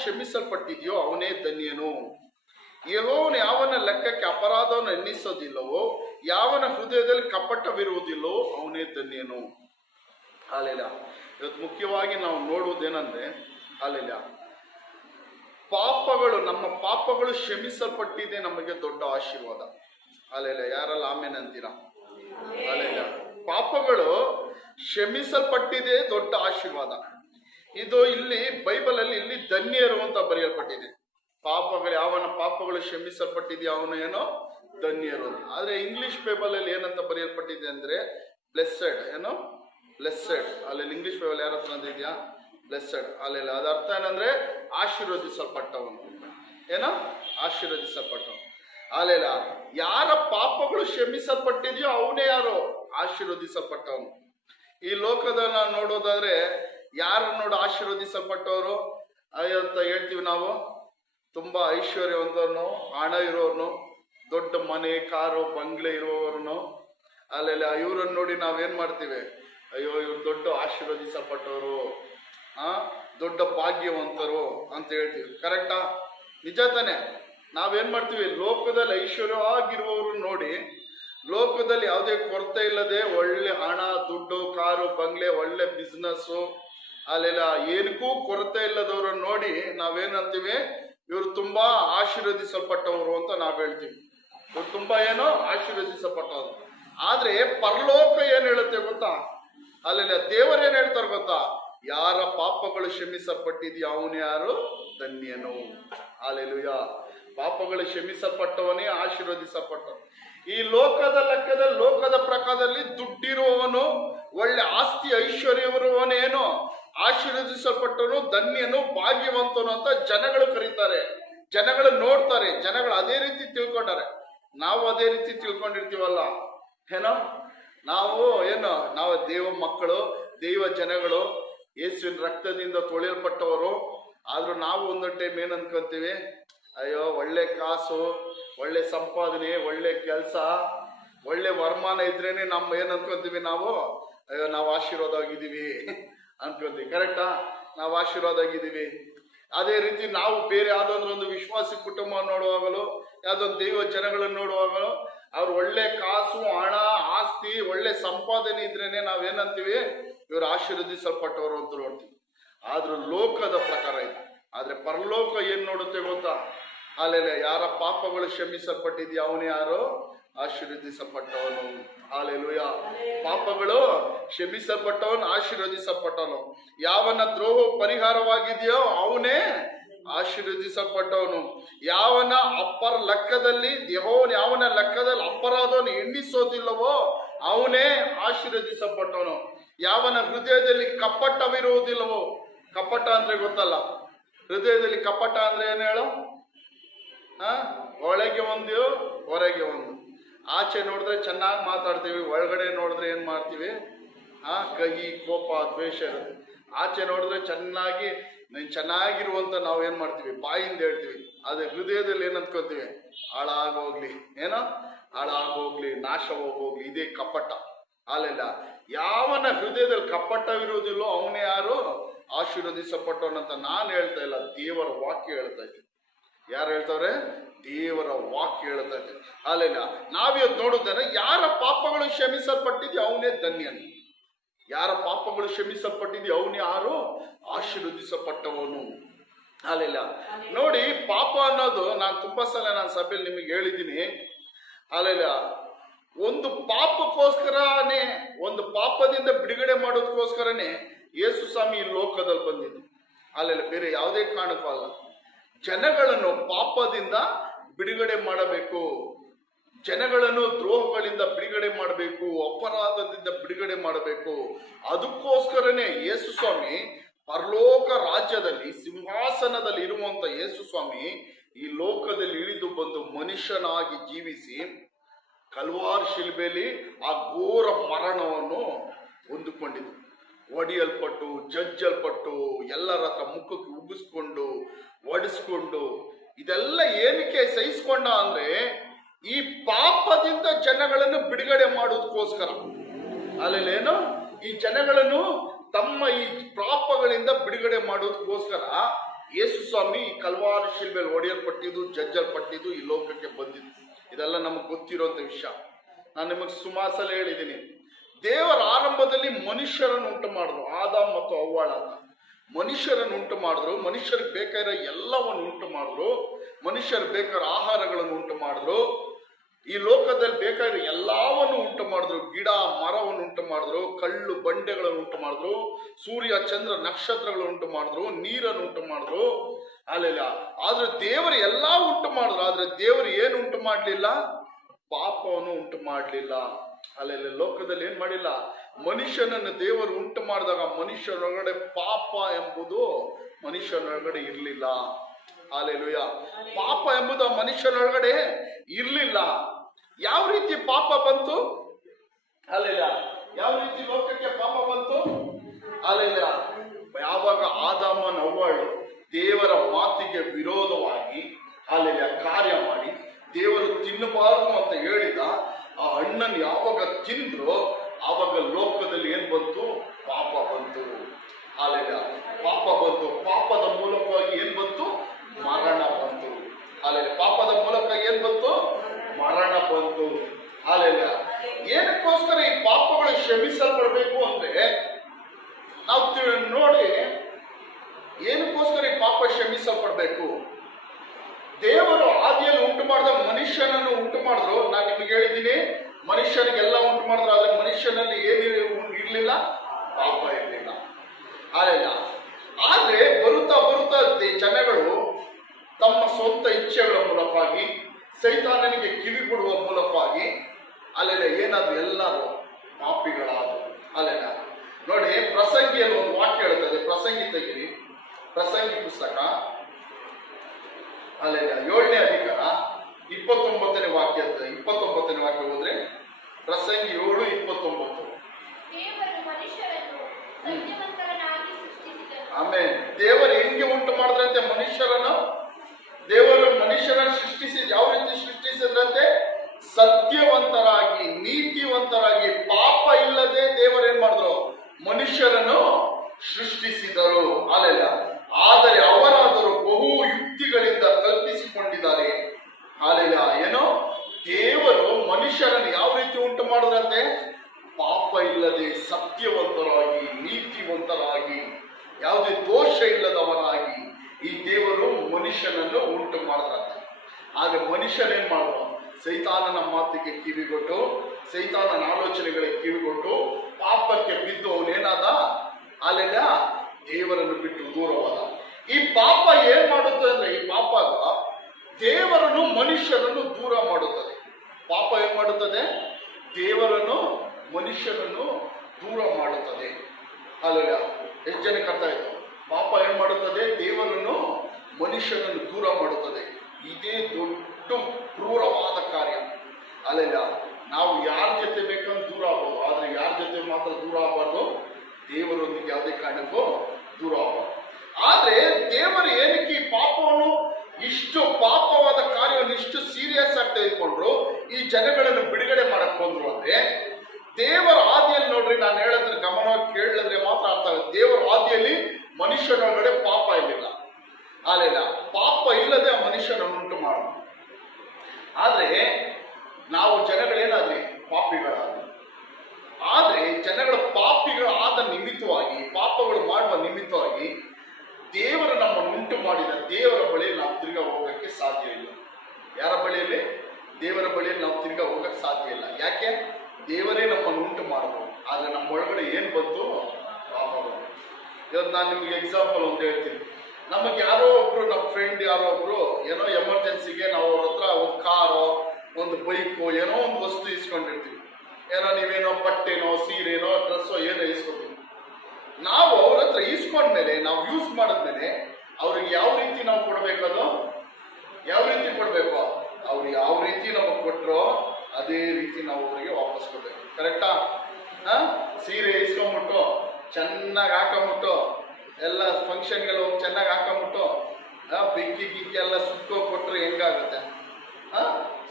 ಕ್ಷಮಿಸಲ್ಪಟ್ಟಿದೆಯೋ ಅವನೇ ಧನ್ಯನು. ಯೆಹೋವನು ಯಾವನ ಲೆಕ್ಕಕ್ಕೆ ಅಪರಾಧವನ್ನು ಎನ್ನಿಸೋದಿಲ್ಲವೋ, ಯಾವನ ಹೃದಯದಲ್ಲಿ ಕಪಟವಿರುವುದಿಲ್ಲವೋ ಅವನೇ ಧನ್ಯನು. ಹಾಲೆಲ್ಲ. ಇವತ್ತು ಮುಖ್ಯವಾಗಿ ನಾವು ನೋಡುವುದೇನೆಂದ್ರೆ, ಹಾಲೆಲ್ಲ, ಪಾಪಗಳು, ನಮ್ಮ ಪಾಪಗಳು ಕ್ಷಮಿಸಲ್ಪಟ್ಟಿದೆ ನಮಗೆ ದೊಡ್ಡ ಆಶೀರ್ವಾದ. ಹಾಲೆಲ್ಲ. ಯಾರೆಲ್ಲ ಆಮೇಲೆ ಅಂತೀರಾ? ಹಾಲೆಲ್ಲ. ಪಾಪಗಳು ಕ್ಷಮಿಸಲ್ಪಟ್ಟಿದೆ ದೊಡ್ಡ ಆಶೀರ್ವಾದ. ಇದು ಇಲ್ಲಿ ಬೈಬಲಲ್ಲಿ ಇಲ್ಲಿ ಧನ್ಯರು ಅಂತ ಬರೆಯಲ್ಪಟ್ಟಿದೆ. ಪಾಪಗಳು, ಯಾವನ ಪಾಪಗಳು ಕ್ಷಮಿಸಲ್ಪಟ್ಟಿದೆಯೋ ಅವನು ಏನೋ ಧನ್ಯರು. ಆದ್ರೆ ಇಂಗ್ಲಿಷ್ ಬೈಬಲ್ ಅಲ್ಲಿ ಏನಂತ ಬರೆಯಲ್ಪಟ್ಟಿದೆ ಅಂದ್ರೆ ಬ್ಲೆಸ್ಸೆಡ್. ಏನೋ ಬ್ಲೆಸ್ಸೆಡ್. ಅಲ್ಲಿ ಇಂಗ್ಲಿಷ್ ಬೈಬಲ್ ಯಾರ ಹತ್ರ ಇದೆಯಾ? ಬ್ಲೆಸ್ಸೆಡ್. ಅಲ್ಲೆಲ್ಲ ಅದ ಅರ್ಥ ಏನಂದ್ರೆ ಆಶೀರ್ವದಿಸಲ್ಪಟ್ಟವನು. ಏನೋ ಆಶೀರ್ವದಿಸಲ್ಪಟ್ಟವನು. ಅಲ್ಲೆಲ್ಲ ಯಾರ ಪಾಪಗಳು ಕ್ಷಮಿಸಲ್ಪಟ್ಟಿದೆಯೋ ಅವನೇ ಯಾರು? ಆಶೀರ್ವದಿಸಲ್ಪಟ್ಟವನು. ಈ ಲೋಕದನ್ನ ನೋಡೋದಾದ್ರೆ ಯಾರು ನೋಡು ಆಶೀರ್ವದಿಸಲ್ಪಟ್ಟವರು ಅಂತ ಹೇಳ್ತೀವಿ ನಾವು? ತುಂಬಾ ಐಶ್ವರ್ಯವಂತರನ್ನು, ಹಣ ಇರೋರ್ನು, ದೊಡ್ಡ ಮನೆ, ಕಾರು, ಬಂಗ್ಲೆ ಇರುವವರನ್ನು, ಅಲ್ಲೆಲ್ಲ ಇವ್ರನ್ನ ನೋಡಿ ನಾವೇನ್ ಮಾಡ್ತೀವಿ? ಅಯ್ಯೋ ಇವ್ರು ದೊಡ್ಡ ಆಶೀರ್ವದಿಸಲ್ಪಟ್ಟವರು, ದೊಡ್ಡ ಭಾಗ್ಯವಂತರು ಅಂತ ಹೇಳ್ತೀವಿ. ಕರೆಕ್ಟಾ? ನಿಜ ತಾನೆ? ನಾವೇನ್ ಮಾಡ್ತೀವಿ? ಲೋಕದಲ್ಲಿ ಐಶ್ವರ್ಯವಾಗಿರುವವರು ನೋಡಿ, ಲೋಕದಲ್ಲಿ ಯಾವುದೇ ಕೊರತೆ ಇಲ್ಲದೆ ಒಳ್ಳೆ ಹಣ, ದುಡ್ಡು, ಕಾರು, ಬಂಗ್ಲೆ, ಒಳ್ಳೆ ಬಿಸ್ನೆಸ್ಸು, ಅಲ್ಲೆಲ್ಲ ಏನಕ್ಕೂ ಕೊರತೆ ಇಲ್ಲದವ್ರನ್ನ ನೋಡಿ ನಾವೇನಂತೀವಿ? ಇವ್ರು ತುಂಬಾ ಆಶೀರ್ವದಿಸಲ್ಪಟ್ಟವರು ಅಂತ ನಾವ್ ಹೇಳ್ತೀವಿ. ಇವ್ರು ತುಂಬಾ ಏನೋ ಆಶೀರ್ವದಿಸಲ್ಪಟ್ಟವರು. ಆದ್ರೆ ಪರಲೋಕ ಏನ್ ಹೇಳುತ್ತೆ ಗೊತ್ತಾ? ಅಲ್ಲೆಲ್ಲ ದೇವರೇನ್ ಹೇಳ್ತಾರೆ ಗೊತ್ತಾ? ಯಾರ ಪಾಪಗಳು ಕ್ಷಮಿಸಲ್ಪಟ್ಟಿದೆಯೋ ಅವನು ಯಾರು? ಧನ್ಯನು. ಹಾಲೆಲೂಯಾ. ಪಾಪಗಳು ಕ್ಷಮಿಸಲ್ಪಟ್ಟವನೇ ಆಶೀರ್ವದಿಸಲ್ಪಟ್ಟವನು. ಈ ಲೋಕದ ಲೆಕ್ಕದಲ್ಲಿ, ಲೋಕದ ಪ್ರಕಾರದಲ್ಲಿ ದುಡ್ಡಿರುವವನು, ಒಳ್ಳೆ ಆಸ್ತಿ ಐಶ್ವರ್ಯವಿರುವವನೇನೋ ಆಶೀರ್ವದಿಸಲ್ಪಟ್ಟವನು, ಧನ್ಯನು, ಭಾಗ್ಯವಂತನು ಅಂತ ಜನಗಳು ಕರೀತಾರೆ, ಜನಗಳು ನೋಡ್ತಾರೆ, ಜನಗಳು ಅದೇ ರೀತಿ ತಿಳ್ಕೊಂಡಾರೆ. ನಾವು ಅದೇ ರೀತಿ ತಿಳ್ಕೊಂಡಿರ್ತೀವಲ್ಲ ಏನೋ? ನಾವು ದೇವ ಮಕ್ಕಳು, ದೈವ ಜನಗಳು, ಯೇಸುವಿನ ರಕ್ತದಿಂದ ತೊಳೆಯಲ್ಪಟ್ಟವರು. ಆದ್ರೂ ನಾವು ಒಂದೊಂದು ಟೈಮ್ ಏನ್ ಅನ್ಕೊಂತೀವಿ? ಅಯ್ಯೋ ಒಳ್ಳೆ ಕಾಸು, ಒಳ್ಳೆ ಸಂಪಾದನೆ, ಒಳ್ಳೆ ಕೆಲಸ, ಒಳ್ಳೆ ವರಮಾನ ಇದ್ರೇನೆ ನಮ್ಮ ಏನ್ ಅನ್ಕೊಂತೀವಿ ನಾವು? ಅಯ್ಯೋ ನಾವು ಆಶೀರ್ವಾದ ಆಗಿದ್ದೀವಿ ಅನ್ಕೊಂತೀವಿ. ಕರೆಕ್ಟಾ? ನಾವು ಆಶೀರ್ವಾದ ಆಗಿದ್ದೀವಿ. ಅದೇ ರೀತಿ ನಾವು ಬೇರೆ ಯಾವ್ದೊಂದು ವಿಶ್ವಾಸಿ ಕುಟುಂಬ ನೋಡುವಾಗಲೂ, ಯಾವ್ದೊಂದು ದೈವ ಜನಗಳನ್ನು ನೋಡುವಾಗಲೂ, ಅವ್ರು ಒಳ್ಳೆ ಕಾಸು, ಹಣ, ಆಸ್ತಿ, ಒಳ್ಳೆ ಸಂಪಾದನೆ ಇದ್ರೇನೆ ನಾವೇನಂತೀವಿ? ಇವರು ಆಶೀರ್ವದಿಸಲ್ಪಟ್ಟವರು ಅಂತ ನೋಡ್ತೀವಿ. ಆದ್ರೂ ಲೋಕದ ಪ್ರಕಾರ ಇದೆ. ಆದ್ರೆ ಪರಲೋಕ ಏನ್ ನೋಡುತ್ತೆ ಗೊತ್ತಾ? ಅಲ್ಲೆಲ್ಲ ಯಾರ ಪಾಪಗಳು ಕ್ಷಮಿಸಲ್ಪಟ್ಟಿದೆಯೋ ಅವನೇ ಯಾರು? ಆಶೀರ್ವದಿಸಲ್ಪಟ್ಟವನು. ಹಾಲೆಲೂಯಾ. ಪಾಪಗಳು ಕ್ಷಮಿಸಲ್ಪಟ್ಟವನು, ಆಶೀರ್ವದಿಸಲ್ಪಟ್ಟವನು. ಯಾವನ ದ್ರೋಹ ಪರಿಹಾರವಾಗಿದೆಯೋ ಅವನೇ ಆಶೀರ್ವದಿಸಲ್ಪಟ್ಟವನು. ಯಾವನ ಲೆಕ್ಕದಲ್ಲಿ ಯೆಹೋವನು ಯಾವನ ಲೆಕ್ಕದಲ್ಲಿ ಅಪರಾಧವನ್ನು ಎಣ್ಣಿಸೋದಿಲ್ಲವೋ ಅವನೇ ಆಶೀರ್ವದಿಸಲ್ಪಟ್ಟವನು. ಯಾವನ ಹೃದಯದಲ್ಲಿ ಕಪಟವಿರುವುದಿಲ್ಲವೋ, ಕಪಟ ಅಂದ್ರೆ ಗೊತ್ತಲ್ಲ? ಹೃದಯದಲ್ಲಿ ಕಪಟ ಅಂದ್ರೆ ಏನು ಹೇಳು? ಒಳಗೆ ಒಂದು, ಹೊರಗೆ ಒಂದು. ಆಚೆ ನೋಡಿದ್ರೆ ಚೆನ್ನಾಗಿ ಮಾತಾಡ್ತೀವಿ, ಒಳಗಡೆ ನೋಡಿದ್ರೆ ಏನ್ ಮಾಡ್ತೀವಿ? ಕಹಿ, ಕೋಪ, ದ್ವೇಷ ಇರುತ್ತೆ. ಆಚೆ ನೋಡಿದ್ರೆ ನೀನ್ ಚೆನ್ನಾಗಿರುವಂತ ನಾವ್ ಏನ್ ಮಾಡ್ತೀವಿ? ಬಾಯಿಂದ ಹೇಳ್ತೀವಿ. ಅದೇ ಹೃದಯದಲ್ಲಿ ಏನ್ ಅಂದ್ಕೊತೀವಿ? ಹಾಳಾಗೋಗ್ಲಿ, ಏನೋ ಹಾಳಾಗೋಗ್ಲಿ, ನಾಶ ಹೋಗೋಗ್ಲಿ, ಇದೇ ಕಪಟ. ಅಲ್ಲೆಲ್ಲ ಯಾವನ ಹೃದಯದಲ್ಲಿ ಕಪಟವಿರುವುದಿಲ್ಲೋ ಅವನೇ ಯಾರು? ಆಶೀರ್ವದಿಸಲ್ಪಟ್ಟವನಂತ ನಾನು ಹೇಳ್ತಾ ಇಲ್ಲ, ದೇವರ ವಾಕ್ಯ ಹೇಳ್ತಾ ಇದ್ದೀನಿ. ಯಾರು ಹೇಳ್ತವ್ರೆ? ದೇವರ ವಾಕ್ಯ ಹೇಳ್ತಾ ಇದ್ದೀನಿ. ಅಲ್ಲೆಲ್ಲ ನಾವಿವತ್ತು ನೋಡುತ್ತೇನೆ, ಯಾರ ಪಾಪಗಳು ಕ್ಷಮಿಸಲ್ಪಟ್ಟಿದೆಯೋ ಅವನೇ ಧನ್ಯನು. ಯಾರ ಪಾಪಗಳು ಕ್ಷಮಿಸಲ್ಪಟ್ಟಿದೆಯೋ ಅವನು ಯಾರು? ಆಶೀರ್ವದಿಸಲ್ಪಟ್ಟವನು. ಅಲ್ಲೆಲ್ಲ ನೋಡಿ, ಪಾಪ ಅನ್ನೋದು ನಾನು ತುಂಬಾ ಸಲ ನಾನು ಸಭೆಯಲ್ಲಿ ನಿಮಗೆ ಹೇಳಿದ್ದೀನಿ. ಅಲ್ಲೆಲ್ಲ ಒಂದು ಪಾಪಕ್ಕೋಸ್ಕರನೇ, ಒಂದು ಪಾಪದಿಂದ ಬಿಡುಗಡೆ ಮಾಡೋದಕ್ಕೋಸ್ಕರನೇ ಯೇಸು ಸ್ವಾಮಿ ಈ ಲೋಕದಲ್ಲಿ ಬಂದಿದ್ದು. ಅಲ್ಲೆಲ್ಲ ಬೇರೆ ಯಾವುದೇ ಕಾರಣಕ್ಕೂ ಅಲ್ಲ. ಜನಗಳನ್ನು ಪಾಪದಿಂದ ಬಿಡುಗಡೆ ಮಾಡಬೇಕು, ಜನಗಳನ್ನು ದ್ರೋಹಗಳಿಂದ ಬಿಡುಗಡೆ ಮಾಡಬೇಕು, ಅಪರಾಧದಿಂದ ಬಿಡುಗಡೆ ಮಾಡಬೇಕು. ಅದಕ್ಕೋಸ್ಕರನೇ ಯೇಸು ಸ್ವಾಮಿ ಪರಲೋಕ ರಾಜ್ಯದಲ್ಲಿ ಸಿಂಹಾಸನದಲ್ಲಿ ಇರುವಂತ ಯೇಸು ಸ್ವಾಮಿ ಈ ಲೋಕದಲ್ಲಿ ಇಳಿದು ಬಂದು ಮನುಷ್ಯನಾಗಿ ಜೀವಿಸಿ ಕಲ್ವಾರ್ ಶಿಲ್ಬೆಯಲ್ಲಿ ಆ ಘೋರ ಮರಣವನ್ನು ಹೊಂದಿಕೊಂಡಿದ್ದು. ಒಡೆಯಲ್ಪಟ್ಟು, ಜಜ್ಜಲ್ಪಟ್ಟು, ಎಲ್ಲರ ಹತ್ರ ಮುಖಕ್ಕೆ ಉಗಿಸ್ಕೊಂಡು, ಒಡಿಸ್ಕೊಂಡು, ಇದೆಲ್ಲ ಏನಕ್ಕೆ ಸಹಿಸ್ಕೊಂಡ ಅಂದ್ರೆ ಈ ಪಾಪದಿಂದ ಜನಗಳನ್ನು ಬಿಡುಗಡೆ ಮಾಡೋದಕ್ಕೋಸ್ಕರ. ಅಲ್ಲೇನು? ಈ ಜನಗಳನ್ನು ತಮ್ಮ ಈ ಪಾಪಗಳಿಂದ ಬಿಡುಗಡೆ ಮಾಡೋದಕ್ಕೋಸ್ಕರ ಯೇಸು ಸ್ವಾಮಿ ಕಲ್ವಾರಿ ಶಿಲ್ಬೆಯಲ್ಲಿ ಹೊಡೆಯಲ್ಪಟ್ಟಿದ್ದು, ಜಜ್ಜಲ್ಪಟ್ಟಿದ್ದು, ಈ ಲೋಕಕ್ಕೆ ಬಂದಿದ್ದು. ಇದೆಲ್ಲ ನಮಗೆ ಗೊತ್ತಿರೋಂಥ ವಿಷಯ. ನಾನು ನಿಮಗೆ ಸುಮಾರು ಸಲ ಹೇಳಿದ್ದೀನಿ. ದೇವರ ಆರಂಭದಲ್ಲಿ ಮನುಷ್ಯರನ್ನು ಉಂಟು ಮಾಡಿದ್ರು, ಆದಾಮ್ ಮತ್ತು ಅವ್ವಾಳ ಅಂತ. ಮನುಷ್ಯರನ್ನು ಉಂಟು ಮಾಡಿದ್ರು, ಮನುಷ್ಯರಿಗೆ ಬೇಕಾಗಿರೋ ಎಲ್ಲವನ್ನು ಉಂಟು ಮಾಡಿದ್ರು, ಮನುಷ್ಯರಿಗೆ ಬೇಕಾದ ಆಹಾರಗಳನ್ನು ಉಂಟು ಮಾಡಿದ್ರು, ಈ ಲೋಕದಲ್ಲಿ ಬೇಕಾಗಿರೋ ಎಲ್ಲವನ್ನು ಉಂಟು ಮಾಡಿದ್ರು. ಗಿಡ ಮರವನ್ನು ಉಂಟು ಮಾಡಿದ್ರು, ಕಲ್ಲು ಬಂಡೆಗಳನ್ನು ಉಂಟು ಮಾಡಿದ್ರು, ಸೂರ್ಯ ಚಂದ್ರ ನಕ್ಷತ್ರಗಳನ್ನು ಉಂಟು ಮಾಡಿದ್ರು, ನೀರನ್ನು ಉಂಟು ಮಾಡಿದ್ರು. ಅಲ್ಲೆಲ್ಲ ಆದ್ರೆ ದೇವರು ಎಲ್ಲ ಉಂಟು ಮಾಡಿದ್ರು. ಆದ್ರೆ ದೇವರು ಏನು ಉಂಟು ಮಾಡಲಿಲ್ಲ? ಪಾಪವನ್ನು ಉಂಟು ಮಾಡಲಿಲ್ಲ. ಅಲ್ಲೆಲ್ಲ ಲೋಕದಲ್ಲಿ ಏನ್ ಮಾಡಿಲ್ಲ? ಮನುಷ್ಯನನ್ನು ದೇವರು ಉಂಟು ಮಾಡಿದಾಗ ಮನುಷ್ಯನೊಳಗಡೆ ಪಾಪ ಎಂಬುದು ಮನುಷ್ಯನೊಳಗಡೆ ಇರಲಿಲ್ಲ. ಅಲ್ಲೆಲೂಯ. ಪಾಪ ಎಂಬುದು ಮನುಷ್ಯನೊಳಗಡೆ ಇರಲಿಲ್ಲ. ಯಾವ ರೀತಿ ಪಾಪ ಬಂತು? ಅಲ್ಲೆಲ್ಲ ಯಾವ ರೀತಿ ಲೋಕಕ್ಕೆ ಪಾಪ ಬಂತು? ಅಲ್ಲೆಲ್ಲ ಯಾವಾಗ ಆದಾಮನ ಅವ್ವಳು ದೇವರ ಮಾತಿಗೆ ವಿರೋಧವಾಗಿ ಅಲ್ಲೆಲ್ಲ ಕಾರ್ಯ ಮಾಡಿ ದೇವರು ತಿನ್ನಬಾರದು ಅಂತ ಹೇಳಿದ ಆ ಹಣ್ಣನ್ನು ಯಾವಾಗ ತಿಂದ್ರು ಆವಾಗ ಲೋಕದಲ್ಲಿ ಏನ್ ಬಂತು? ಪಾಪ ಬಂತು. ಅಲ್ಲೆಲ್ಲ ಪಾಪ ಬಂತು. ಪಾಪದ ಮೂಲಕವಾಗಿ ಏನ್ ಬಂತು? ಮರಣ ಬಂತು. ಅಲ್ಲೆಲ್ಲ ಪಾಪದ ಮೂಲಕ ಏನ್ ಬಂತು? ಮರಣ ಬಂತು. ಅಲ್ಲೆಲ್ಲ ಏನಕ್ಕೋಸ್ಕರ ಈ ಪಾಪಗಳು ಕ್ಷಮಿಸಲ್ಪಡಬೇಕು ಅಂದ್ರೆ ನಾವು ನೋಡಿ, ಏನಕ್ಕೋಸ್ಕರ ಈ ಪಾಪ ಕ್ಷಮಿಸಲ್ಪಡಬೇಕು? ದೇವರು ಆದಿಯಲ್ಲಿ ಉಂಟು ಮಾಡಿದ ಮನುಷ್ಯನನ್ನು ಉಂಟು ಮಾಡಿದ್ರು. ನಾನು ನಿಮಗೆ ಹೇಳಿದ್ದೀನಿ, ಮನುಷ್ಯನಿಗೆಲ್ಲ ಉಂಟು ಮಾಡಿದ್ರು, ಆದ್ರೆ ಮನುಷ್ಯನಲ್ಲಿ ಇರ್ಲಿಲ್ಲ? ಪಾಪ ಇರಲಿಲ್ಲ. ಅಲ್ಲೆಲ್ಲ ಆದ್ರೆ ಬರುತ್ತಾ ಬರುತ್ತಾ ಜನಗಳು ತಮ್ಮ ಸ್ವಂತ ಇಚ್ಛೆಗಳ ಮೂಲಕವಾಗಿ ಸೈತಾನನಿಗೆ ಕಿವಿ ಕೊಡುವ ಮೂಲಕವಾಗಿ ಅಲ್ಲೆಲ್ಲ ಏನಾದ್ರು ಎಲ್ಲರೂ ಪಾಪಿಗಳಾದ್ರು. ಅಲ್ಲೆಲ್ಲ ನೋಡಿ, ಪ್ರಸಂಗಿಯಲ್ಲಿ ಒಂದು ವಾಕ್ಯ ಹೇಳ್ತದೆ. ಪ್ರಸಂಗಿ ತೆಗಿರಿ, ಪ್ರಸಂಗಿ ಪುಸ್ತಕ ಅಲ್ಲೆಲ್ಲ 7ನೇ ಅಧಿಕಾರ 29ನೇ ವಾಕ್ಯ. 29ನೇ ವಾಕ್ಯ ಹೋದ್ರೆ ಪ್ರಸಂಗಿ 7:29. ಆಮೇಲೆ ದೇವರು ಹೆಂಗೆ ಉಂಟು ಮಾಡಿದ್ರಂತೆ ಮನುಷ್ಯರನ್ನು? ದೇವರು ಮನುಷ್ಯರನ್ನು ಸೃಷ್ಟಿಸಿ ಯಾವ ರೀತಿ ಸೃಷ್ಟಿಸಿದ್ರಂತೆ? ಸತ್ಯವಂತರಾಗಿ, ನೀತಿವಂತರಾಗಿ, ಪಾಪ ಇಲ್ಲದೆ ದೇವರೇನ್ ಮಾಡಿದ್ರು? ಮನುಷ್ಯರನ್ನು ಸೃಷ್ಟಿಸಿದರು. ಅಲ್ಲೆಲ್ಲ ಆದರೆ ಅವರಾದರೂ ಬಹು ಯುಕ್ತಿಗಳಿಂದ ಕಲ್ಪಿಸಿಕೊಂಡಿದ್ದಾರೆ. ಅಲ್ಲೆಲ್ಲ ಏನೋ ದೇವರು ಮನುಷ್ಯರನ್ನು ಯಾವ ರೀತಿ ಉಂಟು ಮಾಡಿದ್ರಂತೆ? ಪಾಪ ಇಲ್ಲದೆ ಸತ್ಯವಂತರಾಗಿ, ನೀತಿವಂತರಾಗಿ, ಯಾವುದೇ ದೋಷ ಇಲ್ಲದವರಾಗಿ ಈ ದೇವರು ಮನುಷ್ಯನನ್ನು ಉಂಟು ಮಾಡಿದ್ರಂತೆ. ಆದ್ರೆ ಮನುಷ್ಯನೇನ್ ಮಾಡಿದ್ರು? ಸೈತಾನನ ಮಾತಿಗೆ ಕಿವಿಗೊಟ್ಟು, ಸೈತಾನನ ಆಲೋಚನೆಗಳಿಗೆ ಕಿವಿಗೊಟ್ಟು ಪಾಪಕ್ಕೆ ಬಿದ್ದು ಅವನೇನಾದ? ಅಲ್ಲೆಲ್ಲ ದೇವರನ್ನು ಬಿಟ್ಟು ದೂರವಾದ. ಈ ಪಾಪ ಏನ್ ಮಾಡುತ್ತದೆ ಅಂದ್ರೆ, ಈ ಪಾಪ ದೇವರನ್ನು ಮನುಷ್ಯರನ್ನು ದೂರ ಮಾಡುತ್ತದೆ. ಪಾಪ ಏನ್ ಮಾಡುತ್ತದೆ? ದೇವರನ್ನು ಮನುಷ್ಯರನ್ನು ದೂರ ಮಾಡುತ್ತದೆ. ಅಲ್ಲೆಲ್ಲ ಎಷ್ಟು ಜನಕ್ಕೆ ಅರ್ಥ ಆಯ್ತು? ಪಾಪ ಏನ್ ಮಾಡುತ್ತದೆ? ದೇವರನ್ನು ಮನುಷ್ಯರನ್ನು ದೂರ ಮಾಡುತ್ತದೆ. ಇದೇ ದೊಡ್ಡ ಕ್ರೂರವಾದ ಕಾರ್ಯ. ಅಲ್ಲೆಲ್ಲ ನಾವು ಯಾರ ಜೊತೆ ಬೇಕಂದ್ರೆ ದೂರ ಆಗ್ಬೋದು, ಆದ್ರೆ ಯಾರ ಜೊತೆ ಮಾತ್ರ ದೂರ ಆಗಬಾರ್ದು? ದೇವರೊಂದಿಗೆ ಯಾವುದೇ ಕಾರಣಕ್ಕೂ ದೂರ ಆಗಬಾರ್ದು. ಆದ್ರೆ ದೇವರು ಏನಕ್ಕೆ ಈ ಪಾಪವನ್ನು, ಇಷ್ಟು ಪಾಪವಾದ ಕಾರ್ಯವನ್ನು ಇಷ್ಟು ಸೀರಿಯಸ್ ಆಗಿ ತೆಗೆದುಕೊಂಡ್ರು, ಈ ಜನಗಳನ್ನು ಬಿಡುಗಡೆ ಮಾಡಕ್ ಬಂದ್ರು ಅಂದ್ರೆ, ದೇವರ ಆದಿಯಲ್ಲಿ ನೋಡ್ರಿ, ನಾನು ಹೇಳಿದ್ರೆ ಗಮನವಾಗಿ ಕೇಳಿದ್ರೆ ಮಾತ್ರ ಅರ್ಥ ಆಗುತ್ತೆ. ದೇವರ ಆದಿಯಲ್ಲಿ ಮನುಷ್ಯನೊಳಗಡೆ ಪಾಪ ಇರಲಿಲ್ಲ. ಅಲ್ಲೆಲ್ಲ ಪಾಪ ಇಲ್ಲದೆ ಆ ಮನುಷ್ಯನನ್ನು ಉಂಟು ಮಾಡ. ಆದ್ರೆ ನಾವು ಜನಗಳೇನಾದ್ರಿ? ಪಾಪಿಗಳಾದ್ರಿ. ಆದ್ರೆ ಜನಗಳ ಪಾಪಿಗಳಾದ ನಿಮಿತ್ತವಾಗಿ, ಪಾಪಗಳು ಮಾಡುವ ನಿಮಿತ್ತವಾಗಿ ದೇವರು ನಮ್ಮನ್ನು ಉಂಟು ಮಾಡಿದ ದೇವರ ಬಳಿಯಲ್ಲಿ ನಾವು ತಿರ್ಗಾ ಹೋಗಕ್ಕೆ ಸಾಧ್ಯ ಇಲ್ಲ. ಯಾರ ಬಳಿಯಲ್ಲಿ? ದೇವರ ಬಳಿಯಲ್ಲಿ ನಾವು ತಿರ್ಗಾ ಹೋಗಕ್ಕೆ ಸಾಧ್ಯ ಇಲ್ಲ. ಯಾಕೆ? ದೇವರೇ ನಮ್ಮನ್ನು ಉಂಟು ಮಾಡಿದ್ರು. ಆದ್ರೆ ನಮ್ಮ ಒಳಗಡೆ ಏನ್ ಬಂತು? ಪಾಪ ಬಂತು. ಇವತ್ತು ನಾನು ನಿಮ್ಗೆ ಎಕ್ಸಾಂಪಲ್ ಒಂದು ಹೇಳ್ತೀನಿ. ನಮಗೆ ಯಾರೋ ಒಬ್ರು, ನಮ್ಮ ಫ್ರೆಂಡ್ ಯಾರೋ ಒಬ್ರು ಏನೋ ಎಮರ್ಜೆನ್ಸಿಗೆ ನಾವು ಅವ್ರ ಹತ್ರ ಒಂದು ಕಾರೋ, ಒಂದು ಬೈಕೋ, ಏನೋ ಒಂದು ವಸ್ತು ಇಸ್ಕೊಂಡಿರ್ತೀವಿ. ಏನೋ ನೀವೇನೋ ಬಟ್ಟೆನೋ, ಸೀರೆನೋ, ಡ್ರೆಸ್ಸೋ ಏನೋ ಇಸ್ಕೊತೀವಿ. ನಾವು ಅವ್ರ ಹತ್ರ ಇಸ್ಕೊಂಡ್ಮೇಲೆ, ನಾವು ಯೂಸ್ ಮಾಡಿದ್ಮೇಲೆ ಅವ್ರಿಗೆ ಯಾವ ರೀತಿ ನಾವು ಕೊಡ್ಬೇಕದು? ಯಾವ ರೀತಿ ಕೊಡ್ಬೇಕು? ಅವ್ರು ಯಾವ ರೀತಿ ನಮಗೆ ಕೊಟ್ಟರೋ ಅದೇ ರೀತಿ ನಾವು ಅವರಿಗೆ ವಾಪಸ್ ಕೊಡ್ಬೇಕು. ಕರೆಕ್ಟಾ? ಸೀರೆ ಇಸ್ಕೊಂಡ್ಬಿಟ್ಟು ಚೆನ್ನಾಗಿ ಹಾಕೊಂಬಿಟ್ಟು, ಎಲ್ಲ ಫಂಕ್ಷನ್ಗೆಲ್ಲ ಹೋಗಿ ಚೆನ್ನಾಗಿ ಹಾಕೊಂಬಿಟ್ಟು ಬೆಂಕಿ ಗಿಕ್ಕಿ ಎಲ್ಲ ಸುಟ್ಕೊಂಡು ಕೊಟ್ರೆ ಹೆಂಗಾಗುತ್ತೆ?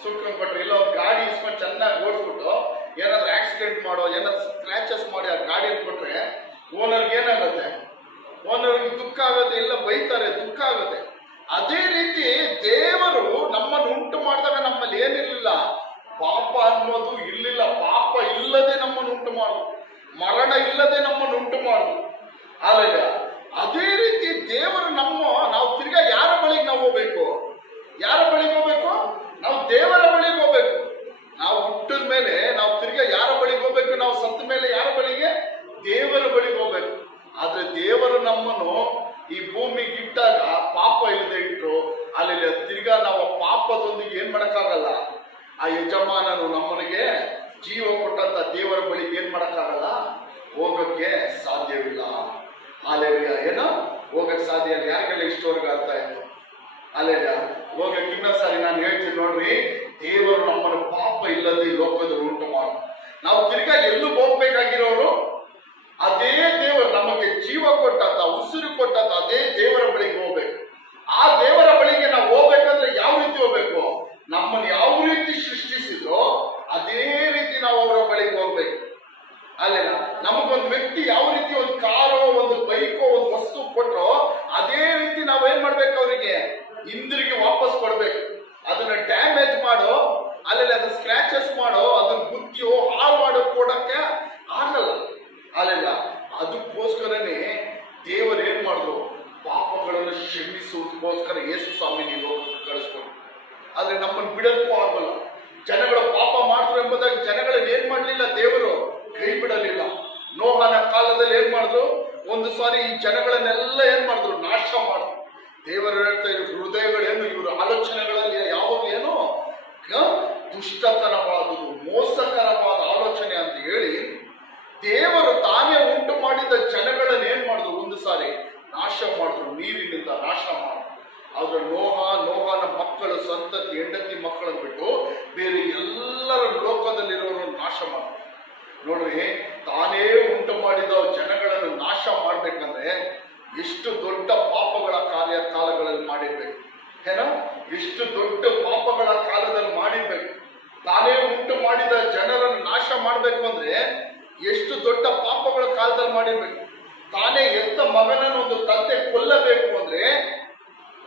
ಸುಟ್ಕೊಂಡು ಕೊಟ್ರೆ, ಇಲ್ಲ ಒಂದು ಗಾಡಿ ಇಸ್ಕೊಂಡು ಚೆನ್ನಾಗಿ ಓಡಿಸ್ಬಿಟ್ಟು ಏನಾದ್ರು ಆಕ್ಸಿಡೆಂಟ್ ಮಾಡೋ, ಏನಾದ್ರು ಸ್ಕ್ರಾಚಸ್ ಮಾಡಿ ಆ ಗಾಡಿಯಲ್ಲಿ ಕೊಟ್ರೆ ಓನರ್ಗೆ ಏನಾಗುತ್ತೆ? ಓನರ್ಗೆ ದುಃಖ ಆಗುತ್ತೆ, ಎಲ್ಲ ಬೈತಾರೆ, ದುಃಖ ಆಗುತ್ತೆ. ಅದೇ ರೀತಿ ದೇವರು ನಮ್ಮನ್ನು ಉಂಟು ಮಾಡಿದಾಗ ನಮ್ಮಲ್ಲಿ ಏನಿರಲಿಲ್ಲ, ಪಾಪ ಅನ್ನೋದು ಇರಲಿಲ್ಲ. ಪಾಪ ಇಲ್ಲದೆ ನಮ್ಮನ್ನು ಉಂಟು ಮಾಡುದು, ಮರಣ ಇಲ್ಲದೆ ನಮ್ಮನ್ನು ಉಂಟು ಮಾಡುದು. ಅಲ್ಲ, ಅದೇ ರೀತಿ ದೇವರು ನಾವು ತಿರ್ಗಾ ಯಾರ ಬಳಿಗೆ ನಾವು ಹೋಗ್ಬೇಕು? ಯಾರ ಬಳಿಗೆ ಹೋಗ್ಬೇಕು? ನಾವು ದೇವರ ಬಳಿಗೆ ಹೋಗ್ಬೇಕು. ನಾವು ಹುಟ್ಟಿದ ಮೇಲೆ ನಾವು ತಿರ್ಗಾ ಯಾರ ಬಳಿಗೆ ಹೋಗ್ಬೇಕು? ನಾವು ಸತ್ತ ಮೇಲೆ ಯಾರ ಬಳಿಗೆ? ದೇವರ ಬಳಿಗೆ ಹೋಗ್ಬೇಕು. ಆದ್ರೆ ದೇವರು ನಮ್ಮನ್ನು ಈ ಭೂಮಿಗೆ ಇಟ್ಟಾಗ ಪಾಪ ಇಲ್ಲದೆ ಇಟ್ರು. ಅಲ್ಲಿ ತಿರ್ಗಾ ನಾವು ಪಾಪದೊಂದಿಗೆ ಏನ್ ಮಾಡಕ್ಕಾಗಲ್ಲ. ಆ ಯಜಮಾನನು ನಮ್ಮನಿಗೆ ಜೀವ ಕೊಟ್ಟಂತ ದೇವರ ಬಳಿಗೆ ಏನ್ ಮಾಡಕ್ಕಾಗಲ್ಲ, ಹೋಗಕ್ಕೆ ಸಾಧ್ಯವಿಲ್ಲ. ಅಲ್ಲೆಲ್ಲ ಏನೋ ಹೋಗಕ್ಕೆ ಸಾಧ್ಯ ಇಲ್ಲ. ಯಾರಿಗೆಲ್ಲ ಇಷ್ಟವರೆಗೆ ಅರ್ಥ ಆಯ್ತು? ಅಲ್ಲೆಲ್ಲ ಹೋಗಕ್ಕೆ ಇನ್ನೊಂದ್ಸಾರಿ ನಾನು ಹೇಳ್ತೀನಿ ನೋಡ್ರಿ. ದೇವರು ನಮ್ಮನ್ನು ಪಾಪ ಇಲ್ಲದೆ ಈ ಲೋಕದಲ್ಲಿ ಉಂಟು ಮಾಡು. ನಾವು ತಿರ್ಗಾ ಎಲ್ಲೂ ಹೋಗ್ಬೇಕಾಗಿರೋರು ಅದೇ ದೇವರು ನಮಗೆ ಜೀವ ಕೊಟ್ಟಂತ, ಉಸಿರು ಕೊಟ್ಟಂತ ಅದೇ ದೇವರ ಬಳಿಗೆ ಹೋಗ್ಬೇಕು. ಆ ದೇವರ ಬಳಿಗೆ ನಾವು ಹೋಗ್ಬೇಕಂದ್ರೆ ಯಾವ ರೀತಿ ಹೋಗ್ಬೇಕು? ನಮ್ಮನ್ನು ಯಾವ ರೀತಿ ಸೃಷ್ಟಿಸಿದ್ರೋ ಅದೇ ರೀತಿ ನಾವು ಅವರ ಬಳಿಗೆ ಹೋಗ್ಬೇಕು. ಅಲ್ಲೇನ ನಮಗೊಂದು ವ್ಯಕ್ತಿ ಯಾವ ರೀತಿ ಒಂದು ಕಾರೋ, ಒಂದು ಬೈಕೋ, ಒಂದು ವಸ್ತು ಕೊಟ್ಟರೋ ಅದೇ ರೀತಿ ನಾವೇನ್ ಮಾಡ್ಬೇಕು? ಅವರಿಗೆ ಹಿಂದಿರುಗಿ ವಾಪಸ್ ಕೊಡ್ಬೇಕು. ಅದನ್ನ ಡ್ಯಾಮೇಜ್ ಮಾಡೋ, ಅಲ್ಲೆಲ್ಲ ಅದು ಸ್ಕ್ರಾಚಸ್ ಮಾಡೋ, ಅದನ್ನ ಬುದ್ಧಿಯೋ ಹಾಳು ಮಾಡೋ ಕೊಡಕ್ಕೆ ಆಗಲ್ಲ. ಅಲ್ಲೆಲ್ಲ ಅದಕ್ಕೋಸ್ಕರನೇ ದೇವರು ಏನ್ ಮಾಡಿದ್ರು? ಪಾಪಗಳನ್ನು ಕ್ಷಮಿಸುವುದಕ್ಕೋಸ್ಕರ ಯೇಸು ಸ್ವಾಮಿ ನೀವು ಕಳಿಸ್ಕೊಂಡು. ಆದ್ರೆ ನಮ್ಮನ್ನು ಬಿಡಕ್ಕೂ ಆಗಲ್ಲ. ಜನಗಳು ಪಾಪ ಮಾಡಿದ್ರು ಎಂಬುದಾಗಿ ಜನಗಳನ್ನ ಏನ್ ಮಾಡ್ಲಿಲ್ಲ, ದೇವರು ಕೈ ಬಿಡಲಿಲ್ಲ. ನೋಹನ ಕಾಲದಲ್ಲಿ ಏನ್ ಮಾಡಿದ್ರು? ಒಂದು ಸಾರಿ ಈ ಜನಗಳನ್ನೆಲ್ಲ ಏನ್ ಮಾಡಿದ್ರು? ನಾಶ ಮಾಡಿದ್ರು. ದೇವರು ಹೇಳ್ತಾ ಇದ್ರು, ಹೃದಯಗಳೇನು ಇವರು ಆಲೋಚನೆಗಳಲ್ಲಿ ಯಾವಾಗ ಏನು ದುಷ್ಟತನವಾದುದು, ಮೋಸಕರವಾದ ಆಲೋಚನೆ ಅಂತ ಹೇಳಿ ದೇವರು ತಾನೇ ಉಂಟು ಮಾಡಿದ ಜನಗಳನ್ನ ಏನ್ ಮಾಡಿದ್ರು? ಒಂದು ಸಾರಿ ನಾಶ ಮಾಡಿದ್ರು, ನೀರಿನಿಂದ ನಾಶ ಮಾಡಿದ್ರು. ಆದ್ರೆ ನೋಹನ ಮಕ್ಕಳು, ಸಂತತಿ, ಹೆಂಡತಿ ಮಕ್ಕಳನ್ನು ಬಿಟ್ಟು ಬೇರೆ ಎಲ್ಲರ ಲೋಕದಲ್ಲಿರೋರನ್ನು ನಾಶ ಮಾಡಿದ್ರು. ನೋಡ್ರಿ, ತಾನೇ ಉಂಟು ಮಾಡಿದ ಜನಗಳನ್ನು ನಾಶ ಮಾಡ್ಬೇಕಂದ್ರೆ ಎಷ್ಟು ದೊಡ್ಡ ಪಾಪಗಳ ಕಾಲಗಳಲ್ಲಿ ಮಾಡಿರ್ಬೇಕು. ಏನೋ ಎಷ್ಟು ದೊಡ್ಡ ಪಾಪಗಳ ಕಾಲದಲ್ಲಿ ಮಾಡಿರ್ಬೇಕು. ತಾನೇ ಉಂಟು ಮಾಡಿದ ಜನರನ್ನು ನಾಶ ಮಾಡ್ಬೇಕು ಅಂದ್ರೆ ಎಷ್ಟು ದೊಡ್ಡ ಪಾಪಗಳ ಕಾಲದಲ್ಲಿ ಮಾಡಿರ್ಬೇಕು. ತಾನೇ ಎತ್ತ ಮಗನನ್ನು ಒಂದು ತಂದೆ ಕೊಲ್ಲಬೇಕು ಅಂದ್ರೆ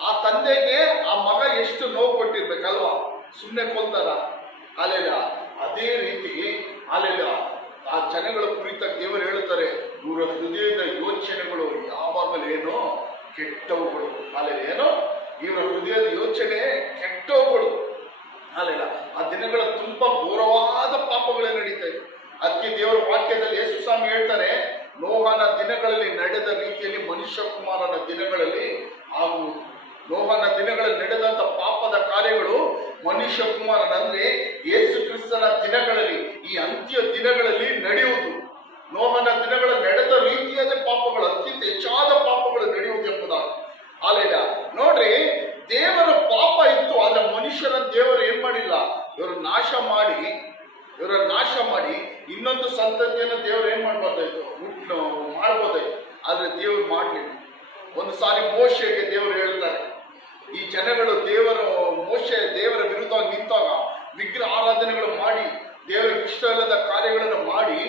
ಆ ತಂದೆಗೆ ಆ ಮಗ ಎಷ್ಟು ನೋವು ಕೊಟ್ಟಿರ್ಬೇಕಲ್ವಾ? ಸುಮ್ಮನೆ ಕೊಲ್ತಾರ? ಅಲ್ಲೆಲ್ಲ ಅದೇ ರೀತಿ ಅಲ್ಲೆಲ್ಲ ಆ ಜನಗಳ ಕುರಿತ ದೇವರು ಹೇಳುತ್ತಾರೆ, ಇವರ ಹೃದಯದ ಯೋಚನೆಗಳು ಯಾವಾಗಲೂ ಏನೋ ಕೆಟ್ಟವುಗಳು. ಅಲ್ಲೆಲ್ಲ ಏನೋ ಇವರ ಹೃದಯದ ಯೋಚನೆ ಕೆಟ್ಟವುಗಳು. ಅಲ್ಲೆಲ್ಲ ಆ ದಿನಗಳ ತುಂಬಾ ಘೋರವಾದ ಪಾಪಗಳೇ ನಡೀತಾ ಇದೆ. ಅದಕ್ಕೆ ದೇವರ ವಾಕ್ಯದಲ್ಲಿ ಯೇಸು ಸ್ವಾಮಿ ಹೇಳ್ತಾರೆ, ನೋಹನ ದಿನಗಳಲ್ಲಿ ನಡೆದ ರೀತಿಯಲ್ಲಿ ಮನುಷ್ಯ ಕುಮಾರನ ದಿನಗಳಲ್ಲಿ ಆಗುವುದು. ನೋಹನ ದಿನಗಳಲ್ಲಿ ನಡೆದಂತ ಪಾಪದ ಕಾರ್ಯಗಳು ಮನುಷ್ಯ ಕುಮಾರನಂದ್ರೆ ಯೇಸು ಕ್ರಿಸ್ತನ ದಿನಗಳಲ್ಲಿ, ಈ ಅಂತ್ಯ ದಿನಗಳಲ್ಲಿ ನಡೆಯುವುದು. ನೋಹನ ದಿನಗಳಲ್ಲಿ ನಡೆದ ರೀತಿಯಾದ ಪಾಪಗಳು, ಅತ್ಯಂತ ಹೆಚ್ಚಾದ ಪಾಪಗಳು ನಡೆಯುವುದು ಎಂಬುದಾಗಿ. ಅಲ್ಲೆಲ್ಲ ನೋಡ್ರಿ, ದೇವರ ಪಾಪ ಇತ್ತು, ಆದ್ರೆ ಮನುಷ್ಯರ ದೇವರು ಏನ್ ಮಾಡಿಲ್ಲ, ಇವರು ನಾಶ ಮಾಡಿ ಇನ್ನೊಂದು ಸಂತತಿಯನ್ನು ದೇವರು ಏನ್ ಮಾಡ್ಬೋದಾಯ್ತು, ಮಾಡ್ಬೋದಾಯ್ತು. ಆದ್ರೆ ದೇವರು ಮಾಡ್ಲಿಲ್ಲ. ಒಂದು ಸಾರಿ ಮೋಶೆಗೆ ದೇವರು ಹೇಳ್ತಾರೆ, ಈ ಜನಗಳು ದೇವರ ವಿರುದ್ಧವಾಗಿ ನಿಂತಾಗ ವಿಗ್ರಹ ಆರಾಧನೆಗಳು ಮಾಡಿ, ದೇವರಿಗೆ ಇಷ್ಟ ಇಲ್ಲದ ಕಾರ್ಯಗಳನ್ನು ಮಾಡಿ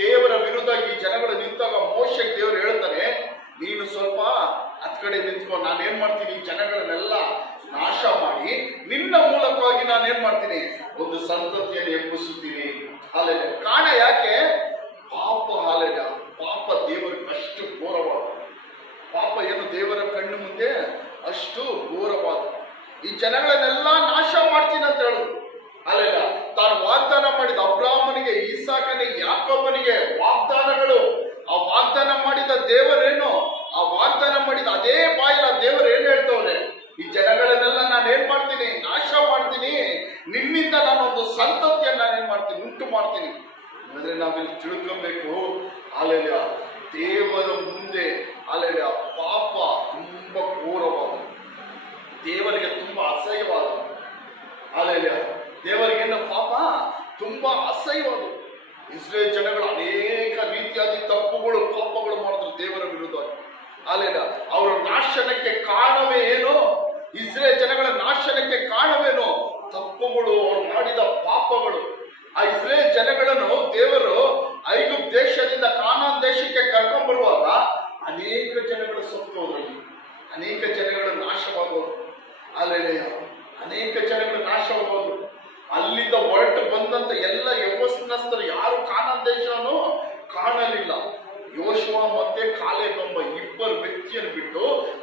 ದೇವರ ವಿರುದ್ಧ ಈ ಜನಗಳು ನಿಂತಾಗ ಮೋಶೆಗೆ ದೇವರು ಹೇಳ್ತಾರೆ, ನೀನು ಸ್ವಲ್ಪ ಹತ್ ಕಡೆ ನಿಂತ್ಕೊ, ನಾನೇನ್ ಮಾಡ್ತೀನಿ, ಈ ಜನಗಳನ್ನೆಲ್ಲ ನಾಶ ಮಾಡಿ ನಿನ್ನ ಮೂಲಕವಾಗಿ ನಾನೇನ್ ಮಾಡ್ತೀನಿ, ಒಂದು ಸಂತತಿಯನ್ನು ಎಬ್ಬಿಸುತ್ತೀನಿ. ಹಾಲೆಲ್ಲ ಕಾರಣ ಯಾಕೆ? ಪಾಪ. ಹಾಲೆಲ್ಲ ಪಾಪ ದೇವರಿಗೆ ಅಷ್ಟು ಘೋರವಾದ ಪಾಪ. ಏನು ದೇವರ ಕಣ್ಣು ಮುಂದೆ ಅಷ್ಟು ಘೋರವಾದ. ಈ ಜನಗಳನ್ನೆಲ್ಲ ನಾಶ ಮಾಡ್ತೀನಿ ಅಂತ ಹೇಳಿದ್ರು. ಅಲ್ಲೆಲ್ಲ ತಾನು ವಾಗ್ದಾನ ಮಾಡಿದ ಅಬ್ರಾಹ್ಮನಿಗೆ, ಈಸಾಕನಿಗೆ, ಯಾಕೋಬನಿಗೆ ವಾಗ್ದಾನಗಳು. ಆ ವಾಗ್ದಾನ ಮಾಡಿದ ದೇವರೇನು, ಆ ವಾಗ್ದಾನ ಮಾಡಿದ ಅದೇ ಬಾಯಿಲ ದೇವರು ಏನ್ ಹೇಳ್ತವ್ರೆ, ಈ ಜನಗಳನ್ನೆಲ್ಲ ನಾನು ಏನ್ ಮಾಡ್ತೀನಿ, ನಾಶ ಮಾಡ್ತೀನಿ, ನಿನ್ನಿಂದ ನಾನೊಂದು ಸಂತತಿಯನ್ನು ನಾನೇನ್ ಮಾಡ್ತೀನಿ, ಉಂಟು ಮಾಡ್ತೀನಿ. ಅಂದ್ರೆ ನಾವಿಲ್ಲಿ ತಿಳ್ಕೊಬೇಕು, ಅಲ್ಲೆಲ್ಲ ದೇವರ ಮುಂದೆ ಅಲ್ಲೆಲ್ಲ ಪಾಪ ತುಂಬಾ ಘೋರವಾದ, ದೇವರಿಗೆ ತುಂಬಾ ಅಸಹ್ಯವಾದ. ಅಲ್ಲೆಲ್ಲ ದೇವರಿಗೇನ ಪಾಪ ತುಂಬಾ ಅಸಹ್ಯವಾದ. ಇಸ್ರೇಲ್ ಜನಗಳು ಅನೇಕ ರೀತಿಯಾದ ತಪ್ಪುಗಳು, ಪಾಪಗಳು ಮಾಡಿದ್ರು ದೇವರ ವಿರುದ್ಧ. ಅಲ್ಲೆಲ್ಲ ಅವರ ನಾಶನಕ್ಕೆ ಕಾರಣವೇ ಏನು? ಇಸ್ರೇಲ್ ಜನಗಳ ನಾಶನಕ್ಕೆ ಕಾರಣವೇನು? ತಪ್ಪುಗಳು, ಅವರು ಮಾಡಿದ ಪಾಪಗಳು. ಆ ಇಸ್ರೇಲ್ ಜನಗಳನ್ನು ದೇವರು ಐಗುಪ್ತ ದೇಶದಿಂದ ಕಾನಾನ್ ದೇಶಕ್ಕೆ ಕರ್ಕೊಂಡ್ ಬರುವಾಗ ಅನೇಕ ಜನಗಳು ಅಲ್ಲೆಲ್ಲ ಅನೇಕ ಜನಗಳು ನಾಶವಾಗೋದು. ಅಲ್ಲಿಂದ ಹೊರಟು ಬಂದಂತ ಎಲ್ಲ ಯೌವನಸ್ಥರು ಯಾರು ಕಾನಾನ್ ದೇಶವನ್ನು ಕಾಣಲಿಲ್ಲ. ಯೋಶುವ ಮತ್ತೆ ಕಾಲೇಬ್ ಎಂಬ ಇಬ್ಬರು ವ್ಯಕ್ತಿಯನ್ನು ಬಿಟ್ಟು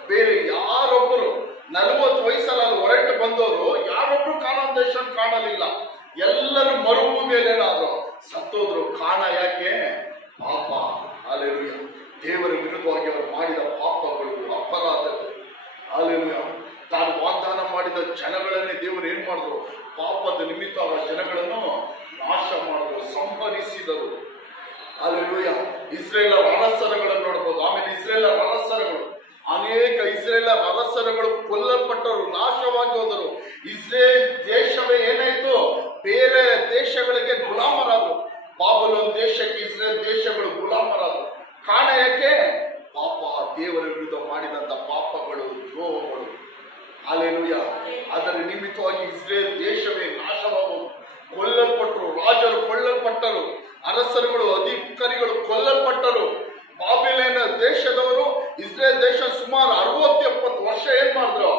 ಬೇರೆ ಯಾರೊಬ್ಬರು 40 ವಯಸ್ಸಲ್ಲಿ ಹೊರಟು ಬಂದವರು ಯಾರೊಬ್ರು ಕಾನಾನ್ ದೇಶ ಕಾಣಲಿಲ್ಲ. ಎಲ್ಲರೂ ಮರುಭೂಮಿಯಲ್ಲೇನಾದ್ರು ಸತ್ತೋದ್ರು. ಕಾರಣ ಯಾಕೆ? ಪಾಪ. ಹಲ್ಲೆಲೂಯಾ. ದೇವರ ವಿರುದ್ಧವಾಗಿ ಅವರು ಮಾಡಿದ ಪಾಪಗಳು, ಅಪರಾಧಗಳು. ಹಲ್ಲೆಲೂಯಾ. ತಾನು ವಾಗ್ದಾನ ಮಾಡಿದ ಜನಗಳನ್ನೇ ದೇವರು ಏನ್ ಮಾಡಿದ್ರು? ಪಾಪದ ನಿಮಿತ್ತ ಅವರ ಜನಗಳನ್ನು ನಾಶ ಮಾಡಿದ್ರು, ಸಂಹರಿಸಿದರು. ಹಲ್ಲೆಲೂಯಾ. ಇಸ್ರೇಲರ ಅರಸರುಗಳನ್ನು ನೋಡಬಹುದು. ಆಮೇಲೆ ಇಸ್ರೇಲರ ಅರಸರುಗಳು, ಅನೇಕ ಇಸ್ರೇಲರ ಅರಸರುಗಳು ಕೊಲ್ಲಲ್ಪಟ್ಟರು, ನಾಶವಾಗಿ ಹೋದರು. ಇಸ್ರೇಲ್ ದೇಶವೇ ಏನಾಯ್ತು? ಬೇರೆ ದೇಶಗಳಿಗೆ ಗುಲಾಮರಾದರು. ಬಾಬುಲೋನ್ ದೇಶಕ್ಕೆ ಇಸ್ರೇಲ್ ದೇಶಗಳು ಗುಲಾಮರಾದರು. ಕಾರಣ ಯಾಕೆ? ಪಾಪ. ದೇವರ ವಿರುದ್ಧ ಮಾಡಿದಂತ ಪಾಪಗಳು, ದ್ರೋಹಗಳು. ಹಲ್ಲೆಲೂಯಾ. ಅದರ ನಿಮಿತ್ತವಾಗಿ ಇಸ್ರೇಲ್ ದೇಶವೇ ನಾಶವಾಗುವುದು. ಕೊಲ್ಲಲ್ಪಟ್ಟರು, ರಾಜರು ಕೊಲ್ಲಲ್ಪಟ್ಟರು, ಅರಸರುಗಳು, ಅಧಿಕಾರಿಗಳು ಕೊಲ್ಲಲ್ಪಟ್ಟರು. ಬಾಬಿಲೋನ್ ದೇಶದವರು ಇಸ್ರೇಲ್ ದೇಶ ಸುಮಾರು 60-70 ವರ್ಷ ಏನ್ ಮಾಡಿದ್ರು?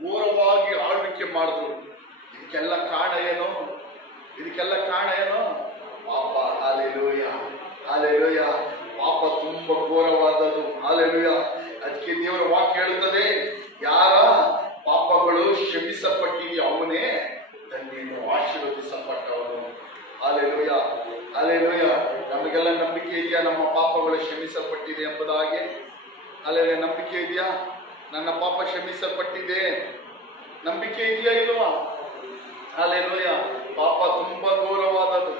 ಘೋರವಾಗಿ ಆಳ್ವಿಕೆ ಮಾಡಿದ್ರು. ಇದಕ್ಕೆಲ್ಲ ಕಾರಣ ಏನು? ಇದಕ್ಕೆಲ್ಲ ಕಾರಣ ಏನು? ಪಾಪ. ಹಲ್ಲೆಲೂಯಾ. ಹಲ್ಲೆಲೂಯಾ. ಪಾಪ ತುಂಬಾ ಘೋರವಾದದ್ದು. ಹಲ್ಲೆಲೂಯಾ. ಅದಕ್ಕೆ ದೇವರ ವಾಕ್ಯ ಹೇಳುತ್ತದೆ, ಯಾರ ಪಾಪಗಳು ಕ್ಷಮಿಸಲ್ಪಟ್ಟಿದೆಯೋ ಅವನೇ ಧನ್ಯನು, ಆಶೀರ್ವದಿಸಲ್ಪಟ್ಟವನು. ಹಲ್ಲೆಲೂಯಾ. ಹಲ್ಲೆಲೂಯಾ. ನಮಗೆಲ್ಲ ನಂಬಿಕೆ ಇದೆಯಾ ನಮ್ಮ ಪಾಪಗಳು ಕ್ಷಮಿಸಲ್ಪಟ್ಟಿದೆ ಎಂಬುದಾಗಿ? ಹಲ್ಲೆಲೂಯಾ. ನಂಬಿಕೆ ಇದೆಯಾ? ನನ್ನ ಪಾಪ ಕ್ಷಮಿಸಲ್ಪಟ್ಟಿದೆ. ನಂಬಿಕೆ ಇದೆಯಾ ಇಲ್ವಾ? ಹಲ್ಲೆಲೂಯಾ. ಪಾಪ ತುಂಬಾ ಘೋರವಾದದ್ದು.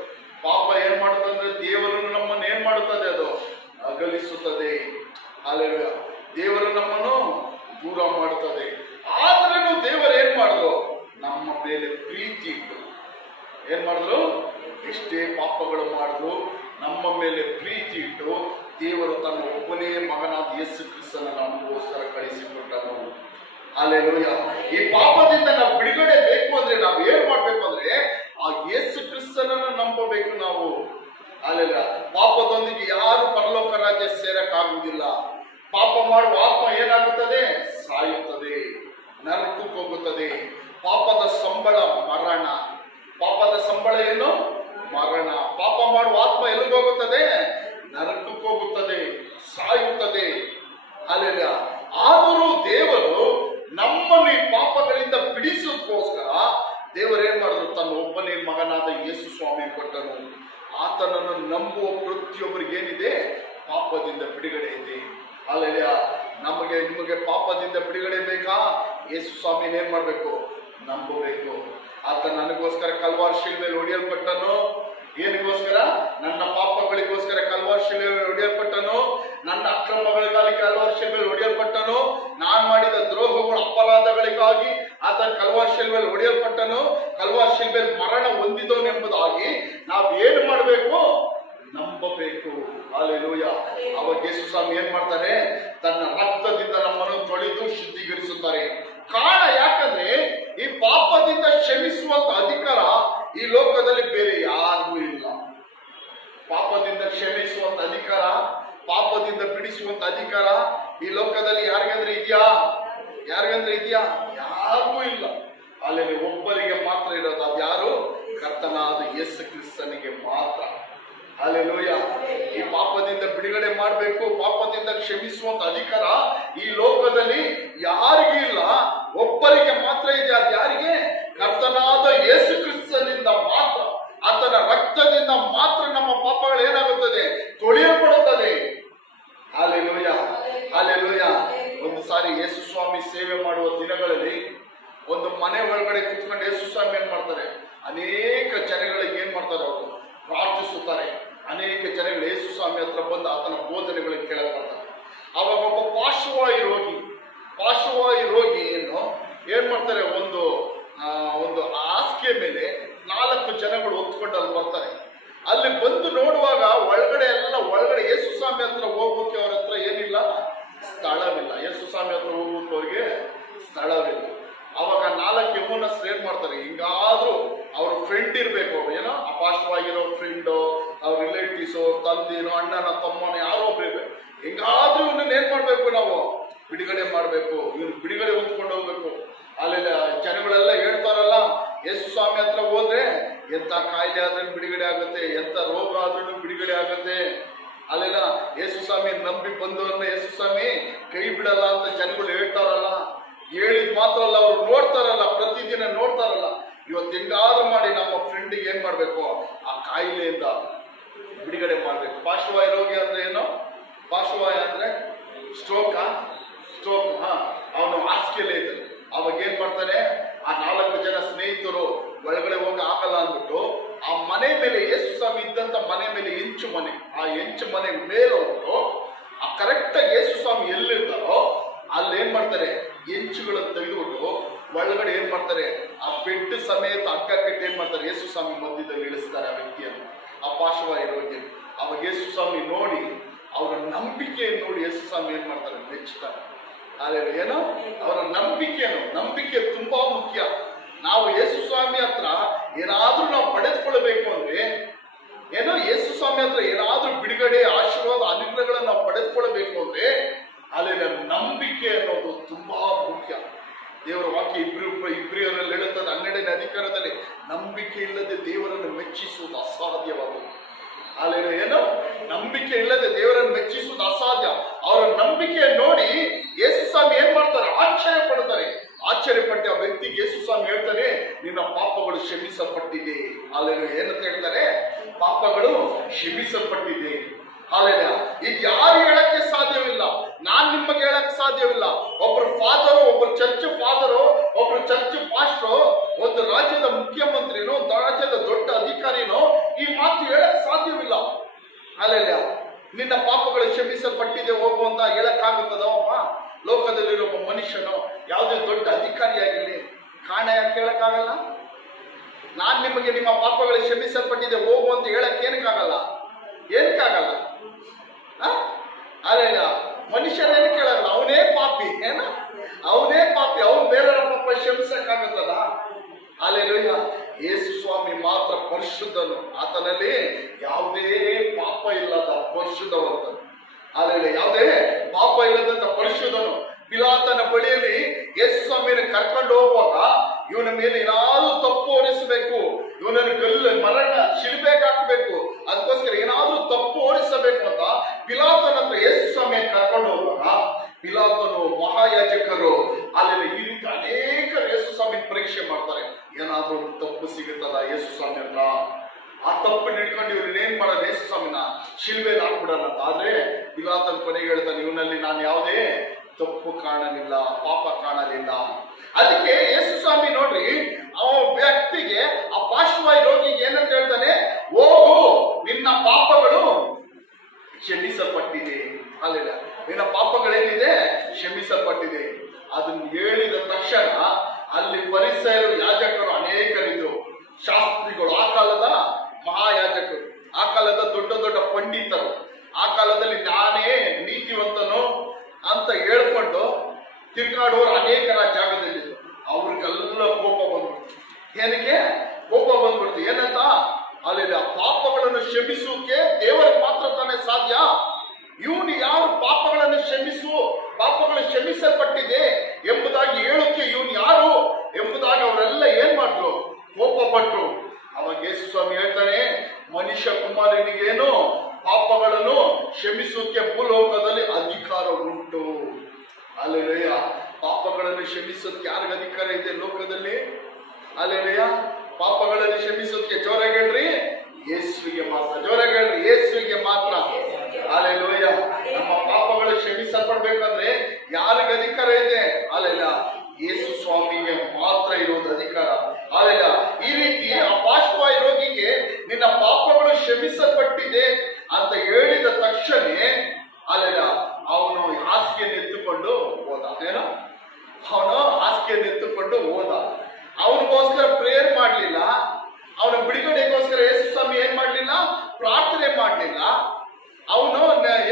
ಪಾಪ ಏನ್ ಮಾಡುತ್ತಂದ್ರೆ ದೇವರನ್ನು ನಮ್ಮನ್ನು ಏನ್ ಮಾಡುತ್ತದೆ? ಅದು ಅಗಲಿಸುತ್ತದೆ. ಹಲ್ಲೆಲೂಯಾ. ದೇವರು ನಮ್ಮನ್ನು ದೂರ ಮಾಡುತ್ತದೆ. ಆದ್ರೂ ದೇವರು ಏನ್ ಮಾಡಿದ್ರು? ನಮ್ಮ ಮೇಲೆ ಪ್ರೀತಿ ಇಟ್ಟು ಏನ್ ಮಾಡಿದ್ರು? ಎಷ್ಟೇ ಪಾಪಗಳು ಮಾಡಿದ್ರು ನಮ್ಮ ಮೇಲೆ ಪ್ರೀತಿ ಇಟ್ಟು ದೇವರು ತನ್ನ ಒಬ್ಬನೇ ಮಗನಾದ ಯೇಸು ಕ್ರಿಸ್ತನನ್ನು ನಮಗೋಸ್ಕರ ಕಳಿಸಿಕೊಟ್ಟನು. ಹಲ್ಲೆಲೂಯಾ. ಈ ಪಾಪದಿಂದ ನಾವು ಬಿಡುಗಡೆ ಬೇಕು ಅಂದ್ರೆ ನಾವು ಏನ್ ಮಾಡ್ಬೇಕು ಅಂದ್ರೆ ಆ ಯೇಸು ಕ್ರಿಸ್ತನನ್ನು ನಂಬಬೇಕು ನಾವು. ಹಲ್ಲೆಲೂಯಾ. ಪಾಪದೊಂದಿಗೆ ಯಾರು ಪರಲೋಕ ರಾಜ್ಯ ಸೇರಕ್ಕಾಗುವುದಿಲ್ಲ. ಪಾಪ ಮಾಡುವ ಆತ್ಮ ಏನಾಗುತ್ತದೆ? ಸಾಯುತ್ತದೆ, ನರಕಕ್ಕೆ ಹೋಗುತ್ತದೆ. ಪಾಪದ ಸಂಬಳ ಮರಣ. ಪಾಪದ ಸಂಬಳ ಏನು? ಮರಣ. ಪಾಪ ಮಾಡುವ ಆತ್ಮ ಎಲ್ಲಿಗೆ ಹೋಗುತ್ತದೆ? ನರಕಕ್ಕೆ ಹೋಗುತ್ತದೆ, ಸಾಯುತ್ತದೆ. ಹಲ್ಲೆಲೂಯಾ. ಆದರೂ ದೇವರು ನಮ್ಮನ್ನು ಈ ಪಾಪಗಳಿಂದ ಬಿಡಿಸೋದಕ್ಕೋಸ್ಕರ ದೇವರು ಏನ್ ಮಾಡಿದ್ರು? ತನ್ನ ಒಬ್ಬನೇ ಮಗನಾದ ಯೇಸು ಸ್ವಾಮಿ ಕೊಟ್ಟನು. ಆತನನ್ನು ನಂಬುವ ಪ್ರತಿಯೊಬ್ಬರಿಗೆ ಏನಿದೆ? ಪಾಪದಿಂದ ಬಿಡುಗಡೆ ಇದೆ. ಹಲ್ಲೆಲೂಯಾ. ನಿಮಗೆ ಪಾಪದಿಂದ ಬಿಡುಗಡೆ ಬೇಕಾ? ಯೇಸು ಸ್ವಾಮಿನ ಏನ್ ಮಾಡ್ಬೇಕು? ನಂಬಬೇಕು. ಆತ ನನಗೋಸ್ಕರ ಕಲ್ವಾರ್ ಶಿಲುಬೆಯಲ್ಲಿ ಹೊಡೆಯಲ್ಪಟ್ಟನು. ಏನಿಗೋಸ್ಕರ? ನನ್ನ ಪಾಪಗಳಿಗೋಸ್ಕರ ಕಲ್ವಾರ್ ಶಿಲುಬೆಯಲ್ಲಿ ಹೊಡೆಯಲ್ಪಟ್ಟನು. ನನ್ನ ಅಕ್ರಮಗಳಿಗಾಗಿ ಕಲ್ವಾರ್ ಶಿಲುಬೆಯಲ್ಲಿ ಹೊಡೆಯಲ್ಪಟ್ಟನು. ನಾನು ಮಾಡಿದ ದ್ರೋಹಗಳು, ಅಪರಾಧಗಳಿಗಾಗಿ ಆತ ಕಲ್ವಾರ್ ಶಿಲುಬೆಯಲ್ಲಿ ಹೊಡೆಯಲ್ಪಟ್ಟನು. ಕಲ್ವಾರ್ ಶಿಲುಬೆಯಲ್ಲಿ ಮರಣ ಹೊಂದಿದವನೆಂಬುದಾಗಿ ನಾವು ಏನು ಮಾಡಬೇಕು? ನಂಬಬೇಕು. ಹಲ್ಲೆಲೂಯಾ. ಅವಾಗ ಯೇಸು ಸ್ವಾಮಿ ಏನ್ ಮಾಡ್ತಾರೆ? ತನ್ನ ರಕ್ತದಿಂದ ನಮ್ಮನ್ನು ತೊಳೆದು ಶುದ್ಧೀಕರಿಸುತ್ತಾರೆ. ಕಾರಣ ಯಾಕಂದ್ರೆ ಈ ಪಾಪದಿಂದ ಕ್ಷಮಿಸುವಂತ ಅಧಿಕಾರ ಈ ಲೋಕದಲ್ಲಿ ಬೇರೆ ಯಾರಿಗೂ ಇಲ್ಲ. ಪಾಪದಿಂದ ಕ್ಷಮಿಸುವಂತ ಅಧಿಕಾರ, ಪಾಪದಿಂದ ಬಿಡಿಸುವಂತ ಅಧಿಕಾರ ಈ ಲೋಕದಲ್ಲಿ ಯಾರಿಗಂದ್ರೆ ಇದೆಯಾ? ಯಾರಿಗಂದ್ರೆ ಇದೆಯಾ? ಯಾರಿಗೂ ಇಲ್ಲ. ಅಲ್ಲಿ ಒಬ್ಬರಿಗೆ ಮಾತ್ರ ಇರೋದು. ಅದು ಯಾರು? ಕರ್ತನಾದ ಯೇಸು ಕ್ರಿಸ್ತನಿಗೆ ಮಾತ್ರ. ಹಲ್ಲೆಲೂಯಾ. ಈ ಪಾಪದಿಂದ ಬಿಡುಗಡೆ ಮಾಡಬೇಕು, ಪಾಪದಿಂದ ಕ್ಷಮಿಸುವಂತ ಅಧಿಕಾರ ಈ ಲೋಕದಲ್ಲಿ ಯಾರಿಗೂ ಇಲ್ಲ. ಒಬ್ಬರಿಗೆ ಮಾತ್ರ ಇದೆ. ಅದು ಯಾರಿಗೆ? ಕರ್ತನಾದ ಯೇಸು ಕ್ರಿಸ್ತನಿಂದ ಮಾತ್ರ. ಆತನ ರಕ್ತದಿಂದ ಮಾತ್ರ ನಮ್ಮ ಪಾಪಗಳು ಏನಾಗುತ್ತದೆ? ತೊಳೆಯಲ್ಪಡುತ್ತದೆ. ಹಲ್ಲೆಲೂಯಾ. ಹಲ್ಲೆಲೂಯಾ. ಒಂದು ಸಾರಿ ಯೇಸು ಸ್ವಾಮಿ ಸೇವೆ ಮಾಡುವ ದಿನಗಳಲ್ಲಿ ಒಂದು ಮನೆ ಒಳಗಡೆ ಕೂತ್ಕೊಂಡು ಯೇಸು ಸ್ವಾಮಿ ಏನ್ ಮಾಡ್ತಾರೆ? ಅನೇಕ ಜನಗಳಿಗೆ ಏನ್ ಮಾಡ್ತಾರೆ? ಅವರು ಪ್ರಾರ್ಥಿಸುತ್ತಾರೆ. ಅನೇಕ ಜನಗಳು ಯೇಸು ಸ್ವಾಮಿ ಹತ್ರ ಬಂದು ಆತನ ಬೋಧನೆಗಳಿಗೆ ಕೇಳಲ್ಪಡ್ತಾರೆ. ಅವಾಗ ಒಬ್ಬ ಪಾರ್ಶ್ವವಾಯು ರೋಗಿ ಏನ್ ಮಾಡ್ತಾರೆ? ಒಂದು ಹಾಸಿಗೆ ಮೇಲೆ 4 ಜನಗಳು ಹೊತ್ಕೊಂಡು ಅಲ್ಲಿ ಬರ್ತಾರೆ. ಅಲ್ಲಿ ಬಂದು ನೋಡುವಾಗ ಒಳಗಡೆ ಯೇಸು ಸ್ವಾಮಿ ಹತ್ರ ಹೋಗೋಕೆ ಅವ್ರ ಹತ್ರ ಏನಿಲ್ಲ? ಸ್ಥಳವಿಲ್ಲ. ಯೇಸು ಸ್ವಾಮಿ ಹತ್ರ ಹೋಗೋಕೆ ಅವ್ರಿಗೆ ಸ್ಥಳವಿಲ್ಲ. ಅವಾಗ 4 ಯೌವನಸ್ಥರು ಏನ್ ಮಾಡ್ತಾರೆ? ಹಿಂಗಾದ್ರೂ ಅವ್ರ ಫ್ರೆಂಡ್ ಇರ್ಬೇಕು. ಏನೋ ಅಪಾಷ್ಟವಾಗಿರೋ ಫ್ರೆಂಡು, ಅವ್ರ ರಿಲೇಟಿವ್ಸ್, ಅವ್ರ ತಂದೆನೋ, ಅಣ್ಣನ, ತಮ್ಮನೋ ಯಾರೋ ಒಬ್ರು ಇರ್ಬೇಕು. ಹಿಂಗಾದ್ರೂ ಇವನ್ನ ಏನ್ ಮಾಡ್ಬೇಕು? ನಾವು ಬಿಡುಗಡೆ ಮಾಡ್ಬೇಕು. ಇವನು ಬಿಡುಗಡೆ ಹೊಂದ್ಕೊಂಡು ಹೋಗ್ಬೇಕು. ಅಲ್ಲೆಲ್ಲ ಎಂತ ಕಾಯಿಲೆ ಆದ್ರೂ ಬಿಡುಗಡೆ ಆಗುತ್ತೆ, ಎಂತ ರೋಗ ಆದ್ರೂ ಬಿಡುಗಡೆ ಆಗುತ್ತೆ. ಅಲ್ಲೆಲ್ಲ ಯೇಸು ಸ್ವಾಮಿ ನಂಬಿ ಬಂದವ್ರನ್ನ ಯೇಸು ಸ್ವಾಮಿ ಕೈ ಬಿಡಲ್ಲ ಅಂತ ಜನಗಳು ಹೇಳ್ತಾರಲ್ಲ. ಹೇಳಿದ್ ಮಾತ್ರ ಅಲ್ಲ, ಅವ್ರು ನೋಡ್ತಾರಲ್ಲ, ಪ್ರತಿದಿನ ನೋಡ್ತಾರಲ್ಲ. ಇವತ್ತು ಹೆಂಗಾದ್ರೂ ಮಾಡಿ ನಮ್ಮ ಫ್ರೆಂಡಿಗೆ ಏನ್ ಮಾಡ್ಬೇಕು, ಆ ಕಾಯಿಲೆಯಿಂದ ಬಿಡುಗಡೆ ಮಾಡ್ಬೇಕು. ಪಾರ್ಶ್ವವಾಯು ರೋಗಿ ಅಂದ್ರೆ ಏನು? ಪಾರ್ಶ್ವವಾಯು ಅಂದ್ರೆ ಸ್ಟ್ರೋಕ್. ಅವನು ಹಾಸಿಗೆಲ್ಲೇ ಇದ್ದಾನೆ. ಅವಾಗ ಏನ್ ಮಾಡ್ತಾನೆ, ಆ 4 ಜನ ಸ್ನೇಹಿತರು ಒಳಗಡೆ ಹೋಗಿ ಆಗಲ್ಲ ಅಂದ್ಬಿಟ್ಟು ಆ ಮನೆ ಮೇಲೆ, ಯೇಸು ಸ್ವಾಮಿ ಇದ್ದಂತ ಮನೆ ಮೇಲೆ ಹೆಂಚು ಮನೆ, ಆ ಹೆಂಚು ಮನೆ ಮೇಲೆ ಹೋಗ್ಬಿಟ್ಟು ಆ ಕರೆಕ್ಟ್ ಆಗಿ ಯೇಸು ಸ್ವಾಮಿ ಎಲ್ಲಿರ್ತಾರೋ ಅಲ್ಲಿ ಏನ್ ಮಾಡ್ತಾರೆ, ಹೆಂಚುಗಳನ್ನು ತೆಗೆದುಬಿಟ್ಟು ಒಳಗಡೆ ಏನ್ ಮಾಡ್ತಾರೆ, ಆ ಬೆಡ್ ಸಮೇತ ಹಗ್ಗ ಕಟ್ಟಿ ಏನ್ ಮಾಡ್ತಾರೆ, ಯೇಸು ಸ್ವಾಮಿ ಮಧ್ಯದಲ್ಲಿ ಇಳಿಸ್ತಾರೆ ಆ ವ್ಯಕ್ತಿಯನ್ನು, ಆ ಪಾರ್ಶ್ವವಾಯು ರೋಗಿ. ಅವಾಗ ಯೇಸು ಸ್ವಾಮಿ ನೋಡಿ, ಅವರ ನಂಬಿಕೆಯನ್ನು ನೋಡಿ ಯೇಸು ಸ್ವಾಮಿ ಏನ್ ಮಾಡ್ತಾರೆ, ಮೆಚ್ಚುತ್ತಾರೆ. ಅದೇ ಏನೋ ಅವರ ನಂಬಿಕೆ ತುಂಬಾ ಮುಖ್ಯ. ನಾವು ಯೇಸು ಸ್ವಾಮಿ ಹತ್ರ ಏನಾದ್ರೂ ನಾವು ಪಡೆದುಕೊಳ್ಳಬೇಕು ಅಂದ್ರೆ, ಏನೋ ಯೇಸು ಸ್ವಾಮಿ ಹತ್ರ ಏನಾದ್ರೂ ಬಿಡುಗಡೆ, ಆಶೀರ್ವಾದ, ಅನುಗ್ರಹಗಳನ್ನು ನಾವು ಪಡೆದುಕೊಳ್ಳಬೇಕು ಅಂದ್ರೆ ಅಲ್ಲಿ ನಂಬಿಕೆ ಅನ್ನೋದು ತುಂಬಾ ಮುಖ್ಯ. ದೇವರ ವಾಕ್ಯ ಇಬ್ರಿಯರಲ್ಲಿ ಹೇಳುತ್ತದೆ 12ನೇ ಅಧಿಕಾರದಲ್ಲಿ, ನಂಬಿಕೆ ಇಲ್ಲದೆ ದೇವರನ್ನು ಮೆಚ್ಚಿಸುವುದು ಅಸಾಧ್ಯವಾಗುವುದು. ಅಲ್ಲಿ ಏನೋ ನಂಬಿಕೆ ಇಲ್ಲದೆ ದೇವರನ್ನು ಮೆಚ್ಚಿಸುವುದು ಅಸಾಧ್ಯ. ಅವರ ನಂಬಿಕೆಯನ್ನು ನೋಡಿ ಯೇಸು ಸ್ವಾಮಿ ಏನ್ ಮಾಡ್ತಾರೆ, ಆಶ್ಚರ್ಯ ಪಡ್ತಾರೆ. ಆಶ್ಚರ್ಯಪಟ್ಟ ಆ ವ್ಯಕ್ತಿಗೆ ಯೇಸು ಸ್ವಾಮಿ ಹೇಳ್ತಾರೆ, ನಿನ್ನ ಪಾಪಗಳು ಕ್ಷಮಿಸಲ್ಪಟ್ಟಿದೆ. ಅಲ್ಲಿ ಏನಂತ ಹೇಳ್ತಾರೆ, ಪಾಪಗಳು ಕ್ಷಮಿಸಲ್ಪಟ್ಟಿದೆ. ಅಲ್ಲೆಲ್ಲ ಇದು ಯಾರು ಹೇಳಕ್ಕೆ ಸಾಧ್ಯವಿಲ್ಲ, ನಾನ್ ನಿಮಗೆ ಹೇಳಕ್ ಸಾಧ್ಯವಿಲ್ಲ. ಒಬ್ರು ಫಾದರು, ಒಬ್ರು ಚರ್ಚ್ ಫಾದರು, ಒಬ್ರು ಚರ್ಚ್ ಪಾಸ್ಟ್ರು, ಒಂದು ರಾಜ್ಯದ ಮುಖ್ಯಮಂತ್ರಿನೋ, ಒಂದು ರಾಜ್ಯದ ದೊಡ್ಡ ಅಧಿಕಾರಿನೋ ಈ ಮಾತು ಹೇಳಕ್ ಸಾಧ್ಯವಿಲ್ಲ. ಅಲ್ಲೆಲ್ಲ ನಿನ್ನ ಪಾಪಗಳು ಕ್ಷಮಿಸಲ್ಪಟ್ಟಿದೆ ಹೋಗು ಅಂತ ಹೇಳಕ್ಕಾಗುತ್ತದಪ್ಪ? ಲೋಕದಲ್ಲಿರೋ ಒಬ್ಬ ಮನುಷ್ಯನೋ, ಯಾವುದೇ ದೊಡ್ಡ ಅಧಿಕಾರಿಯಾಗಿರ್ಲಿ, ಕಾರಣ ಯಾಕೆ ಹೇಳಕ್ಕಾಗಲ್ಲ? ನಾನ್ ನಿಮಗೆ ನಿಮ್ಮ ಪಾಪಗಳು ಕ್ಷಮಿಸಲ್ಪಟ್ಟಿದೆ ಹೋಗು ಅಂತ ಹೇಳಕ್ ಏನಕ್ಕಾಗಲ್ಲ? ಅಲ್ಲ, ಮನುಷ್ಯನೇನು ಕೇಳಲ್ಲ, ಅವನೇ ಪಾಪಿ. ಅವನೇ ಪಾಪಿ, ಅವನು ಬೇರೆಯವರ ಪಾಪ ಕ್ಷಮಿಸಕ್ಕಾಗುತ್ತದ? ಅಲ್ಲೆಲ್ಲ ಯೇಸು ಸ್ವಾಮಿ ಮಾತ್ರ ಪರಿಶುದ್ಧನು, ಆತನಲ್ಲಿ ಯಾವುದೇ ಪಾಪ ಇಲ್ಲದ ಪರಿಶುದ್ಧವಂತನು. ಅಲ್ಲೆಲ್ಲ ಯಾವುದೇ ಪಾಪ ಇಲ್ಲದಂತ ಪರಿಶುದ್ಧನು. ಪಿಲಾತನ ಬಳಿಯಲ್ಲಿ ಯೇಸು ಸ್ವಾಮಿಯನ್ನು ಕರ್ಕೊಂಡು ಹೋಗುವಾಗ ಇವನ ಮೇಲೆ ಏನಾದ್ರೂ ತಪ್ಪು ಹೊರಿಸಬೇಕು, ಇವನನ್ನು ಮರಣ ಶಿಲ್ಬೆಗೆ ಹಾಕಬೇಕು, ಅದಕ್ಕೋಸ್ಕರ ಏನಾದ್ರೂ ತಪ್ಪು ಹೊರಿಸಬೇಕು ಅಂತ ಪಿಲಾತನ ಹತ್ರ ಯೇಸು ಸ್ವಾಮಿಯನ್ನು ಕರ್ಕೊಂಡು ಹೋಗುವಾಗ ಪಿಲಾತನು, ಮಹಾಯಾಜಕರು ಅಲ್ಲಿ ಈ ರೀತಿ ಅನೇಕ ಯೇಸು ಸ್ವಾಮಿ ಪರೀಕ್ಷೆ ಮಾಡ್ತಾರೆ. ಏನಾದ್ರೂ ಒಂದು ತಪ್ಪು ಸಿಗುತ್ತದ ಯೇಸು ಸ್ವಾಮಿ ಹತ್ರ? ಆ ತಪ್ಪು ಹಿಡ್ಕೊಂಡು ಇವ್ರನ್ನ ಏನ್ ಮಾಡೋದು, ಯೇಸು ಸ್ವಾಮಿನ ಶಿಲ್ಬೆಗೆ ಹಾಕ್ಬಿಡಲ್ಲ ಅಂತ. ಆದ್ರೆ ಪಿಲಾತನ ಕೊನೆಗೆ ಹೇಳ್ತಾನೆ, ಇವನಲ್ಲಿ ನಾನು ಯಾವುದೇ ತಪ್ಪು ಕಾಣಲಿಲ್ಲ, ಪಾಪ ಕಾಣಲಿಲ್ಲ. ಅದಕ್ಕೆ ಯೇಸು ಸ್ವಾಮಿ ನೋಡ್ರಿ, ಆ ವ್ಯಕ್ತಿಗೆ, ಆ ಪಾರ್ಶ್ವವಾಯು ರೋಗಿಗೆ ಏನಂತ ಹೇಳ್ತಾನೆ, ಹೋಗು, ನಿನ್ನ ಪಾಪಗಳು ಕ್ಷಮಿಸಲ್ಪಟ್ಟಿದೆ. ಅಲ್ಲಿಲ್ಲ, ನಿನ್ನ ಪಾಪಗಳೇನಿದೆ ಕ್ಷಮಿಸಲ್ಪಟ್ಟಿದೆ. ಅದನ್ನು ಹೇಳಿದ ತಕ್ಷಣ ಅಲ್ಲಿ ಪರಿಸರರು, ಯಾಜಕರು ಅನೇಕರಿದ್ರು, ಶಾಸ್ತ್ರಿಗಳು, ಆ ಕಾಲದ ಮಹಾಯಾಜಕರು, ಆ ಕಾಲದ ದೊಡ್ಡ ದೊಡ್ಡ ಪಂಡಿತರು, ಆ ಕಾಲದಲ್ಲಿ ನಾನೇ ನೀತಿವಂತನು ಅಂತ ಹೇಳ್ಕೊಂಡು ತಿರ್ಗಾಡೋರು ಅನೇಕರ ಜಾಗದಲ್ಲಿದ್ರು. ಅವ್ರಿಗೆಲ್ಲ ಕೋಪ ಬಂದ್ಬಿಡ್ತು. ಏನಕ್ಕೆ ಕೋಪ ಬಂದ್ಬಿಡ್ತು? ಏನಂತ, ಅಲ್ಲಿ ಪಾಪಗಳನ್ನು ಕ್ಷಮಿಸುವುದಕ್ಕೆ ದೇವರಿಗೆ ಮಾತ್ರ ತಾನೇ ಸಾಧ್ಯ. ಇವನು ಯಾರು ಪಾಪಗಳನ್ನು ಪಾಪಗಳು ಕ್ಷಮಿಸಲ್ಪಟ್ಟಿದೆ ಎಂಬುದಾಗಿ ಹೇಳೋಕೆ ಇವನು ಯಾರು ಎಂಬುದಾಗಿ ಅವರೆಲ್ಲ ಏನ್ ಮಾಡಿದ್ರು, ಕೋಪ ಪಟ್ರು. ಅವಾಗ ಯೇಸು ಸ್ವಾಮಿ ಹೇಳ್ತಾನೆ, ಮನುಷ್ಯ ಕುಮಾರನಿಗೇನು ಪಾಪಗಳನ್ನು ಕ್ಷಮಿಸೋಕೆ ಭೂಲೋಕದಲ್ಲಿ ಅಧಿಕಾರ ಉಂಟು. ಅಲ್ಲೆಲೆಯ ಪಾಪಗಳನ್ನು ಕ್ಷಮಿಸೋದಕ್ಕೆ ಯಾರಿಗೆ ಅಧಿಕಾರ ಇದೆ ಲೋಕದಲ್ಲಿ? ಅಲ್ಲೆಲೆಯ ಪಾಪಗಳನ್ನು ಕ್ಷಮಿಸೋದಕ್ಕೆ ಜೋರಾಗಿ ಹೇಳ್ರಿ, ಯೇಸುವಿಗೆ ಮಾತ್ರ. ಜೋರಾಗಿ ಹೇಳ್ರಿ, ಯೇಸುವಿಗೆ ಮಾತ್ರ. ಅಲ್ಲೆಲೂಯ. ನಮ್ಮ ಪಾಪಗಳು ಕ್ಷಮಿಸಲ್ಪಡ್ಬೇಕಂದ್ರೆ ಯಾರಿಗೆ ಅಧಿಕಾರ ಇದೆ? ಅಲ್ಲೆಲ್ಲ ಯೇಸು ಸ್ವಾಮಿಗೆ ಮಾತ್ರ ಇರುವುದು ಅಧಿಕಾರ. ಅಲ್ಲೆಲ್ಲ ಈ ರೀತಿ ಆ ಪಾರ್ಶ್ವವಾಯು ರೋಗಿಗೆ ನಿನ್ನ ಪಾಪಗಳು ಕ್ಷಮಿಸಲ್ಪಟ್ಟಿದೆ ಅಂತ ಹೇಳಿದ ತಕ್ಷಣ ಅಲ್ಲೆಲ್ಲ ಅವನು ಹಾಸಿಗೆಯನ್ನು ಎತ್ತುಕೊಂಡು ಹೋದ. ಏನೋ ಅವನು ಹಾಸಿಗೆಯನ್ನು ಎತ್ತುಕೊಂಡು ಹೋದ. ಅವನಿಗೋಸ್ಕರ ಪ್ರೇಯರ್ ಮಾಡ್ಲಿಲ್ಲ, ಅವನ ಬಿಡುಗಡೆಗೋಸ್ಕರ ಯೇಸು ಸ್ವಾಮಿ ಏನ್ ಮಾಡ್ಲಿಲ್ಲ, ಪ್ರಾರ್ಥನೆ ಮಾಡ್ಲಿಲ್ಲ. ಅವನು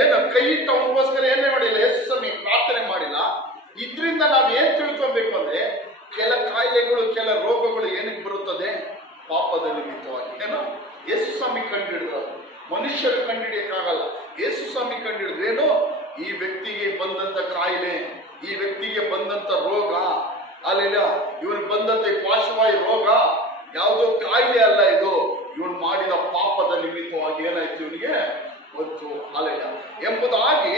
ಏನು ಕೈ ಇಟ್ಟು ಅವನಿಗೋಸ್ಕರ ಏನೇ ಮಾಡಿಲ್ಲ, ಯೇಸು ಸ್ವಾಮಿ ಪ್ರಾರ್ಥನೆ ಮಾಡಿಲ್ಲ. ಇದ್ರಿಂದ ನಾವ್ ಏನ್ ತಿಳ್ಕೊಬೇಕು ಅಂದ್ರೆ, ಕೆಲ ಕಾಯಿಲೆಗಳು, ಕೆಲ ರೋಗಗಳು ಏನಕ್ಕೆ ಬರುತ್ತದೆ? ಪಾಪದ ನಿಮಿತ್ತವಾಗಿ. ಏನೋ ಯೇಸು ಸ್ವಾಮಿ ಕಂಡುಹಿಡಿದ್ರು, ಮನುಷ್ಯರು ಕಂಡುಹಿಡಿಯಕ್ಕಾಗಲ್ಲ. ಯೇಸು ಸ್ವಾಮಿ ಕಂಡುಹಿಡಿದ್ರೇನು, ಈ ವ್ಯಕ್ತಿಗೆ ಬಂದಂತ ಕಾಯಿಲೆ, ಈ ವ್ಯಕ್ತಿಗೆ ಬಂದಂತ ರೋಗ, ಅಲ್ಲಿಲ್ಲ ಇವನಿಗೆ ಬಂದಂತ ಪಾರ್ಶ್ವವಾಯು ರೋಗ ಯಾವುದೋ ಕಾಯಿಲೆ ಅಲ್ಲ ಇದು. ಇವನು ಮಾಡಿದ ಪಾಪದ ನಿಮಿತ್ತವಾಗಿ ಏನಾಯ್ತು ಇವನಿಗೆ ಗೊತ್ತು. ಅಲೆಯ ಎಂಬುದಾಗಿ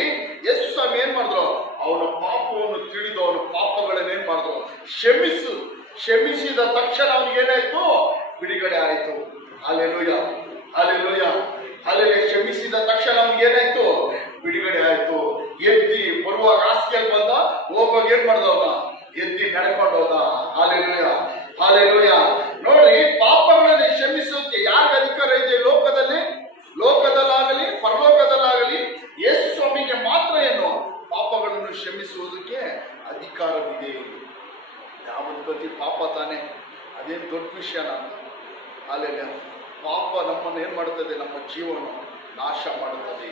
ಯೇಸು ಸ್ವಾಮಿ ಏನ್ ಮಾಡಿದ್ರು, ಅವನ ಪಾಪವನ್ನು ತಿಳಿದು ಅವನ ಪಾಪಗಳನ್ನ ಏನ್ ಮಾಡಿದ್ರು, ಕ್ಷಮಿಸಿದ ತಕ್ಷಣ ಅವನಿಗೆ ಏನಾಯ್ತು, ಬಿಡುಗಡೆ ಆಯ್ತು. Hallelujah, hallelujah, hallelujah. ಕ್ಷಮಿಸಿದ ತಕ್ಷಣ ಅವನಿಗೆ ಏನಾಯ್ತು, ಬಿಡುಗಡೆ ಆಯ್ತು. ಎದ್ದಿ ಬರುವಾಗ ಹಾಸಿಗೆಯಲ್ಲಿ ಬಂದ, ಹೋಗುವಾಗ ಏನ್ ಮಾಡ್ದವನ, ಎದ್ದಿ ನಡ್ಕೊಂಡು ಹೋದ. Hallelujah, hallelujah. ನೋಡ್ರಿ, ಪಾಪಗಳನ್ನು ಕ್ಷಮಿಸೋಕೆ ಯಾರಿಗೆ ಅಧಿಕಾರ ಇದೆ ಲೋಕದಲ್ಲಿ? ಲೋಕದಲ್ಲಾಗಲಿ ಪರಲೋಕದಲ್ಲಾಗಲಿ ಯೇಸು ಸ್ವಾಮಿಗೆ ಮಾತ್ರ ಏನು ಪಾಪಗಳನ್ನು ಕ್ಷಮಿಸುವುದಕ್ಕೆ ಅಧಿಕಾರವಿದೆ. ಯಾವತ್ತು ಪ್ರತಿ ಪಾಪ ತಾನೆ, ಅದೇನು ದೊಡ್ಡ ವಿಷಯನ? ಅಲ್ಲೆಲ್ಲ ಪಾಪ ನಮ್ಮನ್ನು ಏನ್ ಮಾಡುತ್ತದೆ, ನಮ್ಮ ಜೀವನ ನಾಶ ಮಾಡುತ್ತದೆ.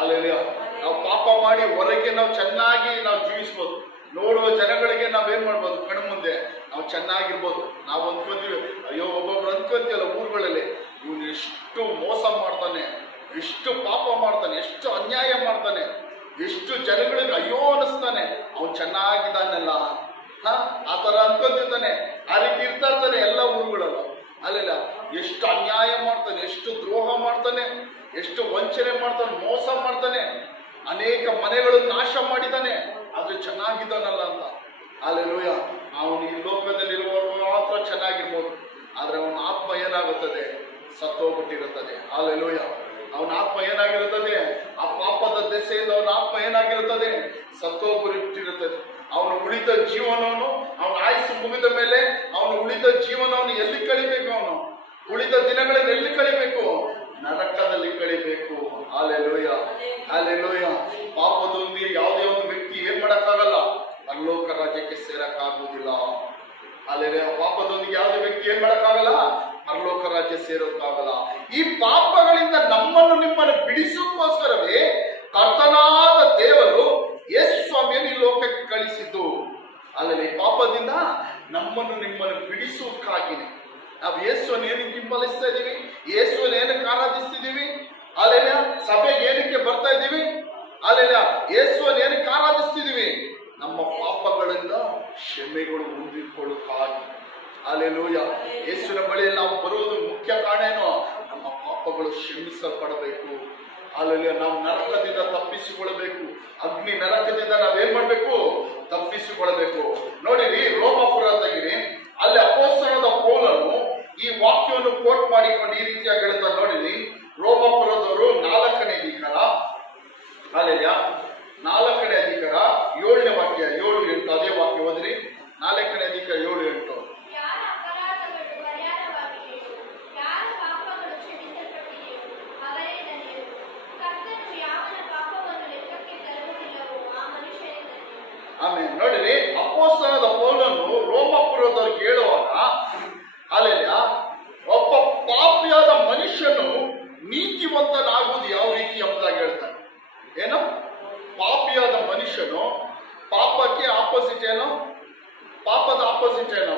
ಅಲ್ಲೆಲ್ಲ ನಾವು ಪಾಪ ಮಾಡಿ ಹೊರಗೆ ನಾವು ಚೆನ್ನಾಗಿ ನಾವು ಜೀವಿಸ್ಬೋದು, ನೋಡುವ ಜನಗಳಿಗೆ ನಾವೇನ್ ಮಾಡ್ಬೋದು, ಕಣ್ಣು ಮುಂದೆ ನಾವು ಚೆನ್ನಾಗಿರ್ಬೋದು. ನಾವು ಅಂದ್ಕೊಂತೀವಿ, ಅಯ್ಯೋ ಒಬ್ಬೊಬ್ರು ಅಂದ್ಕೊಂತೀವಲ್ಲ ಊರುಗಳಲ್ಲಿ, ಇವನು ಎಷ್ಟು ಮೋಸ ಮಾಡ್ತಾನೆ, ಎಷ್ಟು ಪಾಪ ಮಾಡ್ತಾನೆ, ಎಷ್ಟು ಅನ್ಯಾಯ ಮಾಡ್ತಾನೆ, ಎಷ್ಟು ಜನಗಳಿಗೆ ಅಯ್ಯೋ ಅನಿಸ್ತಾನೆ, ಅವನು ಚೆನ್ನಾಗಿದ್ದಾನೆಲ್ಲ ಆ ತರ ಅನ್ಕೊಂತಿರ್ತಾನೆ. ಆ ರೀತಿ ಇರ್ತಾ ಇರ್ತಾನೆ ಎಲ್ಲ ಊರುಗಳಲ್ಲೂ. ಅಲ್ಲೆಲ್ಲ ಎಷ್ಟು ಅನ್ಯಾಯ ಮಾಡ್ತಾನೆ, ಎಷ್ಟು ದ್ರೋಹ ಮಾಡ್ತಾನೆ, ಎಷ್ಟು ವಂಚನೆ ಮಾಡ್ತಾನೆ, ಮೋಸ ಮಾಡ್ತಾನೆ, ಅನೇಕ ಮನೆಗಳನ್ನು ನಾಶ ಮಾಡಿದ್ದಾನೆ, ಆದ್ರೆ ಚೆನ್ನಾಗಿದ್ದಾನಲ್ಲ ಅಂತ. ಅಲ್ಲೆಲೂಯ. ಅವನು ಈ ಲೋಕದಲ್ಲಿರುವವರು ಮಾತ್ರ ಚೆನ್ನಾಗಿರ್ಬೋದು, ಆದ್ರೆ ಅವನ ಆತ್ಮ ಏನಾಗುತ್ತದೆ, ಸತ್ತೋಗ್ಬಿಟ್ಟಿರುತ್ತದೆ. ಅಲ್ಲೆಲೂಯ. ಅವನ ಆತ್ಮ ಏನಾಗಿರುತ್ತದೆ, ಆ ಪಾಪದ ದೆಸೆಯಿಂದ ಅವನ ಆತ್ಮ ಏನಾಗಿರುತ್ತದೆ, ಸತ್ತೋಗ್ಬಿಟ್ಟಿರುತ್ತದೆ. ಅವನು ಉಳಿದ ಜೀವನವನ್ನು, ಅವನ ಆಯುಸ್ಸು ಮುಗಿದ ಮೇಲೆ ಅವನು ಉಳಿದ ಜೀವನವನ್ನು ಎಲ್ಲಿ ಕಳಿಬೇಕು, ಅವನು ಉಳಿದ ದಿನಗಳನ್ನು ಎಲ್ಲಿ ಕಳಿಬೇಕು, ನರಕದಲ್ಲಿ ಕಳಿಬೇಕು. Hallelujah, hallelujah. ಪಾಪದೊಂದಿಗೆ ಯಾವುದೇ ಒಂದು ವ್ಯಕ್ತಿ ಏನ್ ಮಾಡಕ್ಕಾಗಲ್ಲ, ಪರಲೋಕ ರಾಜ್ಯಕ್ಕೆ ಸೇರಕ್ಕಾಗುವುದಿಲ್ಲ. ಅಲ್ಲೆಲೂಯ. ಪಾಪದೊಂದಿಗೆ ಯಾವುದೇ ವ್ಯಕ್ತಿ ಏನ್ ಮಾಡಕ್ಕಾಗಲ್ಲ, ಪರಲೋಕ ರಾಜ್ಯ ಸೇರೋಕ್ಕಾಗಲ್ಲ. ಈ ಪಾಪಗಳಿಂದ ನಮ್ಮನ್ನು ನಿಮ್ಮನ್ನು ಬಿಡಿಸೋಕ್ಕೋಸ್ಕರವೇ ಕರ್ತನಾದ ದೇವರು ಯೇಸು ಸ್ವಾಮಿಯನ್ನು ಈ ಲೋಕಕ್ಕೆ ಕಳಿಸಿದ್ದು. ಅಲ್ಲಲ್ಲಿ ಪಾಪದಿಂದ ನಮ್ಮನ್ನು ನಿಮ್ಮನ್ನು ಬಿಡಿಸುವುದಕ್ಕಾಗಿನೇ ನಾವು ಯೇಸುವನ್ನು ಏನಕ್ಕೆ ಹಿಂಬಾಲಿಸ್ತಾ ಇದ್ದೀವಿ, ಯೇಸುವನ್ನು ಏನಕ್ಕೆ ಆರಾಧಿಸ್ತಿದ್ದೀವಿ, ಅಲ್ಲೆಲ್ಲ ಸಭೆಗೆ ಏನಕ್ಕೆ ಬರ್ತಾ ಇದ್ದೀವಿ, ಅಲ್ಲೆಲ್ಲ ಯೇಸುವನ್ನು ಏನಕ್ಕೆ ಆರಾಧಿಸ್ತಿದ್ದೀವಿ, ನಮ್ಮ ಪಾಪಗಳಿಂದ ಕ್ಷಮೆಗಳು ಹೊಂದಿಕೊಳ್ಳುತ್ತಾಗಿ. ಅಲ್ಲೆಲೂಯ. ಯೇಸುವಿನ ಬಳಿಯಲ್ಲಿ ನಾವು ಬರುವುದು ಮುಖ್ಯ ಕಾರಣ ಏನು, ನಮ್ಮ ಪಾಪಗಳು ಕ್ಷಮಿಸಲ್ಪಡಬೇಕು. ಅಲ್ಲೆಲ್ಲ ನಾವು ನರಕದಿಂದ ತಪ್ಪಿಸಿಕೊಳ್ಳಬೇಕು, ಅಗ್ನಿ ನರಕದಿಂದ ನಾವೇನ್ ಮಾಡ್ಬೇಕು, ತಪ್ಪಿಸಿಕೊಳ್ಳಬೇಕು. ನೋಡಿರಿ, ರೋಮಾಪುರ ತೆಗಿರಿ, ಅಲ್ಲಿ ಅಪೊಸ್ತಲನಾದ ಪೌಲನು ಈ ವಾಕ್ಯವನ್ನು ಕೋಟ್ ಮಾಡಿಕೊಂಡು ಈ ರೀತಿಯಾಗಿ ಹೇಳ್ತಾರೆ. ನೋಡಿರಿ, ರೋಮಾಪುರದವರು 4ನೇ ಅಧಿಕಾರ, ಅಲ್ಲೆಲ್ಲ 4ನೇ ಅಧಿಕಾರ 7ನೇ ವಾಕ್ಯ, 7-8 ಅದೇ ವಾಕ್ಯ ಓದ್ರಿ. 4ನೇ ಅಧಿಕಾರ 7-8. ಆಮೇಲೆ ನೋಡಿರಿ, ಅಪೊಸ್ತಲನಾದ ಪೌಲನು ರೋಮಾಪುರದವ್ರಿಗೆ ಹೇಳುವಾಗ ಅಲ್ಲೆಲ್ಲ ಒಬ್ಬ ಪಾಪಿಯಾದ ಮನುಷ್ಯನು ನೀತಿವಂತನಾಗುವುದು ಯಾವ ರೀತಿ ಎಂಬುದಾಗಿ ಹೇಳ್ತಾನೆ. ಏನು, ಪಾಪಿಯಾದ ಮನುಷ್ಯನು, ಪಾಪಕ್ಕೆ ಆಪೋಸಿಟ್ ಏನು, ಪಾಪದ ಆಪೋಸಿಟ್ ಏನು,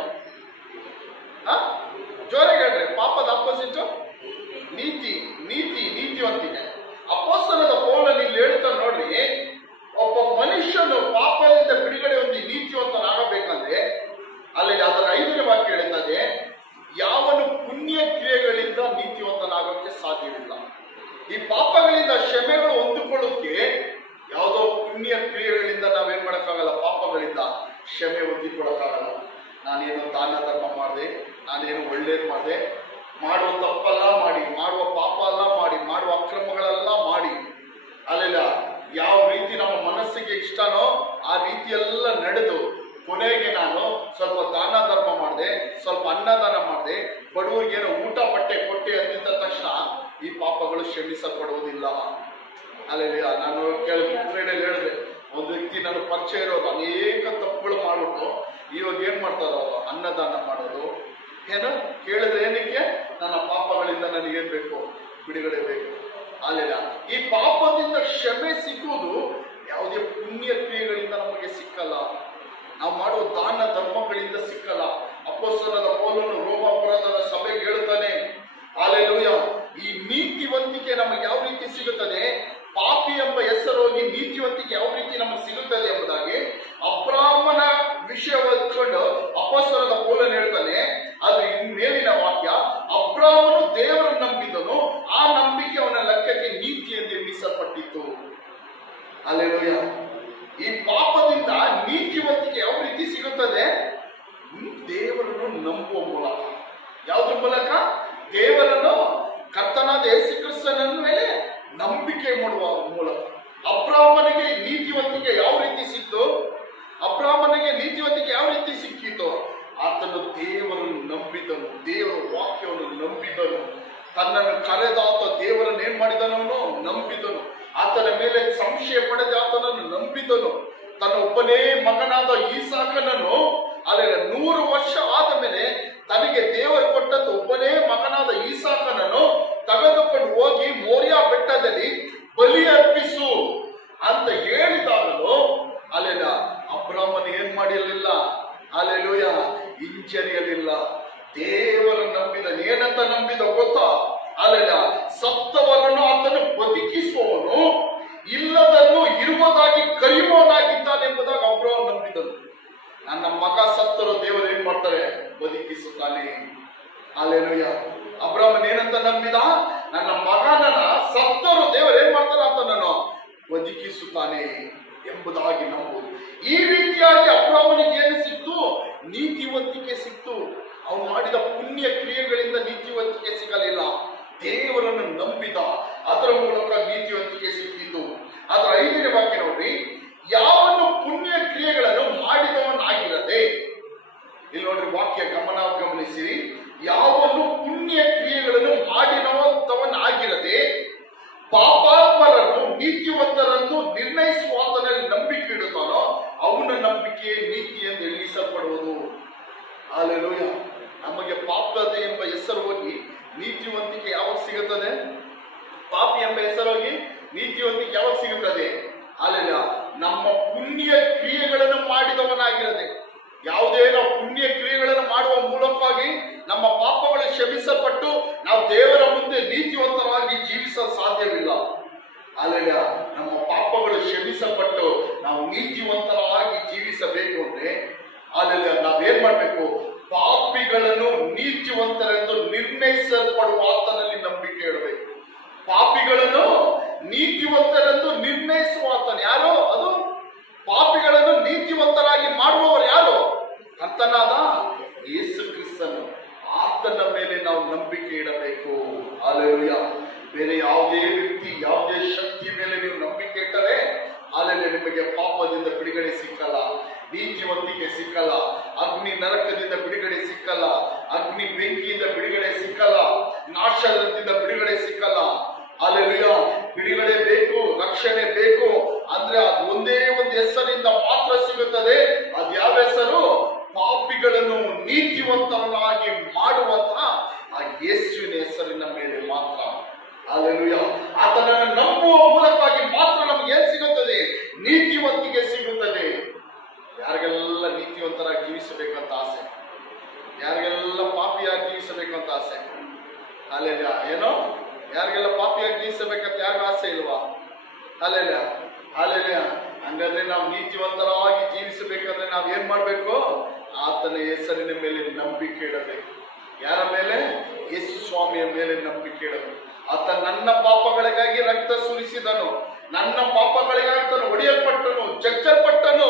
ಜೋರಾಗಿ ಹೇಳ್ರಿ, ಪಾಪದ ಆಪೋಸಿಟ್ ನೀತಿ, ನೀತಿವಂತಿಕೆ. ಅಪೊಸ್ತಲನಾದ ಪೌಲನು ಇಲ್ಲಿ ಹೇಳ್ತಾನೆ ನೋಡ್ರಿ, ಒಬ್ಬ ಮನುಷ್ಯನು ಪಾಪದಿಂದ ಬಿಡುಗಡೆ ಹೊಂದಿ ನೀತಿವಂತನಾಗಬೇಕಂದ್ರೆ ಅಲ್ಲಿ ಅದರ 5ನೇ ವಾಕ್ಯ ಹೇಳ್ತದೆ, ಯಾವನು ಪುಣ್ಯ ಕ್ರಿಯೆಗಳಿಂದ ನೀತಿವಂತನಾಗೋಕ್ಕೆ ಸಾಧ್ಯವಿಲ್ಲ. ಈ ಪಾಪಗಳಿಂದ ಕ್ಷಮೆಗಳು ಹೊಂದಿಕೊಳ್ಳೋಕೆ ಯಾವುದೋ ಪುಣ್ಯ ಕ್ರಿಯೆಗಳಿಂದ ನಾವೇನ್ ಮಾಡಕ್ಕಾಗಲ್ಲ, ಪಾಪಗಳಿಂದ ಕ್ಷಮೆ ಹೊಂದಿಕೊಳ್ಳಕ್ಕಾಗಲ್ಲ. ನಾನೇನು ದಾನ ಧರ್ಮ ಮಾಡಿದೆ, ನಾನೇನು ಒಳ್ಳೇದು ಮಾಡಿದೆ, ಮಾಡುವ ತಪ್ಪೆಲ್ಲ ಮಾಡಿ, ಮಾಡುವ ಪಾಪ ಎಲ್ಲ ಮಾಡಿ, ಮಾಡುವ ಅಕ್ರಮಗಳೆಲ್ಲ ಮಾಡಿ, ಅಲ್ಲೆಲ್ಲ ಯಾವ ರೀತಿ ನಮ್ಮ ಮನಸ್ಸಿಗೆ ಇಷ್ಟನೋ ಆ ರೀತಿಯೆಲ್ಲ ನಡೆದು ಕೊನೆಗೆ ನಾನು ಸ್ವಲ್ಪ ದಾನ ಧರ್ಮ ಮಾಡಿದೆ, ಸ್ವಲ್ಪ ಅನ್ನದಾನ ಮಾಡಿದೆ, ಬಡವರಿಗೇನೋ ಊಟ ಬಟ್ಟೆ ಕೊಟ್ಟೆ ಅಂದಿದ್ದ ತಕ್ಷಣ ಈ ಪಾಪಗಳು ಕ್ಷಮಿಸಲ್ಪಡುವುದಿಲ್ಲ. ಅಲ್ಲೆಲ್ಲ ನಾನು ಹೇಳಿದೆ, ಒಂದು ವ್ಯಕ್ತಿ ನನ್ನ ಪರಿಚಯ ಇರೋದು ಅನೇಕ ತಪ್ಪುಗಳು ಮಾಡ್ಬಿಟ್ಟು ಇವಾಗ ಏನ್ ಮಾಡ್ತಾರ ಅವರು, ಅನ್ನದಾನ ಮಾಡೋದು, ಏನು ಕೇಳಿದ್ರೆ ಏನಕ್ಕೆ, ನನ್ನ ಪಾಪಗಳಿಂದ ನನಗೇನ್ ಬೇಕು, ಬಿಡುಗಡೆ ಬೇಕು. ಅಲ್ಲೆಲ್ಲ ಈ ಪಾಪದಿಂದ ಕ್ಷಮೆ ಸಿಕ್ಕುವುದು ಯಾವುದೇ ಪುಣ್ಯ ಕ್ರಿಯೆಗಳಿಂದ ನಮಗೆ ಸಿಕ್ಕಲ್ಲ, ನಾವು ಮಾಡುವ ದಾನ ಧರ್ಮಗಳಿಂದ ಸಿಕ್ಕಲ್ಲ. ಅಪೊಸ್ತಲನಾದ ಪೌಲನು ರೋಮಾಪುರದ ಸಭೆಗೆ ಹೇಳ್ತಾನೆ, ಹಲ್ಲೆಲೂಯ, ಈ ನೀತಿವಂತಿಕೆ ನಮಗೆ ಯಾವ ರೀತಿ ಸಿಗುತ್ತದೆ, ಪಾಪಿ ಎಂಬ ಹೆಸರು ಹೋಗಿ ನೀತಿವಂತಿಕೆ ಯಾವ ರೀತಿ ನಮಗೆ ಸಿಗುತ್ತದೆ ಎಂಬುದಾಗಿ ಅಬ್ರಾಹ್ಮನ ವಿಷಯ ಹೊತ್ಕೊಂಡು ಅಪೊಸ್ತಲನಾದ ಪೌಲನು ಹೇಳ್ತಾನೆ. ಅದು ಮೇಲಿನ ಸಿಗ್ತದೆ? ದೇವರನ್ನು ನಂಬುವ ಮೂಲಕ. ಯಾವುದ್ರ ಮೂಲಕ? ದೇವರನ್ನು, ಕರ್ತನಾದ ಯೇಸು ಕ್ರಿಸ್ತನ ಮೇಲೆ ನಂಬಿಕೆ ಮಾಡುವ ಮೂಲಕ. ಅಬ್ರಾಹ್ಮನಿಗೆ ನೀತಿವಂತಿಕೆ ಯಾವ ರೀತಿ ಸಿಕ್ತು? ಅಬ್ರಾಹ್ಮನಿಗೆ ನೀತಿವಂತಿಕೆ ಯಾವ ರೀತಿ ಸಿಕ್ಕಿತು? ಆತನು ದೇವರನ್ನು ನಂಬಿದನು, ದೇವರ ವಾಕ್ಯವನ್ನು ನಂಬಿದನು, ತನ್ನನ್ನು ಕರೆದಾತ ದೇವರನ್ನು ಏನ್ ಮಾಡಿದನವನು? ನಂಬಿದನು. ಆತನ ಮೇಲೆ ಸಂಶಯ ಪಡೆದ ಆತನನ್ನು ನಂಬಿದನು. ತನ್ನ ಒಬ್ಬನೇ ಮಗನಾದ ಈಸಾಕನನ್ನು 100 ವರ್ಷ ಆದ ಮೇಲೆ ತನಗೆ ದೇವರು ಕೊಟ್ಟಂತ ಒಬ್ಬನೇ ಮಗನಾದ ಈಸಾಕನನ್ನು ತೆಗೆದುಕೊಂಡು ಹೋಗಿ ಮೋರಿಯಾ ಬೆಟ್ಟದಲ್ಲಿ ಬಲಿ ಅರ್ಪಿಸು ಅಂತ ಹೇಳಿದಾಗಲೂ ಅಬ್ರಾಹ್ಮನ ಏನ್ ಮಾಡಿರಲಿಲ್ಲ? ಅಲ್ಲೆಲೂಯ, ಹಿಂಜರಿಯಲಿಲ್ಲ. ದೇವರ ನಂಬಿದನು. ಏನಂತ ನಂಬಿದ ಗೊತ್ತಾ? ಸತ್ತವರನ್ನು ಆತನು ಬದುಕಿಸುವವನು, ಇಲ್ಲದನ್ನು ಇರುವುದಾಗಿ ಕರೆಯುವವನಾಗಿದ್ದಾನೆಂಬುದಾಗಿ ಅಬ್ರಾಹ್ಮ ನಂಬಿದನು. ನನ್ನ ಮಗ ಸತ್ತರು ದೇವರು ಏನ್ ಮಾಡ್ತಾರೆ? ಬದುಕಿಸುತ್ತಾನೆ. ಅಲ್ಲೆಲೂಯ. ಅಬ್ರಾಹ್ಮನ್ ಏನಂತ ನಂಬಿದ? ನನ್ನ ಮಗನನ್ನ ಸತ್ತರು ದೇವರು ಏನ್ ಮಾಡ್ತಾರೆ? ಆತನನ್ನು ಬದುಕಿಸುತ್ತಾನೆ ಎಂಬುದಾಗಿ ನಂಬುದು. ಈ ರೀತಿಯಾಗಿ ಅಬ್ರಾಹ್ಮನಿಗೆ ಏನು ಸಿಕ್ತು? ನೀತಿವಂತಿಕೆ ಸಿಕ್ತು. ಅವನು ಮಾಡಿದ ಪುಣ್ಯ ಕ್ರಿಯೆಗಳಿಂದ ನೀತಿವಂತಿಕೆ ಸಿಗಲಿಲ್ಲ. ದೇವರನ್ನು ನಂಬಿದ, ಅದರ ಮೂಲಕ ನೀತಿವಂತಿಕೆ ಸಿಕ್ಕಿತು. ಅದರ 5ನೇ ವಾಕ್ಯ ನೋಡ್ರಿ. ಯಾವನು ಪುಣ್ಯ ಕ್ರಿಯೆಗಳನ್ನು ಮಾಡಿದವನಾಗಿರದೆ, ಇಲ್ಲಿ ನೋಡ್ರಿ ವಾಕ್ಯ ಗಮನಿಸಿರಿ. ಯಾವನು ಪುಣ್ಯ ಕ್ರಿಯೆಗಳನ್ನು ಮಾಡಿದವನಾಗಿರದೆ ಪಾಪಾತ್ಮರನ್ನು ನೀತಿವಂತರನ್ನು ನಿರ್ಣಯಿಸುವಾತನಲ್ಲಿ ನಂಬಿಕೆ ಇಡುತ್ತಾನೋ ಅವನ ನಂಬಿಕೆ ನೀತಿ ಎಂದು ಎಣಿಸಲ್ಪಡುವುದು. ಹಲ್ಲೆಲೂಯ. ನಮಗೆ ಪಾಪದೆ ಎಂಬ ಹೆಸರು ಹೋಗಿ ನೀತಿವಂತಿಕೆ ಯಾವಾಗ ಸಿಗುತ್ತದೆ? ಪಾಪಿ ಎಂಬ ಹೆಸರು ಹೋಗಿ ನೀತಿವಂತಿಕೆ ಯಾವಾಗ ಸಿಗುತ್ತದೆ? ಹಲ್ಲೆಲೂಯ. ನಮ್ಮ ಪುಣ್ಯ ಕ್ರಿಯೆಗಳನ್ನು ಮಾಡಿದವನಾಗಿರದೆ, ಯಾವುದೇ ನಾವು ಪುಣ್ಯ ಕ್ರಿಯೆಗಳನ್ನು ಮಾಡುವ ಮೂಲಕವಾಗಿ ನಮ್ಮ ಪಾಪಗಳು ಕ್ಷಮಿಸಲ್ಪಟ್ಟು ನಾವು ದೇವರ ಮುಂದೆ ನೀತಿವಂತರಾಗಿ ಜೀವಿಸಲು ಸಾಧ್ಯವಿಲ್ಲ. ಹಲ್ಲೆಲೂಯ. ನಮ್ಮ ಪಾಪಗಳು ಕ್ಷಮಿಸಲ್ಪಟ್ಟು ನಾವು ನೀತಿವಂತರಾಗಿ ಜೀವಿಸಬೇಕು ಅಂದ್ರೆ ಹಲ್ಲೆಲೂಯ ನಾವೇನ್ ಮಾಡ್ಬೇಕು? ಪಾಪಿಗಳನ್ನು ನೀತಿವಂತರೆಂದು ನಿರ್ಣಯಿಸಲ್ಪಡುವ ಆತನಲ್ಲಿ ನಂಬಿಕೆ ಇಡಬೇಕು. ಪಾಪಿಗಳನ್ನು ನೀತಿವಂತರೆಂದು ನಿರ್ಣಯಿಸುವ ಆತನ ಯಾರು? ಅದು ಪಾಪಿಗಳನ್ನು ನೀತಿವಂತರಾಗಿ ಮಾಡುವವರು ಯಾರು? ಕರ್ತನಾದ ಯೇಸು ಕ್ರಿಸ್ತನು. ಆತನ ಮೇಲೆ ನಾವು ನಂಬಿಕೆ ಇಡಬೇಕು. ಹಲ್ಲೆಲೂಯ. ಬೇರೆ ಯಾವುದೇ ವ್ಯಕ್ತಿ, ಯಾವುದೇ ಶಕ್ತಿ ಮೇಲೆ ನೀವು ನಂಬಿಕೆ ಇಟ್ಟರೆ ಅಲ್ಲಲ್ಲಿ ನಿಮಗೆ ಪಾಪದಿಂದ ಬಿಡುಗಡೆ ಸಿಕ್ಕಲ್ಲ, ನೀತಿವಂತಿಕೆ ಸಿಕ್ಕಲ್ಲ, ಅಗ್ನಿ ನರಕದಿಂದ ಬಿಡುಗಡೆ ಸಿಕ್ಕಲ್ಲ, ಅಗ್ನಿ ಬೆಂಕಿಯಿಂದ ಬಿಡುಗಡೆ ಸಿಕ್ಕಲ್ಲ, ನಾಶದಿಂದ ಬಿಡುಗಡೆ ಸಿಕ್ಕಲ್ಲ. ಹಲ್ಲೆಲೂಯ. ಬಿಡುಗಡೆ ಬೇಕು, ರಕ್ಷಣೆ ಬೇಕು ಅಂದ್ರೆ ಅದು ಒಂದೇ ಒಂದು ಹೆಸರಿಂದ ಮಾತ್ರ ಸಿಗುತ್ತದೆ. ಅದು ಯಾವ ಹೆಸರು? ಪಾಪಿಗಳನ್ನು ನೀತಿವಂತರನ್ನಾಗಿ ಮಾಡುವಂತಹ ಆ ಯೇಸುವಿನ ಹೆಸರಿನ ಮೇಲೆ ಮಾತ್ರ. ಹಲ್ಲೆಲೂಯ. ಆತನನ್ನು ನಂಬುವ ಮೂಲಕವಾಗಿ ಮಾತ್ರ ನಮಗೆ ಏನ್ ಸಿಗುತ್ತದೆ? ನೀತಿವಂತಿಕೆ ಸಿಗುತ್ತದೆ. ಯಾರಿಗೆಲ್ಲ ನೀತಿವಂತರಾಗಿ ಜೀವಿಸಬೇಕಂತ ಆಸೆ, ಯಾರಿಗೆಲ್ಲ ಪಾಪಿಯಾಗಿ ಜೀವಿಸಬೇಕಂತ ಆಸೆ? ಹಲ್ಲೆಲೂಯ. ಏನೋ ಯಾರಿಗೆಲ್ಲ ಪಾಪಿಯಾಗಿ ಜೀವಿಸಬೇಕಂತ ಯಾರಿಗೂ ಆಸೆ ಇಲ್ವಾ? ಹಲ್ಲೆಲೂಯ. ಹಲ್ಲೆಲೂಯ. ಹಂಗಾದ್ರೆ ನಾವು ನೀತಿವಂತರಾಗಿ ಜೀವಿಸಬೇಕಂದ್ರೆ ನಾವು ಏನ್ ಮಾಡ್ಬೇಕು? ಆತನ ಹೆಸರಿನ ಮೇಲೆ ನಂಬಿಕೆ ಇಡಬೇಕು. ಯಾರ ಮೇಲೆ? ಯೇಸು ಸ್ವಾಮಿಯ ಮೇಲೆ ನಂಬಿಕೆ ಇಡಬೇಕು. ಆತ ನನ್ನ ಪಾಪಗಳಿಗಾಗಿ ರಕ್ತ ಸುರಿಸಿದನು, ನನ್ನ ಪಾಪಗಳಿಗಾಗಿ ಆತನು ಹೊಡೆಯಲ್ಪಟ್ಟನು, ಜಜ್ಜಲ್ಪಟ್ಟನು.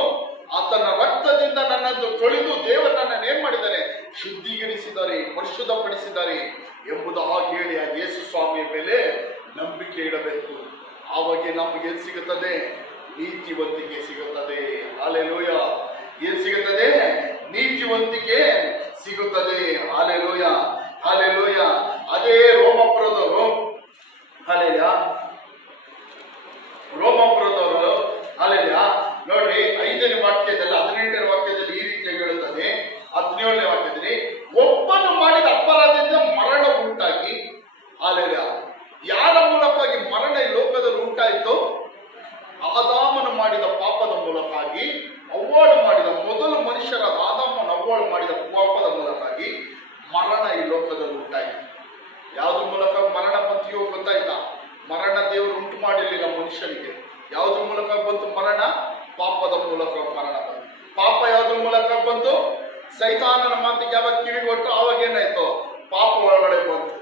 ಆತನ ರಕ್ತದಿಂದ ನನ್ನನ್ನು ತೊಳೆದು ದೇವರು ನನ್ನನ್ನು ಏನ್ ಮಾಡಿದ್ದಾರೆ? ಶುದ್ಧೀಕರಿಸಿದ್ದಾರೆ, ಪರಿಶುದ್ಧಪಡಿಸಿದ್ದಾರೆ ಎಂಬುದಾಗಿ ಹೇಳಿ ಆ ಯೇಸು ಸ್ವಾಮಿಯ ಮೇಲೆ ನಂಬಿಕೆ ಇಡಬೇಕು. ಆವಾಗ ನಮಗೆ ಏನ್ ಸಿಗುತ್ತದೆ? ನೀತಿವಂತಿಕೆ ಸಿಗುತ್ತದೆ. ಹಲ್ಲೆಲೂಯ. ಏನ್ ಸಿಗುತ್ತದೆ? ನೀತಿವಂತಿಕೆ ಸಿಗುತ್ತದೆ. ಹಲ್ಲೆಲೂಯ. ಹಲ್ಲೆಲೂಯ. ಅದೇ ರೋಮಪುರದವರು, ಹಲ್ಲೆಲೂಯ, ರೋಮಪುರದವರು ಹಲ್ಲೆಲೂಯ ನೋಡ್ರಿ 5ನೇ ವಾಕ್ಯದಲ್ಲಿ 18ನೇ ವಾಕ್ಯದಲ್ಲಿ ಈ ರೀತಿ ಹೇಳುತ್ತದೆ. 17ನೇ ವಾಕ್ಯದಲ್ಲಿ ಒಬ್ಬನು ಮಾಡಿದ ಅಪರಾಧದಿಂದ ಮರಣ ಉಂಟಾಗಿ, ಹಲ್ಲೆಲೂಯ, ಯಾರ ಮೂಲಕವಾಗಿ ಮರಣ ಈ ಲೋಕದಲ್ಲಿ ಉಂಟಾಯಿತು? ಆದಾಮನು ಮಾಡಿದ ಪಾಪದ ಮೂಲಕವಾಗಿ, ಅವ್ವಾಳು ಮಾಡಿದ ಮೊದಲು ಮನುಷ್ಯರಾದ ಆದಾಮನ ಅವ್ವಾಳು ಮಾಡಿದ ಪಾಪದ ಮೂಲಕವಾಗಿ ಮರಣ ಈ ಲೋಕದಲ್ಲಿ ಉಂಟಾಯಿತು. ಯಾವುದ್ರ ಮೂಲಕ ಮರಣ ಬಂತಿಯೋ ಗೊತ್ತಾಯ್ತಾ? ಮರಣ ದೇವರು ಉಂಟು ಮಾಡಿರಲಿಲ್ಲ ಮನುಷ್ಯನಿಗೆ. ಯಾವುದ್ರ ಮೂಲಕ ಬಂತು ಮರಣ? ಪಾಪದ ಮೂಲಕ ಮರಣ ಬಂತು. ಪಾಪ ಯಾವುದ್ರ ಮೂಲಕ ಬಂತು? ಸೈತಾನನ ಮಾತಿಗೆ ಯಾವಾಗ ಕಿವಿಗೊಟ್ಟು ಆವಾಗ ಏನಾಯ್ತು? ಪಾಪ ಒಳಗಡೆ ಬಂತು.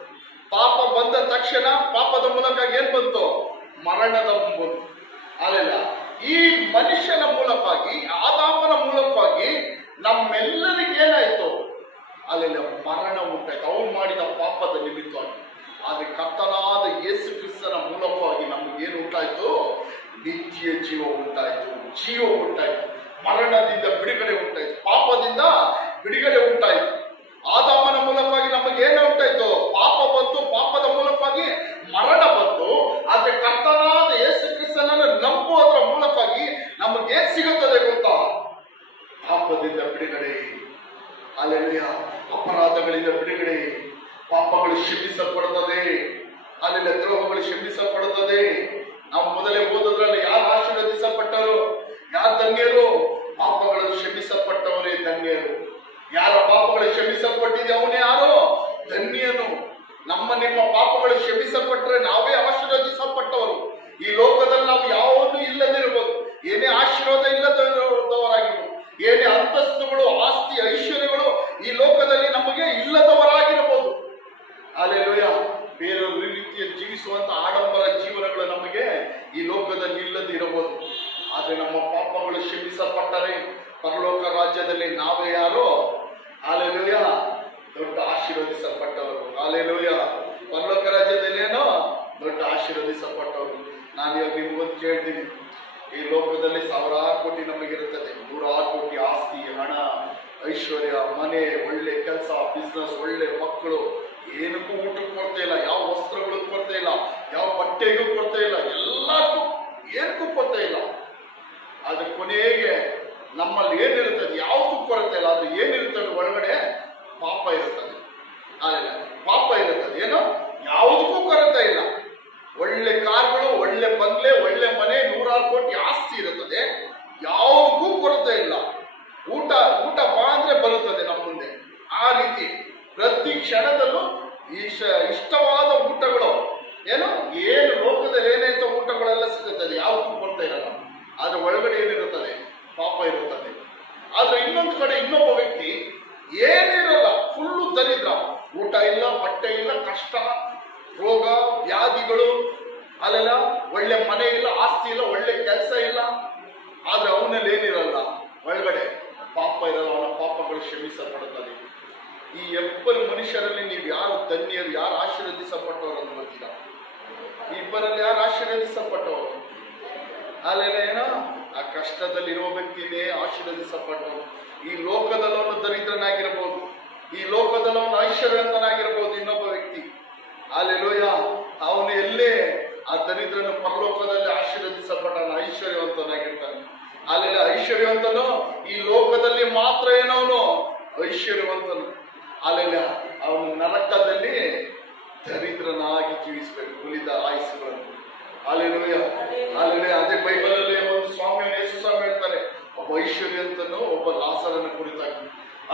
ಪಾಪ ಬಂದ ತಕ್ಷಣ ಪಾಪದ ಮೂಲಕ ಏನ್ ಬಂತು? ಮರಣದ ಬಂತು. ಅಲ್ಲ, ಈ ಮನುಷ್ಯನ ಮೂಲಕವಾಗಿ, ಆದಾಮನ ಮೂಲಕವಾಗಿ ನಮ್ಮೆಲ್ಲರಿಗೆ ಏನಾಯ್ತು? ಅಲ್ಲೆಲ್ಲ ಮರಣ ಉಂಟಾಯ್ತು, ಅವನು ಮಾಡಿದ ಪಾಪದ ನಿಮಿತ್ತವಾಗಿ. ಆದ್ರೆ ಕರ್ತನಾದ ಯೇಸು ಕ್ರಿಸ್ತನ ಮೂಲಕವಾಗಿ ನಮಗೇನು ಉಂಟಾಯ್ತು? ನಿತ್ಯ ಜೀವ ಉಂಟಾಯ್ತು, ಜೀವ ಉಂಟಾಯ್ತು, ಮರಣದಿಂದ ಬಿಡುಗಡೆ ಉಂಟಾಯ್ತು, ಪಾಪದಿಂದ ಬಿಡುಗಡೆ ಉಂಟಾಯ್ತು. ಆದಾಮನ ಮೂಲಕವಾಗಿ ನಮಗೇನು ಉಂಟಾಯ್ತು? ಪಾಪ ಬಂತು, ಪಾಪದ ಮೂಲಕವಾಗಿ ಮರಣ ಬಂತು. ಆದ್ರೆ ಕರ್ತನಾದ ಯೇಸು ಕ್ರಿಸ್ತನನ್ನು ನಂಬುವುದರ ಮೂಲಕವಾಗಿ ನಮಗೇನ್ ಸಿಗುತ್ತದೆ ಗೊತ್ತಾ? ಪಾಪದಿಂದ ಬಿಡುಗಡೆ, ಅಲ್ಲೆಲ್ಲ ಅಪರಾಧಗಳಿಂದ ಬಿಡುಗಡೆ, ಪಾಪಗಳು ಕ್ಷಮಿಸಲ್ಪಡುತ್ತದೆ, ಅಲ್ಲೆಲ್ಲ ದ್ರೋಹಗಳು ಕ್ಷಮಿಸಲ್ಪಡುತ್ತದೆ. ನಾವು ಮೊದಲೇ ಓದೋದ್ರಲ್ಲಿ ಯಾರು ಆಶೀರ್ವದಿಸಲ್ಪಟ್ಟರು? ಯಾರು ಧನ್ಯರು? ಪಾಪಗಳು ಕ್ಷಮಿಸಲ್ಪಟ್ಟವರೇ ಧನ್ಯರು. ಯಾರ ಪಾಪಗಳು ಕ್ಷಮಿಸಲ್ಪಟ್ಟಿದೆ ಅವನೇ ಯಾರು? ಧನ್ಯನು. ನಿಮ್ಮ ಪಾಪಗಳು ಕ್ಷಮಿಸಲ್ಪಟ್ಟರೆ ನಾವೇ ಆಶೀರ್ವದಿಸಲ್ಪಟ್ಟವರು. ಈ ಲೋಕದಲ್ಲಿ ನಾವು ಯಾವುದು ಇಲ್ಲದಿರಬಹುದು, ಏನೇ ಆಶೀರ್ವಾದ ಇಲ್ಲದವರಾಗಿರ್ಬೋದು, ಏನೇ ಅಂತಸ್ತುಗಳು, ಆಸ್ತಿ, ಐಶ್ವರ್ಯಗಳು ಈ ಲೋಕದಲ್ಲಿ ನಮಗೆ ಇಲ್ಲದವರಾಗಿರಬಹುದು. ಅಲ್ಲೆಲ್ಲೂಯ. ಬೇರೊಂದು ರೀತಿಯಲ್ಲಿ ಜೀವಿಸುವಂತ ಆಡಂಬರ ಜೀವನಗಳು ನಮಗೆ ಈ ಲೋಕದಲ್ಲಿ ಇಲ್ಲದಿರಬಹುದು. ಆದ್ರೆ ನಮ್ಮ ಪಾಪಗಳು ಕ್ಷಮಿಸಲ್ಪಟ್ಟರೆ ಪರಲೋಕ ರಾಜ್ಯದಲ್ಲಿ ನಾವೇ ಯಾರು? ಅಲ್ಲೆಲ್ಲೂಯ, ದೊಡ್ಡ ಆಶೀರ್ವದಿಸಲ್ಪಟ್ಟವರು. ಅಲ್ಲೆಲ್ಲೂಯ. ಪರಲೋಕ ರಾಜ್ಯದಲ್ಲಿ ಏನೋ ದೊಡ್ಡ ಆಶೀರ್ವದಿಸಲ್ಪಟ್ಟವರು. ನಾನು ಇವಾಗ ನಿಮ್ಗೊಂದು ಕೇಳ್ತೀನಿ, ಈ ಲೋಕದಲ್ಲಿ ಸಾವಿರಾರು ಕೋಟಿ ನಮಗಿರುತ್ತದೆ, 100 ಕೋಟಿ ಆಸ್ತಿ, ಹಣ, ಐಶ್ವರ್ಯ, ಮನೆ, ಒಳ್ಳೆ ಕೆಲಸ, ಬಿಸ್ನೆಸ್, ಒಳ್ಳೆ ಮಕ್ಕಳು, ಏನಕ್ಕೂ ಊಟಕ್ಕೆ ಕೊರತೆ ಇಲ್ಲ, ಯಾವ ವಸ್ತ್ರಗಳಿಗೂ ಕೊರತೆ ಇಲ್ಲ, ಯಾವ ಬಟ್ಟೆಗೂ ಕೊರತೆ ಇಲ್ಲ, ಎಲ್ಲಕ್ಕೂ ಏನಕ್ಕೂ ಕೊರತೆ ಇಲ್ಲ. ಆದ್ರೆ ಕೊನೆಗೆ ನಮ್ಮಲ್ಲಿ ಏನಿರುತ್ತದೆ? ಯಾವುದಕ್ಕೂ ಕೊರತೆ ಇಲ್ಲ. ಅದು ಏನಿರುತ್ತದೆ ಒಳಗಡೆ? ಪಾಪ ಇರುತ್ತದೆ. ಅಲ್ಲ, ಪಾಪ ಇರುತ್ತದೆ. ಏನೋ ಯಾವುದಕ್ಕೂ ಕೊರತೆ ಇಲ್ಲ. ಒಳ್ಳೆ ಕಾರ್ಗಳು, ಒಳ್ಳೆ ಬಂಗ್ಲೆ, ಒಳ್ಳೆ ಮನೆ, 100 ಕೋಟಿ ಆಸ್ತಿ ಇರುತ್ತದೆ, ಯಾವುದಕ್ಕೂ ಕೊರತೆ ಇಲ್ಲ. ಊಟ ಬಾ ಅಂದ್ರೆ ಬರುತ್ತದೆ ನಮ್ಮ ಮುಂದೆ. ಆ ರೀತಿ ಪ್ರತಿ ಕ್ಷಣದಲ್ಲೂ ಇಷ್ಟವಾದ ಊಟಗಳು, ಏನು ಲೋಕದಲ್ಲಿ ಏನಾಯ್ತ ಊಟಗಳೆಲ್ಲ ಸಿಗುತ್ತದೆ, ಯಾವುದಕ್ಕೂ ಕೊರತೆ ಇರಲ್ಲ. ಆದ್ರೆ ಒಳಗಡೆ ಏನಿರುತ್ತದೆ? ಪಾಪ ಇರುತ್ತದೆ. ಆದ್ರೆ ಇನ್ನೊಂದು ಕಡೆ ಇನ್ನೊಬ್ಬ ವ್ಯಕ್ತಿ ಏನಿರಲ್ಲ, ಫುಲ್ಲು ದರಿದ್ರ, ಊಟ ಇಲ್ಲ, ಬಟ್ಟೆ ಇಲ್ಲ, ಕಷ್ಟ, ರೋಗ, ವ್ಯಾಧಿಗಳು, ಅಲ್ಲೆಲ್ಲ ಒಳ್ಳೆ ಮನೆ ಇಲ್ಲ, ಆಸ್ತಿ ಇಲ್ಲ, ಒಳ್ಳೆ ಕೆಲಸ ಇಲ್ಲ. ಆದ್ರೆ ಅವನಲ್ಲಿ ಏನಿರಲ್ಲ? ಒಳಗಡೆ ಪಾಪ ಇರಲ್ಲ. ಅವನ ಪಾಪಗಳು ಕ್ಷಮಿಸಲ್ಪಡುತ್ತದೆ. ಈ 70 ಮನುಷ್ಯರಲ್ಲಿ ನೀವು ಯಾರು ಧನ್ಯರು, ಯಾರು ಆಶೀರ್ವದಿಸಲ್ಪಟ್ಟವರು ಅಂತ ಗೊತ್ತಿಲ್ಲ. ಇಬ್ಬರಲ್ಲಿ ಯಾರು ಆಶೀರ್ವದಿಸಲ್ಪಟ್ಟವರು? ಅಲ್ಲೆಲ್ಲ ಏನೋ ಆ ಕಷ್ಟದಲ್ಲಿರುವ ವ್ಯಕ್ತಿನೇ ಆಶೀರ್ವದಿಸಲ್ಪಟ್ಟವರು. ಈ ಲೋಕದಲ್ಲಿ ಅವನು ದರಿದ್ರನಾಗಿರಬಹುದು, ಈ ಲೋಕದಲ್ಲಿ ಅವನು ಐಶ್ವರ್ಯವಂತನಾಗಿರಬಹುದು. ಇನ್ನೊಬ್ಬ ವ್ಯಕ್ತಿ ಅಲ್ಲೆಲ್ಲೂಯ, ಅವನು ಎಲ್ಲೇ ಆ ದರಿದ್ರನ ಪರಲೋಕದಲ್ಲಿ ಆಶೀರ್ವದಿಸಲ್ಪಟ್ಟಾನ, ಐಶ್ವರ್ಯವಂತನಾಗಿರ್ತಾನೆ. ಅಲ್ಲೆಲ್ಲ ಐಶ್ವರ್ಯವಂತನು ಈ ಲೋಕದಲ್ಲಿ ಮಾತ್ರ ಏನವನು ಐಶ್ವರ್ಯವಂತನು. ಅಲ್ಲೆಲ್ಲ ಅವನು ನರಕದಲ್ಲಿ ದರಿದ್ರನಾಗಿ ಜೀವಿಸಬೇಕು ಉಳಿದ ಆಯುಸ್ಸುಗಳನ್ನು. ಅಲ್ಲೆಲ್ಲೂಯ, ಅಲ್ಲೆಲ್ಲ. ಅದೇ ಬೈಬಲಲ್ಲಿ ಒಂದು ಸ್ವಾಮಿಯನ್ನು ಯೇಸು ಸ್ವಾಮಿ ಹೇಳ್ತಾರೆ, ಒಬ್ಬ ಐಶ್ವರ್ಯವಂತನು ಒಬ್ಬ ಲಾಸರನ ಕುರಿತಾಗಿ.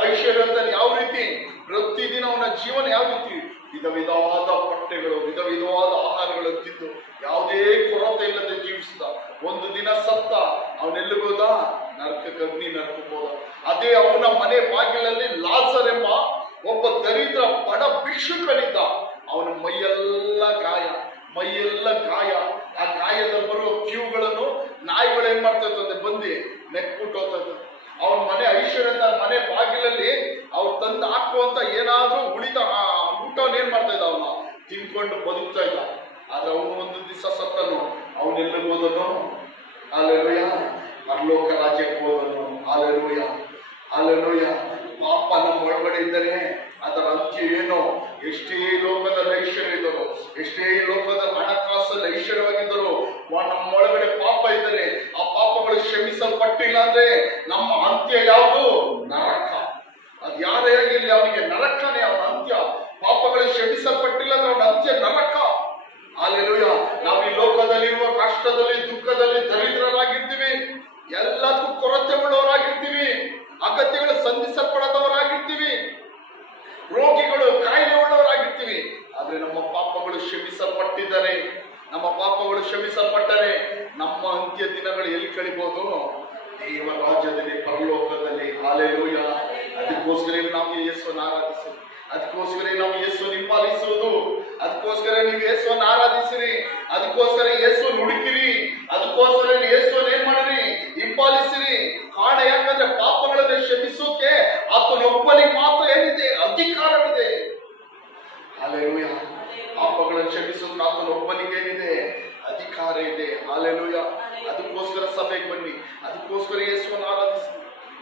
ಐಶ್ವರ್ಯವಂತನು ಯಾವ ರೀತಿ? ಪ್ರತಿದಿನ ಅವನ ಜೀವನ ಯಾವ ರೀತಿ? ವಿಧ ವಿಧವಾದ ಬಟ್ಟೆಗಳು, ವಿಧ ವಿಧವಾದ ಆಹಾರಗಳು ತಿಂದು ಯಾವುದೇ ಕೊರತೆ ಇಲ್ಲದೆ ಜೀವಿಸಿದ. ಒಂದು ದಿನ ಸತ್ತ, ಅವನೆಲ್ಲಿಗೋದ? ನರಕಕ್ಕೆ, ಅಗ್ನಿ ನರಕಕ್ಕೆ ಹೋದ. ಅದೇ ಅವನ ಮನೆ ಬಾಗಿಲಲ್ಲಿ ಲಾಸರ್ ಎಂಬ ಒಬ್ಬ ದರಿದ್ರ ಬಡ ಭಿಕ್ಷುಕನಿದ್ದ. ಅವನ ಮೈಯೆಲ್ಲ ಗಾಯ, ಮೈಯೆಲ್ಲ ಗಾಯ. ಆ ಗಾಯದಲ್ಲಿ ಬರುವ ಕ್ಯೂಗಳನ್ನು ನಾಯಿಗಳು ಏನ್ ಮಾಡ್ತಾ ಇರ್ತದೆ? ಬಂದು ನೆಕ್ಬಿಟ್ಟು ಹೋಗ್ತದೆ. ಅವನ ಮನೆ ಐಶ್ವರ್ಯದ ಮನೆ ಬಾಗಿಲಲ್ಲಿ ಅವ್ರು ತಂದು ಹಾಕುವಂತ ಏನಾದ್ರೂ ಉಳಿದ ಊಟವನ್ನು ಏನ್ ಮಾಡ್ತಾ ಇದ್ದ? ಅವನ ತಿನ್ಕೊಂಡು ಬದುಕ್ತಾ ಇದ್ದ. ಆದ್ರೆ ಅವನು ಒಂದು ದಿವಸ ಸತ್ತನು. ಅವನೆಲ್ಲಿಗೆ ಹೋದನು? ಅಲ್ಲೆಲ್ಲೂಯ, ಪರಲೋಕ ರಾಜ್ಯಕ್ಕೆ ಹೋದನು. Alleluia, alleluia. ಪಾಪ ನಮ್ಮ ಒಳಗಡೆ ಇದ್ದರೆ ಅದರ ಅಂತ್ಯ ಏನು? ಎಷ್ಟೇ ಲೋಕದಲ್ಲಿ ಐಶ್ವರ್ಯ ಇದ್ದರು, ಎಷ್ಟೇ ಲೋಕದಲ್ಲಿ ಹಣಕಾಸಲ್ಲಿ ಐಶ್ವರ್ಯವಾಗಿದ್ದರು, ನಮ್ಮ ಒಳಗಡೆ ಪಾಪ ಇದ್ದರೆ, ಆ ಪಾಪಗಳು ಕ್ಷಮಿಸಲ್ಪಟ್ಟಿಲ್ಲ ಅಂದ್ರೆ ನಮ್ಮ ಅಂತ್ಯ ಯಾವುದು? ನರಕ. ಅದು ಯಾರೇ ಆಗಿರಲಿ, ಅವನಿಗೆ ನರಕನೇ ಅವನ ಅಂತ್ಯ. ಪಾಪಗಳು ಕ್ಷಮಿಸಲ್ಪಟ್ಟಿಲ್ಲ ಅಂದ್ರೆ ಅವನ ಅಂತ್ಯ ನರಕ. ಅಲ್ಲೆಲ್ಲೂಯ. ನಾವು ಈ ಲೋಕದಲ್ಲಿರುವ ಕಷ್ಟದಲ್ಲಿ, ದುಃಖದಲ್ಲಿ ದರಿದ್ರರಾಗಿರ್ತೀವಿ, ಎಲ್ಲದಕ್ಕೂ ಕೊರತೆ ಉಳ್ಳವರಾಗಿರ್ತೀವಿ, ಅಗತ್ಯಗಳು ಸಂಧಿಸಲ್ಪಡದವರಾಗಿರ್ತೀವಿ, ರೋಗಿಗಳು, ಕಾಯಿಲೆ ಉಳ್ಳವರಾಗಿರ್ತೀವಿ. ಆದ್ರೆ ನಮ್ಮ ಪಾಪಗಳು ಕ್ಷಮಿಸಲ್ಪಟ್ಟಿದ್ದಾರೆ, ನಮ್ಮ ಪಾಪಗಳು ಕ್ಷಮಿಸಲ್ಪಟ್ಟರೆ ನಮ್ಮ ಅಂತ್ಯ ದಿನಗಳು ಎಲ್ಲಿ ಕಳಿಬಹುದು? ದೇವರ ರಾಜ್ಯದಲ್ಲಿ, ಪರಲೋಕದಲ್ಲಿ. ಹಾಲೆಲೂಯ. ಅದಕ್ಕೋಸ್ಕರ ನಾವು ಯೇಸುವನ್ನು ಆರಾಧಿಸುವುದು, ಅದಕ್ಕೋಸ್ಕರ ನಾವು ಯೇಸುವನ್ನು ಹಿಂಬಾಲಿಸುವುದು, ಅದಕ್ಕೋಸ್ಕರ ನೀವು ಯೇಸುವನ್ನು ಆರಾಧಿಸಿರಿ, ಅದಕ್ಕೋಸ್ಕರ ಯೇಸುವನ್ನು ಹುಡುಕಿರಿ, ಅದಕ್ಕೋಸ್ಕರ ಯೇಸುವನ್ನು ಏನ್ ಮಾಡಿರಿ? ಹಿಂಬಾಲಿಸಿರಿ. ಕಾರಣ ಯಾಕಂದ್ರೆ ಪಾಪಗಳನ್ನು ಕ್ಷಮಿಸೋಕೆ ಆತನೊಬ್ಬನಿಗೆ ಮಾತ್ರ ಏನಿದೆ? ಅಧಿಕಾರವಿದೆ. ಹಾಲೆಲೂಯ. ಪಾಪಗಳನ್ನು ಕ್ಷಮಿಸೋದು ಆತನೊಬ್ಬನಿಗೆ ಏನಿದೆ? ಅಧಿಕಾರ ಇದೆ. ಹಾಲೆಲೂಯ. ಅದಕ್ಕೋಸ್ಕರ ಸಭೆಗೆ ಬನ್ನಿ, ಅದಕ್ಕೋಸ್ಕರ ಯೇಸುವನ್ನು ಆರಾಧಿಸಿ.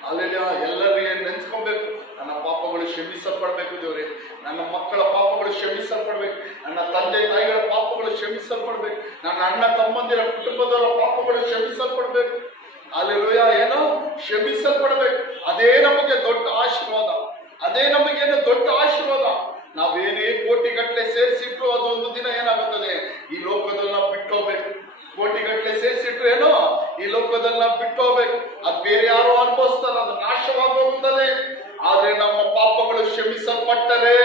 ಹಾಲೆಲೂಯ. ಎಲ್ಲರಿಗೆ ನೆನ್ಸ್ಕೊಬೇಕು, ನನ್ನ ಪಾಪಗಳು ಕ್ಷಮಿಸಲ್ಪಡ್ಬೇಕು ದೇವರೇ, ನನ್ನ ಮಕ್ಕಳ ಪಾಪಗಳು ಕ್ಷಮಿಸಲ್ಪಡ್ಬೇಕು, ನನ್ನ ತಂದೆ ತಾಯಿಗಳ ಪಾಪಗಳು ಕ್ಷಮಿಸಲ್ಪಡ್ಬೇಕು, ನನ್ನ ಅಣ್ಣ ತಮ್ಮಂದಿರ ಕುಟುಂಬದವರ ಪಾಪಗಳು ಕ್ಷಮಿಸಲ್ಪಡ್ಬೇಕು. ಹಾಲೆಲೂಯ. ಏನೋ ಕ್ಷಮಿಸಲ್ಪಡ್ಬೇಕು. ಅದೇ ನಮಗೆ ದೊಡ್ಡ ಆಶೀರ್ವಾದ, ಅದೇ ನಮಗೇನು ದೊಡ್ಡ ಆಶೀರ್ವಾದ. ನಾವೇನೇ ಕೋಟಿಗಟ್ಟಲೆ ಸೇರಿಸಿಟ್ರು ಅದೊಂದು ದಿನ ಏನಾಗುತ್ತದೆ? ಈ ಲೋಕದಲ್ಲಿ ನಾವು ಬಿಟ್ಟು ಹೋಗ್ಬೇಕು. ಕೋಟಿಗಟ್ಟಲೆ ಸೇರಿಸಿಟ್ರು ಏನೋ ಈ ಲೋಕದಲ್ಲಿ ನಾವು ಬಿಟ್ಟು ಹೋಗ್ಬೇಕು. ಅದು ಬೇರೆ ಯಾರೋ ಅನುಭವಿಸ್ತಾರೆ, ಅದು ನಾಶವಾಗಿ ಹೋಗುತ್ತದೆ. ಆದ್ರೆ ನಮ್ಮ ಪಾಪಗಳು ಕ್ಷಮಿಸಲ್ಪಟ್ಟರೆ,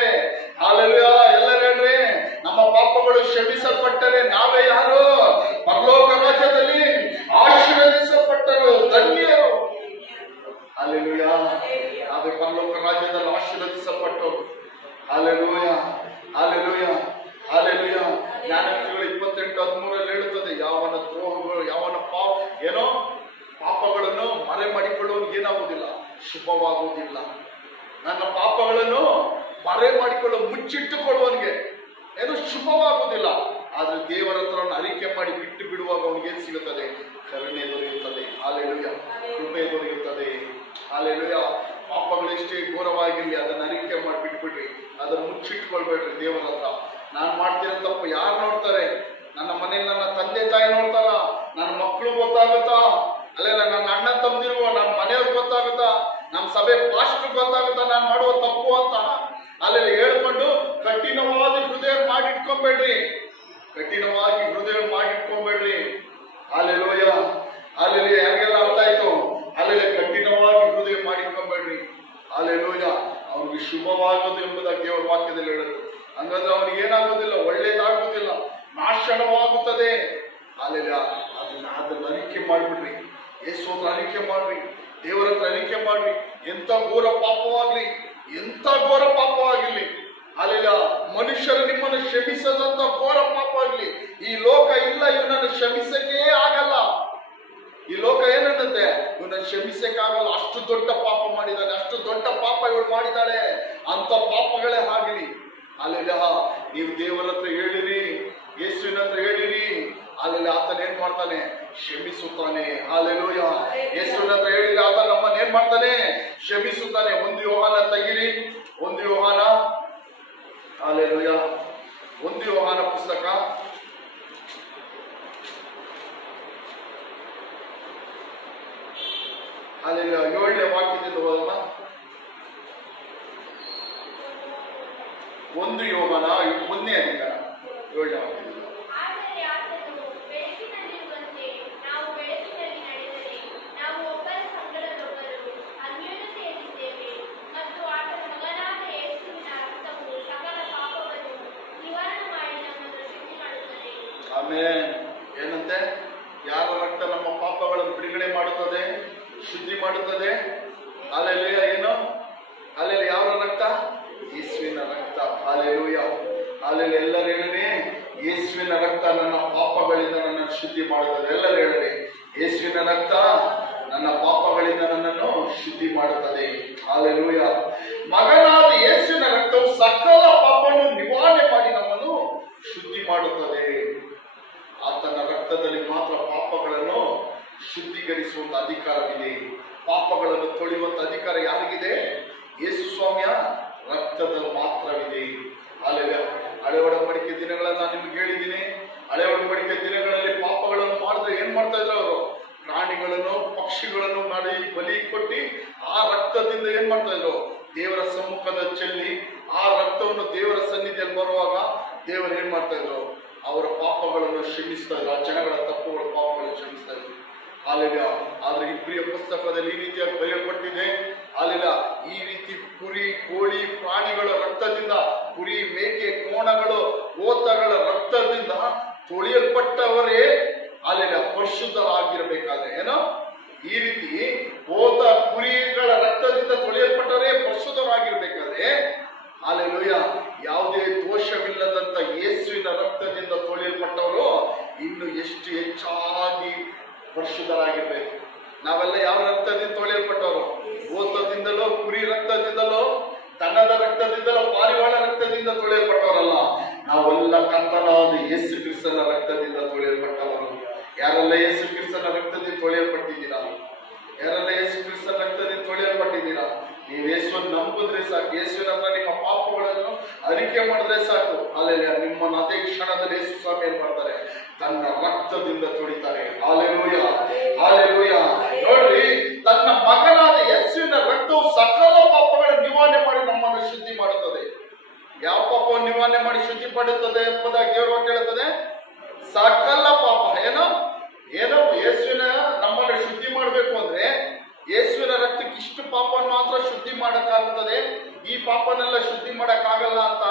ಹಾಲೆಲೂಯ, ಎಲ್ಲರೂ ಹೇಳ್ರಿ, ನಮ್ಮ ಪಾಪಗಳು ಕ್ಷಮಿಸಲ್ಪಟ್ಟರೆ ನಾವೇ ಯಾರು? ಪರಲೋಕ ರಾಜ್ಯದಲ್ಲಿ ಆಶೀರ್ವದಿಸಲ್ಪಟ್ಟರು, ಧನ್ಯರು. ಹಾಲೆಲೂಯ. ನಾವೇ ಪರಲೋಕ ರಾಜ್ಯದಲ್ಲಿ ಆಶೀರ್ವದಿಸಲ್ಪಟ್ಟರು. ಹಾಲೆಲೂಯ, ಹಾಲೆಲೂಯ, ಹಾಲೆಲೂಯ. ಜ್ಞಾನೋಕ್ತಿಗಳು 28:13 ಹೇಳುತ್ತದೆ, ಯಾವನ ದ್ರೋಹಗಳು, ಯಾವನ ಏನೋ ಪಾಪಗಳನ್ನು ಮರೆ ಮಾಡಿಕೊಳ್ಳುವವನಿಗೆ ಏನಾಗುವುದಿಲ್ಲ? ಶುಭವಾಗುವುದಿಲ್ಲ. ನನ್ನ ಪಾಪಗಳನ್ನು ಮರೆ ಮಾಡಿಕೊಳ್ಳುವ, ಮುಚ್ಚಿಟ್ಟುಕೊಳ್ಳುವವನಿಗೆ ಏನು ಶುಭವಾಗುವುದಿಲ್ಲ. ಆದ್ರೆ ದೇವರ ಹತ್ರ ಅರಿಕೆ ಮಾಡಿ ಬಿಟ್ಟು ಬಿಡುವಾಗ ಅವನಿಗೆ ಏನ್ ಸಿಗುತ್ತದೆ? ಕರುಣೆ ದೊರೆಯುತ್ತದೆ. ಹಾಲೆಲೂಯ. ಕೃಪೆ ದೊರೆಯುತ್ತದೆ. ಹಾಲೆಲೂಯ. ಪಾಪಗಳೆಷ್ಟೇ ಘೋರವಾಗಿರಲಿ ಅದನ್ನ ಅರಿಕೆ ಮಾಡಿ ಬಿಟ್ಬಿಡ್ರಿ, ಅದನ್ನ ಮುಚ್ಚಿಟ್ಕೊಳ್ಬೇಡ್ರಿ ದೇವರ ಹತ್ರ. ನಾನು ಮಾಡ್ತಿರೋ ತಪ್ಪು ಯಾರು ನೋಡ್ತಾರೆ? ನನ್ನ ಮನೇಲಿ ನನ್ನ ತಂದೆ ತಾಯಿ ನೋಡ್ತಾರ, ನನ್ನ ಮಕ್ಕಳು ಗೊತ್ತಾಗುತ್ತಾ? ಅಲ್ಲೆಲ್ಲ ನನ್ನ ಅಣ್ಣ ತಮ್ಮದಿರುವ ನಮ್ಮ ಮನೆಯವ್ರಿಗೆ ಗೊತ್ತಾಗುತ್ತಾ? ನಮ್ಮ ಸಭೆ ಪಾಸ್ಟರ್ ಗೊತ್ತಾಗುತ್ತಾ ನಾನು ಮಾಡುವ ತಪ್ಪು ಅಂತ? ಅಲ್ಲೆಲ್ಲ ಹೇಳ್ಕೊಂಡು ಕಠಿಣವಾದ ಹೃದಯ ಮಾಡಿಟ್ಕೊಂಬೇಡ್ರಿ, ಕಠಿಣವಾಗಿ ಹೃದಯ ಮಾಡಿಟ್ಕೊಂಬೇಡ್ರಿ. Hallelujah, hallelujah. ಯಾರಿಗೆಲ್ಲ ಅರ್ಥ ಆಯ್ತು? ಅಲ್ಲೆಲ್ಲ ಕಠಿಣವಾಗಿ ಹೃದಯ ಮಾಡಿಟ್ಕೊಂಬೇಡ್ರಿ. ಹಾಲೆಲೂಯ. ಅವ್ರಿಗೆ ಶುಭವಾಗೋದು ಎಂಬುದಾಗಿ ದೇವರ ವಾಕ್ಯದಲ್ಲಿ ಹೇಳುದು. ಹಂಗಂದ್ರೆ ಅವ್ನಿಗೆ ಏನಾಗೋದಿಲ್ಲ? ಒಳ್ಳೇದಾಗುವುದಿಲ್ಲ, ನಾಶನವಾಗುತ್ತದೆ. ಹಾಲೆಲೂಯ. ಅದನ್ನ ಅರಿಕೆ ಮಾಡಿಬಿಡ್ರಿ, ಯೇಸು ಹತ್ರ ಅರಿಕೆ ಮಾಡ್ರಿ, ದೇವರ ಹತ್ರ ಅರಿಕೆ ಮಾಡ್ರಿ. ಎಂತ ಘೋರ ಪಾಪವಾಗ್ಲಿ, ಎಂತ ಘೋರ ಪಾಪವಾಗಿರ್ಲಿ, ಅಲ್ಲೆಲ್ಲ ಮನುಷ್ಯರು ನಿಮ್ಮನ್ನು ಕ್ಷಮಿಸದಂತ ಘೋರ ಪಾಪ ಆಗ್ಲಿ, ಈ ಲೋಕ ಇಲ್ಲ ಇವನನ್ನು ಕ್ಷಮಿಸಕ್ಕೆ ಆಗಲ್ಲ. ಈ ಲೋಕ ಏನನ್ನತ್ತೆ? ಇವನನ್ನು ಕ್ಷಮಿಸಕ್ಕಾಗಲ್ಲ, ಅಷ್ಟು ದೊಡ್ಡ ಪಾಪ ಮಾಡಿದ್ದಾನೆ, ಅಷ್ಟು ದೊಡ್ಡ ಪಾಪ ಇವಳು ಮಾಡಿದ್ದಾಳೆ ಅಂತ ಪಾಪಗಳೇ ಆಗಲಿ. ಅಲ್ಲೆಲ್ಲ ನೀವು ದೇವರ ಹತ್ರ ಹೇಳಿರಿ, ಯೇಸುವಿನ ಹತ್ರ ಹೇಳಿರಿ, ಅಲ್ಲೆಲ್ಲ ಆತನ ಏನ್ ಮಾಡ್ತಾನೆ? ಕ್ಷಮಿಸುತ್ತಾನೆ. ಹಾಲೆಲೂಯ. ಯೇಸುವಿನ ಹತ್ರ ಹೇಳಿರಿ, ಆತ ನಮ್ಮನ್ನ ಏನ್ ಮಾಡ್ತಾನೆ? ಕ್ಷಮಿಸುತ್ತಾನೆ. 1 ಯೋಹಾನ ತೆಗಿರಿ, 1 ಯೋಹಾನ. ಹಾಲೆಲೂಯ. 1 ಯೋಹಾನ ಪುಸ್ತಕ ಹಾಲೆಲೂಯ 7ನೇ ವಾಕ್ಯದಿಂದ ಹೋದಮ್ಮ. 1 ಯೋಹಾನ 1ನೇ ಅಧಿಕಾರ 7ನೇ ವಾಕ್ಯದಿಂದ. ಆಮೇಲೆ ಏನಂತೆ? ಯಾರ ರಕ್ತ ನಮ್ಮ ಪಾಪಗಳನ್ನು ಬಿಡುಗಡೆ ಮಾಡುತ್ತದೆ, ಶುದ್ಧಿ ಮಾಡುತ್ತದೆ. ಹಾಲೆಲೂಯ. ಏನು? ಹಾಲೆಲೂಯ. ಯಾವ ರಕ್ತ? ಯೇಸುವಿನ ರಕ್ತ. ಹಾಲೆಲೂಯ. ಹಾಲೆಲೂಯ. ಎಲ್ಲರೂ ಹೇಳಿರಿ, ಯೇಸುವಿನ ರಕ್ತ ನನ್ನ ಪಾಪಗಳಿಂದ ನನ್ನನ್ನು ಶುದ್ಧಿ ಮಾಡುತ್ತದೆ. ಎಲ್ಲರೂ ಹೇಳಿರಿ, ಯೇಸುವಿನ ರಕ್ತ ನನ್ನ ಪಾಪಗಳಿಂದ ನನ್ನನ್ನು ಶುದ್ಧಿ ಮಾಡುತ್ತದೆ. ಹಾಲೆಲೂಯ. ಮಗನಾದ ಯೇಸುವಿನ ರಕ್ತವು ಸಕಲ ಪಾಪವನ್ನು ನಿವಾರಣೆ ಮಾಡಿ ನಮ್ಮನ್ನು ಶುದ್ಧಿ ಮಾಡುತ್ತದೆ. ಆತನ ರಕ್ತದಲ್ಲಿ ಮಾತ್ರ ಪಾಪಗಳನ್ನು ಶುದ್ಧೀಕರಿಸುವಂತ ಅಧಿಕಾರವಿದೆ. ಪಾಪಗಳನ್ನು ತೊಳೆಯುವಂತ ಅಧಿಕಾರ ಯಾರಿಗಿದೆ? ಯೇಸು ಸ್ವಾಮಿಯ ರಕ್ತದಲ್ಲಿ ಮಾತ್ರವಿದೆ. ಹಾಲೆಲೂಯ. ಹಳೆ ಒಡಂಬಡಿಕೆ ದಿನಗಳನ್ನ ನಾನು ನಿಮ್ಗೆ ಹೇಳಿದ್ದೀನಿ. ಹಳೆ ಒಡಂಬಡಿಕೆ ದಿನಗಳಲ್ಲಿ ಪಾಪಗಳನ್ನು ಮಾಡಿದ್ರೆ ಏನ್ ಮಾಡ್ತಾ ಇದ್ರು? ಅವರು ಪ್ರಾಣಿಗಳನ್ನು ಪಕ್ಷಿಗಳನ್ನು ಮಾಡಿ ಬಲಿ ಕೊಟ್ಟು ಆ ರಕ್ತದಿಂದ ಏನ್ ಮಾಡ್ತಾ ಇದ್ರು? ದೇವರ ಸಮ್ಮುಖದ ಚೆಲ್ಲಿ ಆ ರಕ್ತವನ್ನು ದೇವರ ಸನ್ನಿಧಿಯಲ್ಲಿ ಬರುವಾಗ ದೇವರು ಏನ್ ಮಾಡ್ತಾ ಇದ್ರು? ಅವರ ಪಾಪಗಳನ್ನು ಕ್ಷಮಿಸ್ತಾ ಇದ್ರು. ಆ ಜನಗಳ ತಪ್ಪುಗಳ ಪಾಪಗಳನ್ನು ಕ್ಷಮಿಸ್ತಾ ಇದ್ರು. ಹಾಲೆಲೂಯ. ಆದ್ರೆ ಇಬ್ರಿಯ ಪುಸ್ತಕದಲ್ಲಿ ಈ ರೀತಿಯಾಗಿ ಬರೆಯಲ್ಪಟ್ಟಿದೆ. ಹಾಲೆಲೂಯ. ಈ ರೀತಿ ಕುರಿ, ಕೋಳಿ, ಪ್ರಾಣಿಗಳ ರಕ್ತದಿಂದ, ಕುರಿ, ಮೇಕೆ, ಕೋಣಗಳು, ಓತಗಳ ರಕ್ತದಿಂದ ತೊಳೆಯಲ್ಪಟ್ಟವರೇ ಹಾಲೆಲೂಯ ಪರಿಶುದ್ಧರಾಗಿರಬೇಕಾದ್ರೆ ಏನೋ ಈ ರೀತಿ ಓತ ಕುರಿಗಳ ರಕ್ತದಿಂದ ತೊಳೆಯಲ್ಪಟ್ಟವರೇ ಪರಿಶುದ್ಧರಾಗಿರ್ಬೇಕಾದ್ರೆ ಹಾಲೆಲೂಯ ಯಾವುದೇ ದೋಷವಿಲ್ಲದಂತ ಯೇಸುವಿನ ರಕ್ತದಿಂದ ತೊಳೆಯಲ್ಪಟ್ಟವರು ಇನ್ನು ಎಷ್ಟು ಹೆಚ್ಚಾಗಿ ಪರಿಶುದ್ಧರಾಗಿರ್ಬೇಕು. ನಾವೆಲ್ಲ ಯಾವ ರಕ್ತದಿಂದ ತೊಳೆಯಲ್ಪಟ್ಟವರು? ಓತದಿಂದಲೋ ಕುರಿಯ ಕರ್ತನಾದ ಯೇಸು ಕ್ರಿಸ್ತನ ರಕ್ತದಿಂದ ತೊಳೆಯಲ್ಪಟ್ಟವರು. ಯಾರೆಲ್ಲ ಯೇಸು ಕ್ರಿಸ್ತನ ರಕ್ತದಿಂದ ತೊಳೆಯಲ್ಪಟ್ಟಿದ್ದೀರಾ? ಯಾರೆಲ್ಲ ಯೇಸು ಕ್ರಿಸ್ತನ ರಕ್ತದಿಂದ ತೊಳೆಯಲ್ಪಟ್ಟಿದ್ದೀರಾ? ನೀವು ಯೇಸುವನ್ನು ನಂಬಿದ್ರೆ ಸಾಕು, ಯೇಸುವಿನ ಹತ್ರ ನಿಮ್ಮ ಪಾಪಗಳನ್ನು ಅರಿಕೆ ಮಾಡಿದ್ರೆ ಸಾಕು. ಅಲ್ಲೆಲ್ಲ ನಿಮ್ಮನ್ನು ಅದೇ ಕ್ಷಣದಲ್ಲಿ ಯೇಸು ಸ್ವಾಮಿ ಏನ್ ಮಾಡ್ತಾರೆ? ತನ್ನ ರಕ್ತದಿಂದ ತೊಳಿತಾರೆ. Hallelujah, hallelujah. ನೋಡ್ರಿ, ತನ್ನ ಮಗನಾದ ಯೇಸುವಿನ ರಕ್ತವು ಸಕಲ ಪಾಪಗಳನ್ನು ನಿವಾರಣೆ ಮಾಡಿ ನಮ್ಮನ್ನು ಶುದ್ಧಿ ಮಾಡುತ್ತದೆ. ಯಾವ ಪಾಪವನ್ನು ನಿವಾರಣೆ ಮಾಡಿ ಶುದ್ಧಿ ಮಾಡುತ್ತದೆ ಎಂಬುದಾಗಿ ದೇವರು ಹೇಳುತ್ತದೆ? ಸಕಲ ಪಾಪ. ಏನೋ ಯೇಸುವಿನ ನಮ್ಮನ್ನು ಶುದ್ಧಿ ಮಾಡಬೇಕು ಅಂದ್ರೆ ಯೇಸುವಿನ ರಕ್ತಕ್ಕೆ ಇಷ್ಟು ಪಾಪವನ್ನು ಮಾತ್ರ ಶುದ್ಧಿ ಮಾಡಕ್ಕಾಗುತ್ತದೆ, ಈ ಪಾಪನೆಲ್ಲ ಶುದ್ಧಿ ಮಾಡಕ್ಕಾಗಲ್ಲ ಅಂತ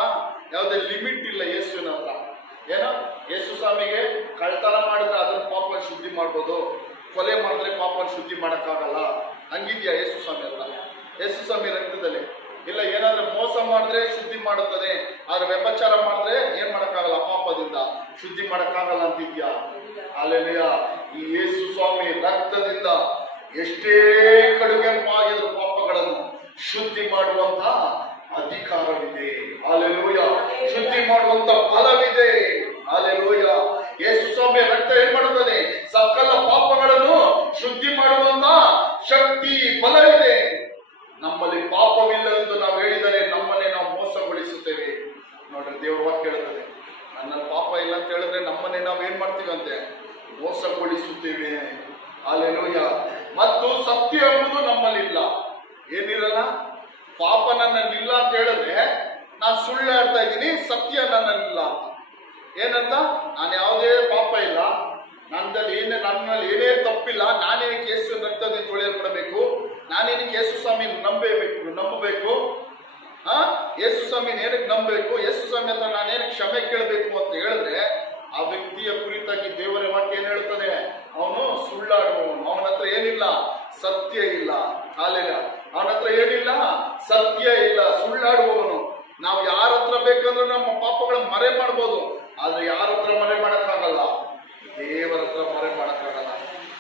ಯಾವುದೇ ಲಿಮಿಟ್ ಇಲ್ಲ ಯೇಸುವಿನ ಹತ್ರ. ಯೇಸು ಸ್ವಾಮಿಗೆ ಕಳ್ತನ ಮಾಡಿದ್ರೆ ಅದನ್ನ ಪಾಪ ಶುದ್ಧಿ ಮಾಡ್ಬೋದು, ಕೊಲೆ ಮಾಡಿದ್ರೆ ಪಾಪ ಶುದ್ಧಿ ಮಾಡಕ್ಕಾಗಲ್ಲ, ಹಂಗಿದ್ಯಾ ಯೇಸು ಸ್ವಾಮಿ ಹತ್ರ? ಯೇಸು ಸ್ವಾಮಿ ರಕ್ತದಲ್ಲಿ ಇಲ್ಲ. ಏನಾದ್ರೆ ಮೋಸ ಮಾಡಿದ್ರೆ ಶುದ್ಧಿ ಮಾಡುತ್ತದೆ, ಆದ್ರೆ ವ್ಯಭಚಾರ ಮಾಡಿದ್ರೆ ಏನ್ ಮಾಡಕ್ಕಾಗಲ್ಲ, ಪಾಪದಿಂದ ಶುದ್ಧಿ ಮಾಡಕ್ಕಾಗಲ್ಲ ಅಂತಿದ್ಯಾ? ಅಲ್ಲೆಲ್ಲ ಈ ಯೇಸು ಸ್ವಾಮಿ ರಕ್ತದಿಂದ ಎಷ್ಟೇ ಕಡುಗೆಂಪಾಗಿದ್ರು ಪಾಪಗಳನ್ನು ಶುದ್ಧಿ ಮಾಡುವಂತ ಅಧಿಕಾರವಿದೆ. ಹಾಲೆಲೂಯ. ಶುದ್ಧಿ ಮಾಡುವಂತ ಬಲವಿದೆ. ಹಾಲೆಲೂಯ. ಯೇಸು ಸ್ವಾಮಿ ರಕ್ತ ಏನ್ ಮಾಡುತ್ತದೆ? ಸಕಲ ಪಾಪಗಳನ್ನು ಶುದ್ಧಿ ಮಾಡುವಂತ ಶಕ್ತಿ, ಬಲವಿದೆ. ನಮ್ಮಲ್ಲಿ ಪಾಪವಿಲ್ಲವೆಂದು ನಾವು ಹೇಳಿದರೆ ನಮ್ಮನ್ನೇ ನಾವು ಮೋಸಗೊಳಿಸುತ್ತೇವೆ. ನೋಡ್ರಿ, ದೇವರ ವಾಕ್ಯ ಹೇಳುತ್ತದೆ, ನನ್ನಲ್ಲಿ ಪಾಪ ಇಲ್ಲ ಅಂತ ಹೇಳಿದ್ರೆ ನಮ್ಮನ್ನೇ ನಾವು ಏನ್ ಮಾಡ್ತೀವಿ ಅಂತೆ? ಮೋಸಗೊಳಿಸುತ್ತೇವೆ. ಹಾಲೆಲೂಯ. ಮತ್ತು ಸತ್ಯ ಎಂಬುದು ನಮ್ಮಲ್ಲಿಲ್ಲ. ಏನಿರಲ್ಲ? ಪಾಪ ನನ್ನಲ್ಲಿಲ್ಲ ಅಂತ ಹೇಳಿದ್ರೆ ನಾನು ಸುಳ್ಳು ಆಡ್ತಾ ಇದ್ದೀನಿ, ಸತ್ಯ ನನ್ನಲ್ಲಿಲ್ಲ ಅಂತ. ಏನಂತ? ನಾನು ಯಾವುದೇ ಪಾಪ ಇಲ್ಲ, ನನ್ನಲ್ಲಿ ಏನೇ ತಪ್ಪಿಲ್ಲ, ನಾನೇನಕ್ಕೆ ಯೇಸುವಿನ ರಕ್ತದಿಂದ ತೊಳೆಯಲ್ಪಡಬೇಕು, ನಾನೇನಕ್ಕೆ ಯೇಸು ಸ್ವಾಮಿ ನಂಬಬೇಕು, ಯೇಸು ಸ್ವಾಮಿನ ಏನಕ್ಕೆ ನಂಬಬೇಕು, ಯೇಸು ಸ್ವಾಮಿ ಹತ್ರ ನಾನೇನಕ್ಕೆ ಕ್ಷಮೆ ಕೇಳಬೇಕು ಅಂತ ಹೇಳಿದ್ರೆ ಆ ವ್ಯಕ್ತಿಯ ಕುರಿತಾಗಿ ದೇವರ ವಾಕ್ಯ ಏನ್ ಹೇಳ್ತದೆ? ಅವನು ಸುಳ್ಳಾಡುವವನು, ಅವನ ಹತ್ರ ಏನಿಲ್ಲ? ಸತ್ಯ ಇಲ್ಲ. ಹಾಲೆಲ್ಲ, ಅವನ ಹತ್ರ ಏನಿಲ್ಲ? ಸತ್ಯ ಇಲ್ಲ, ಸುಳ್ಳಾಡುವವನು. ನಾವು ಯಾರ ಹತ್ರ ಬೇಕಂದ್ರೆ ನಮ್ಮ ಪಾಪಗಳ ಮರೆ ಮಾಡ್ಬೋದು, ಆದ್ರೆ ಯಾರ ಹತ್ರ ಮರೆ ಮಾಡಕ್ಕಾಗಲ್ಲ? ದೇವರ ಹತ್ರ ಮರೆ ಮಾಡಕ್ಕಾಗಲ್ಲ.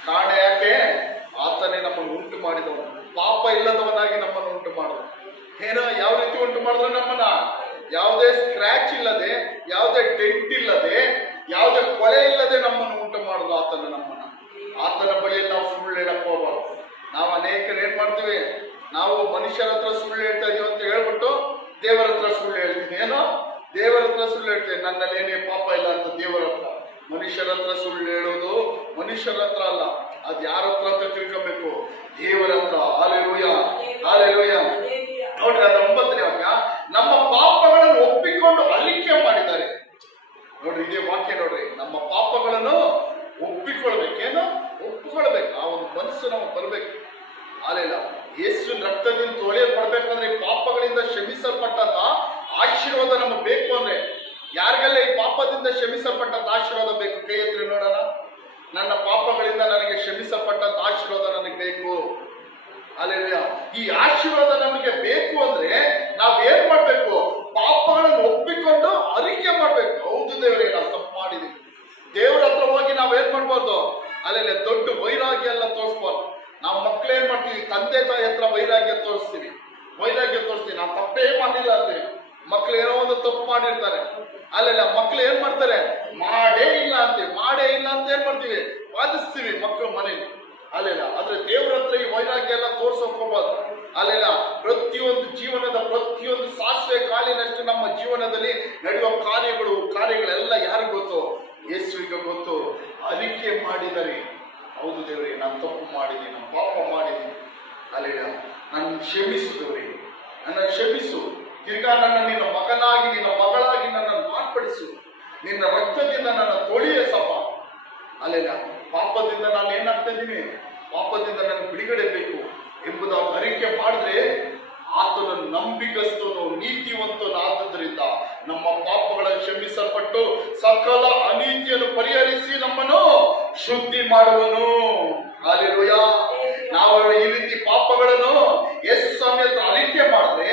ಕಾರಣ ಯಾಕೆ? ಆತನೇ ನಮ್ಮನ್ನು ಉಂಟು ಮಾಡಿದವನು, ಪಾಪ ಇಲ್ಲದವನಾಗಿ ನಮ್ಮನ್ನು ಉಂಟು ಮಾಡಿದವನು. ಯಾವ ರೀತಿ ಉಂಟು ಮಾಡಿದ್ರೆ ನಮ್ಮನ್ನ? ಯಾವುದೇ ಸ್ಕ್ರಾಚ್ ಇಲ್ಲದೆ, ಯಾವುದೇ ಡೆಂಟ್ ಇಲ್ಲದೆ, ಯಾವುದೇ ಕೊಳೆ ಇಲ್ಲದೆ ನಮ್ಮನ್ನು ಉಂಟು ಮಾಡಿದ್ರು ಆತನ ನಮ್ಮನ್ನ. ಆತನ ಬಳಿಯಲ್ಲಿ ನಾವು ಸುಳ್ಳು ಹೇಳಕ್ ಹೋಗ್ಬಾರ್ದು. ನಾವು ಅನೇಕರು ಏನ್ ಮಾಡ್ತೀವಿ? ನಾವು ಮನುಷ್ಯರ ಹತ್ರ ಸುಳ್ಳು ಹೇಳ್ತಾ ಇದೀವಿ ಅಂತ ಹೇಳ್ಬಿಟ್ಟು ದೇವರ ಹತ್ರ ಸುಳ್ಳು ಹೇಳ್ತೀನಿ. ದೇವರ ಹತ್ರ ಸುಳ್ಳು ಹೇಳ್ತೇನೆ, ನನ್ನಲ್ಲಿ ಏನೇ ಪಾಪ ಇಲ್ಲ ಅಂತ ದೇವರ ಹತ್ರ. ಮನುಷ್ಯರ ಹತ್ರ ಸುಳ್ಳು ಹೇಳೋದು ಮನುಷ್ಯರ ಹತ್ರ ಅಲ್ಲ, ಅದ್ ಯಾರ ಹತ್ರ ಅಂತ ತಿಳ್ಕೊಬೇಕು? ದೇವರ ಹತ್ರ. Hallelujah, hallelujah. ನೋಡ್ರಿ, ಅದು 9ನೇ ವಾಕ್ಯ. ನಮ್ಮ ಪಾಪಗಳನ್ನು ಒಪ್ಪಿಕೊಂಡು ಅರಿಕೆ ಮಾಡಿದ್ದಾರೆ. ನೋಡ್ರಿ, ಇದೇ ವಾಕ್ಯ ನೋಡ್ರಿ. ನಮ್ಮ ಪಾಪಗಳನ್ನು ಒಪ್ಪಿಕೊಳ್ಬೇಕೇನೋ? ಒಪ್ಪಿಕೊಳ್ಬೇಕು. ಆ ಒಂದು ಮನಸ್ಸು ನಮಗೆ ಬರ್ಬೇಕು. ಅಲ್ಲೆಲ್ಲ ಯೇಸುವಿನ ರಕ್ತದಿಂದ ತೊಳೆಯಲ್ಪಡ್ಬೇಕಂದ್ರೆ ಈ ಪಾಪಗಳಿಂದ ಕ್ಷಮಿಸಲ್ಪಟ್ಟಂತ ಆಶೀರ್ವಾದ ನಮಗೆ ಬೇಕು. ಅಂದ್ರೆ ಯಾರಿಗೆಲ್ಲ ಈ ಪಾಪದಿಂದ ಕ್ಷಮಿಸಲ್ಪಟ್ಟಂತ ಆಶೀರ್ವಾದ ಬೇಕು? ಕೈ ಎತ್ತಿ ನೋಡೋಣ. ನನ್ನ ಪಾಪಗಳಿಂದ ನನಗೆ ಕ್ಷಮಿಸಲ್ಪಟ್ಟಂತ ಆಶೀರ್ವಾದ ನನಗೆ ಬೇಕು. ಅಲ್ಲೆಲ್ಲ ಈ ಆಶೀರ್ವಾದ ನಮಗೆ ಬೇಕು ಅಂದ್ರೆ ನಾವ್ ಏನ್ ಮಾಡ್ಬೇಕು? ಪಾಪಗಳನ್ನು ಒಪ್ಪಿಕೊಂಡು ಅರಿಕೆ ಮಾಡ್ಬೇಕು. ಹೌದು ದೇವರೇ, ನಾವು ತಪ್ಪು ಮಾಡಿದೀವಿ. ದೇವ್ರ ಹತ್ರ ಹೋಗಿ ನಾವ್ ಏನ್ ಮಾಡ್ಬಾರ್ದು? ಅಲ್ಲೆಲ್ಲ ದೊಡ್ಡ ವೈರಾಗ್ಯ ಎಲ್ಲ ತೋರಿಸ್ಬಾರ್ದು. ನಾವು ಮಕ್ಳು ಏನ್ ಮಾಡ್ತೀವಿ? ತಂದೆ ತಾಯಿ ಹತ್ರ ವೈರಾಗ್ಯ ತೋರಿಸ್ತೀವಿ. ನಾವು ತಪ್ಪೇ ಮಾಡಿಲ್ಲ ಅಂತೀವಿ. ಮಕ್ಳು ಏನೋ ಒಂದು ತಪ್ಪು ಮಾಡಿರ್ತಾರೆ, ಅಲ್ಲೆಲ್ಲ ಮಕ್ಳು ಏನ್ ಮಾಡ್ತಾರೆ? ಮಾಡೇ ಇಲ್ಲ ಅಂತೀವಿ. ಮಾಡೇ ಇಲ್ಲ ಅಂತ ಏನ್ ಮಾಡ್ತೀವಿ? ವಾದಿಸ್ತೀವಿ ಮಕ್ಕಳು ಮನೇಲಿ. ಅಲ್ಲೆಲ್ಲ ಆದ್ರೆ ದೇವ್ರ ಹತ್ರ ಈ ವೈರಾಗ್ಯ ಎಲ್ಲ ತೋರ್ಸೋಕ್ ಹೋಗ್ಬಾರ್ದು. ಅಲ್ಲೆಲ್ಲ ಪ್ರತಿಯೊಂದು ಜೀವನದ ಪ್ರತಿಯೊಂದು ಸಾಸಿವೆ ಕಾಲಿನಷ್ಟು ನಮ್ಮ ಜೀವನದಲ್ಲಿ ನಡೆಯುವ ಕಾರ್ಯಗಳೆಲ್ಲ ಯಾರಿಗೂ ಗೊತ್ತು? ಯೇಸುವಿಗೆ ಗೊತ್ತು. ಅರಿಕೆ ಮಾಡಿದರೆ, ಹೌದು ದೇವರೇ, ನಾನು ತಪ್ಪು ಮಾಡಿದ್ದೀನಿ, ನಾನು ಪಾಪ ಮಾಡಿದ್ದೀನಿ, ಅಲ್ಲೆಲ್ಲ ನನ್ನ ಕ್ಷಮಿಸು ದೇವರೇ, ನನ್ನ ಕ್ಷಮಿಸು. ತಿರ್ಗಾ ನನ್ನ ನಿನ್ನ ಮಗನಾಗಿ, ನಿನ್ನ ಮಗಳಾಗಿ ನನ್ನನ್ನು ಮಾರ್ಪಡಿಸು. ನಿನ್ನ ರಕ್ತದಿಂದ ನನ್ನ ತೊಳೆಯಸಪ್ಪ. ಅಲ್ಲೆಲ್ಲ ಪಾಪದಿಂದ ನಾನು ಏನಾಗ್ತಾ ಇದ್ದೀನಿ? ಪಾಪದಿಂದ ನನಗೆ ಬಿಡುಗಡೆ ಬೇಕು ಎಂಬುದಾಗಿ ಅರಿಕೆ ಮಾಡಿದ್ರೆ ಆತನು ನಂಬಿಗಸ್ತನು, ನೀತಿವಂತನು. ಆದದ್ದರಿಂದ ನಮ್ಮ ಪಾಪಗಳನ್ನು ಕ್ಷಮಿಸಲ್ಪಟ್ಟು ಸಕಲ ಅನೀತಿಯನ್ನು ಪರಿಹರಿಸಿ ನಮ್ಮನ್ನು ಶುದ್ಧಿ ಮಾಡುವನು. ಹಾಲೆಲೂಯಾ. ನಾವು ಈ ರೀತಿ ಪಾಪಗಳನ್ನು ಯೇಸು ಸ್ವಾಮಿ ಹತ್ರ ಅರಿಕೆ ಮಾಡಿದ್ರೆ,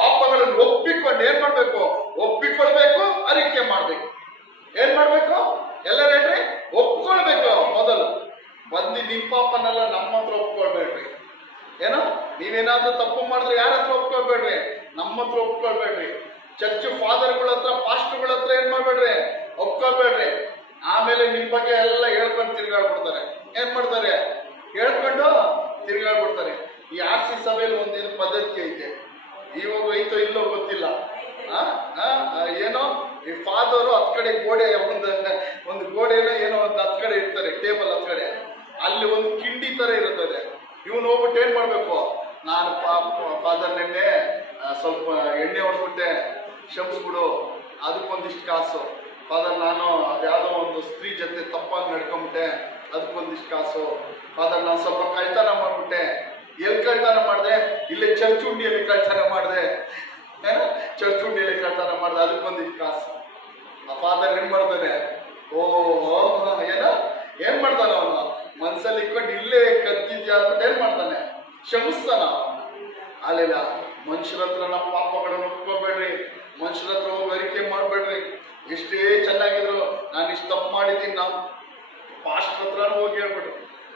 ಪಾಪಗಳನ್ನು ಒಪ್ಪಿಕೊಂಡು ಏನ್ ಮಾಡ್ಬೇಕು? ಒಪ್ಪಿಕೊಳ್ಬೇಕು, ಅರಿಕೆ ಮಾಡ್ಬೇಕು. ಏನ್ ಮಾಡ್ಬೇಕು? ಎಲ್ಲರೂ ಹೇಳ್ರಿ, ಒಪ್ಕೊಳ್ಬೇಕು. ಮೊದಲು ಬಂದು ನಿಮ್ ಪಾಪನೆಲ್ಲ ನಮ್ಮ ಹತ್ರ ಒಪ್ಕೊಳ್ಬೇಡ್ರಿ. ಏನೋ ನೀವೇನಾದ್ರೂ ತಪ್ಪು ಮಾಡಿದ್ರೆ ಯಾರ ಹತ್ರ ಒಪ್ಕೊಳ್ಬೇಡ್ರಿ? ನಮ್ಮ ಹತ್ರ ಒಪ್ಕೊಳ್ಬೇಡ್ರಿ. ಚರ್ಚ್ ಫಾದರ್ಗಳ ಹತ್ರ ಪಾಸ್ಟರ್ಗಳ ಹತ್ರ ಏನ್ ಮಾಡ್ಬೇಡ್ರಿ, ಒಪ್ಕೊಳ್ಬೇಡ್ರಿ. ಆಮೇಲೆ ನಿಮ್ ಬಗ್ಗೆ ಎಲ್ಲ ಹೇಳ್ಕೊಂಡು ತಿರ್ಗಾಡ್ಬಿಡ್ತಾರೆ. ಏನ್ ಮಾಡ್ತಾರೆ, ಹೇಳ್ಕೊಂಡು ತಿರ್ಗಾಡ್ಬಿಡ್ತಾರೆ. ಈ RC ಸಭೆಯಲ್ಲಿ ಒಂದಿನ ಪದ್ಧತಿ ಐತೆ, ಇವಾಗ ಐತೋ ಇಲ್ಲೋ ಗೊತ್ತಿಲ್ಲ. ಏನೋ ಈ ಫಾದರು ಹತ್ ಕಡೆ ಗೋಡೆ, ಒಂದು ಗೋಡೆನ ಏನೋ ಒಂದು ಹತ್ ಕಡೆ ಇರ್ತಾರೆ, ಟೇಬಲ್ ಹತ್ ಕಡೆ, ಅಲ್ಲಿ ಒಂದು ಕಿಂಡಿ ತರ ಇರುತ್ತದೆ. ಇವನು ಹೋಗ್ಬಿಟ್ಟು ಏನ್ ಮಾಡ್ಬೇಕು, ನಾನು ಫಾದರ್ ನೆನ್ನೆ ಸ್ವಲ್ಪ ಎಣ್ಣೆ ಹೊಡ್ಬಿಟ್ಟೆ, ಕ್ಷಮಿಸ್ಬಿಡು, ಅದಕ್ಕೊಂದಿಷ್ಟು ಕಾಸು. ಫಾದರ್ ನಾನು ಅದ್ಯಾವುದೋ ಒಂದು ಸ್ತ್ರೀ ಜೊತೆ ತಪ್ಪಾಗಿ ನಡ್ಕೊಂಬಿಟ್ಟೆ, ಅದಕ್ಕೊಂದಿಷ್ಟು ಕಾಸು. ಫಾದರ್ ನಾನು ಸ್ವಲ್ಪ ಕಳ್ತನ ಮಾಡ್ಬಿಟ್ಟೆ. ಎಲ್ಲಿ ಕಳ್ತನ ಮಾಡಿದೆ, ಇಲ್ಲೇ ಚರ್ಚ್ ಉಂಡಿಯಲ್ಲಿ ಕಳ್ತನ ಮಾಡಿದೆ, ಚರ್ಚ್ ಉಂಡಿಯಲ್ಲಿ ಕಳ್ತನ ಮಾಡಿದೆ, ಅದಕ್ಕೊಂದಿಷ್ಟು ಕಾಸು. ಆ ಫಾದರ್ ಏನ್ ಮಾಡ್ತಾನೆ, ಏನ್ ಮಾಡ್ತಾನ ಅವನು, ಮನ್ಸಲ್ಲಿ ಇಟ್ಕೊಂಡು ಇಲ್ಲೇ ಕದ್ದಿದ್ಯಾ ಅಂದ್ಬಿಟ್ಟು ಏನ್ ಮಾಡ್ತಾನೆ, ಕ್ಷಮಿಸ್ತಾನ. ಅಲ್ಲೆಲ್ಲ ಮನುಷ್ಯರ ಹತ್ರ ನಮ್ಮ ಪಾಪಗಳನ್ನು ಒಪ್ಕೋಬೇಡ್ರಿ, ಮನುಷ್ಯರ ಹತ್ರ ಹೋಗಿ ಅರಿಕೆ ಮಾಡ್ಬೇಡ್ರಿ. ಎಷ್ಟೇ ಚೆನ್ನಾಗಿದ್ರು, ನಾನು ಇಷ್ಟು ತಪ್ಪು ಮಾಡಿದ್ದೀನಿ, ನಾವು ಪಾಸ್ಟರ್ ಹತ್ರ ಹೋಗಿ ಹೇಳ್ಬಿಟ್ರು,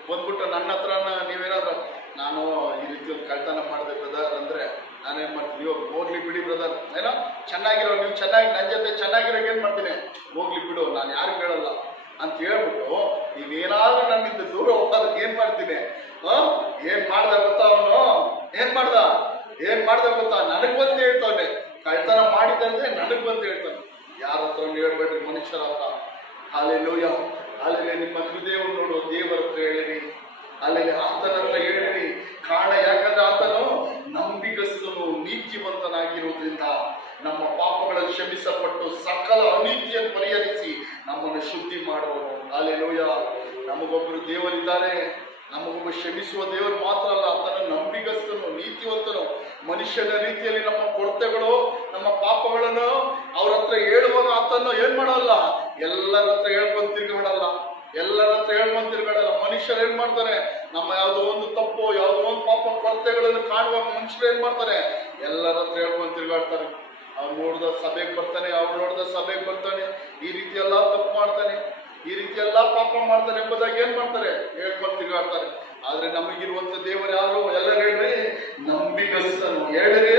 ಬಂದ್ಬಿಟ್ಟು ನನ್ನ ಹತ್ರ ನೀವೇನಾದ್ರು ನಾನು ಈ ರೀತಿ ಒಂದು ಕಳ್ತನ ಮಾಡಿದೆ ಬ್ರದರ್ ಅಂದ್ರೆ ನಾನೇನ್ ಮಾಡ್ತೀನಿ, ಹೋಗ್ಲಿ ಬಿಡಿ ಬ್ರದರ್, ಏನೋ ಚೆನ್ನಾಗಿರೋ ನೀವು ಚೆನ್ನಾಗಿ ನನ್ನ ಜೊತೆ ಚೆನ್ನಾಗಿರೋ ಏನ್ ಮಾಡ್ತೀನಿ, ಹೋಗ್ಲಿ ಬಿಡು, ನಾನು ಯಾರು ಹೇಳಲ್ಲ ಅಂತ ಹೇಳ್ಬಿಟ್ಟು ನೀವೇನಾದ್ರೂ ನನ್ನಿಂದ ದೂರ ಹೋಗೋದಕ್ಕೆ ಏನ್ ಮಾಡ್ತೀನಿ, ಏನ್ ಮಾಡ್ದ ಗೊತ್ತಾ, ಅವನು ಏನ್ ಮಾಡ್ದ ಗೊತ್ತಾ, ನನಗ್ ಬಂದು ಹೇಳ್ತಾನೆ, ಕಳ್ತನ ಮಾಡಿದಂದ್ರೆ ನನಗ್ ಬಂದು ಹೇಳ್ತಾನೆ. ಯಾರ ಹತ್ರ ಹೇಳ್ಬೇಡ್ರಿ, ಮನುಷ್ಯರ ಹತ್ರ. ಅಲ್ಲೆಲ್ಲೂಯ್ಯ, ಅಲ್ಲೇ ನಿಮ್ಮ ಹೃದಯವನ್ನು ನೋಡು, ದೇವರ ಹತ್ರ ಹೇಳಿರಿ, ಅಲ್ಲೇ ಆತನ ಹತ್ರ ಹೇಳಿರಿ. ಕಾರಣ ಯಾಕಂದ್ರೆ ಆತನು ನಂಬಿಗಸ್ತನು, ನೀತಿವಂತನಾಗಿರುವುದರಿಂದ ನಮ್ಮ ಪಾಪಗಳನ್ನು ಕ್ಷಮಿಸಲ್ಪಟ್ಟು ಸಕಲ ಅನೀತಿಯನ್ನು ಪರಿಹರಿಸಿ ನಮ್ಮನ್ನು ಶುದ್ಧಿ ಮಾಡುವನು. ಅಲ್ಲೆಲ್ಲೂಯ್ಯ, ನಮಗೊಬ್ಬರು ದೇವರಿದ್ದಾರೆ, ನಮಗೊಬ್ಬ ಕ್ಷಮಿಸುವ ದೇವರು ಮಾತ್ರ ಅಲ್ಲ, ಆತನ ನಂಬಿಗಸ್ತನು, ನೀತಿವಂತನು. ಮನುಷ್ಯನ ರೀತಿಯಲ್ಲಿ ನಮ್ಮ ಕೊರತೆಗಳು, ನಮ್ಮ ಪಾಪಗಳನ್ನು ಅವ್ರ ಹತ್ರ ಹೇಳುವಾಗ ಆತನ್ನು ಏನ್ ಮಾಡಲ್ಲ, ಎಲ್ಲರ ಹತ್ರ ಹೇಳ್ಕೊಂಡ್ ತಿರ್ಗಾಡಲ್ಲ, ಎಲ್ಲರ ಹತ್ರ ಹೇಳ್ಕೊಂಡ್ ತಿರ್ಗಾಡಲ್ಲ. ಮನುಷ್ಯರು ಏನ್ ಮಾಡ್ತಾರೆ, ನಮ್ಮ ಯಾವುದೋ ಒಂದು ತಪ್ಪು, ಯಾವುದೋ ಒಂದು ಪಾಪ ಕೊರತೆಗಳನ್ನು ಕಾಣುವಾಗ ಮನುಷ್ಯರು ಏನ್ ಮಾಡ್ತಾರೆ, ಎಲ್ಲರ ಹತ್ರ ಹೇಳ್ಕೊಂಡ್ ತಿರ್ಗಾಡ್ತಾರೆ. ಅವ್ರು ನೋಡ್ದ ಸಭೆಗೆ ಬರ್ತಾನೆ, ಅವ್ರು ನೋಡ್ದ ಸಭೆಗೆ ಬರ್ತಾನೆ, ಈ ರೀತಿ ಎಲ್ಲ ತಪ್ಪು ಮಾಡ್ತಾನೆ, ಈ ರೀತಿ ಎಲ್ಲ ಪಾಪ ಮಾಡ್ತಾನೆ ಎಂಬುದಾಗಿ ಏನ್ ಮಾಡ್ತಾರೆ, ಹೇಳ್ಕೊಂಡು ತಿರುಗಾಡ್ತಾರೆ. ಆದ್ರೆ ನಮಗಿರುವಂತ ದೇವರು ಯಾರು, ಎಲ್ಲರೂ ಹೇಳ್ರಿ, ನಂಬಿಗಸ್ತನು. ಹೇಳ್ರಿ,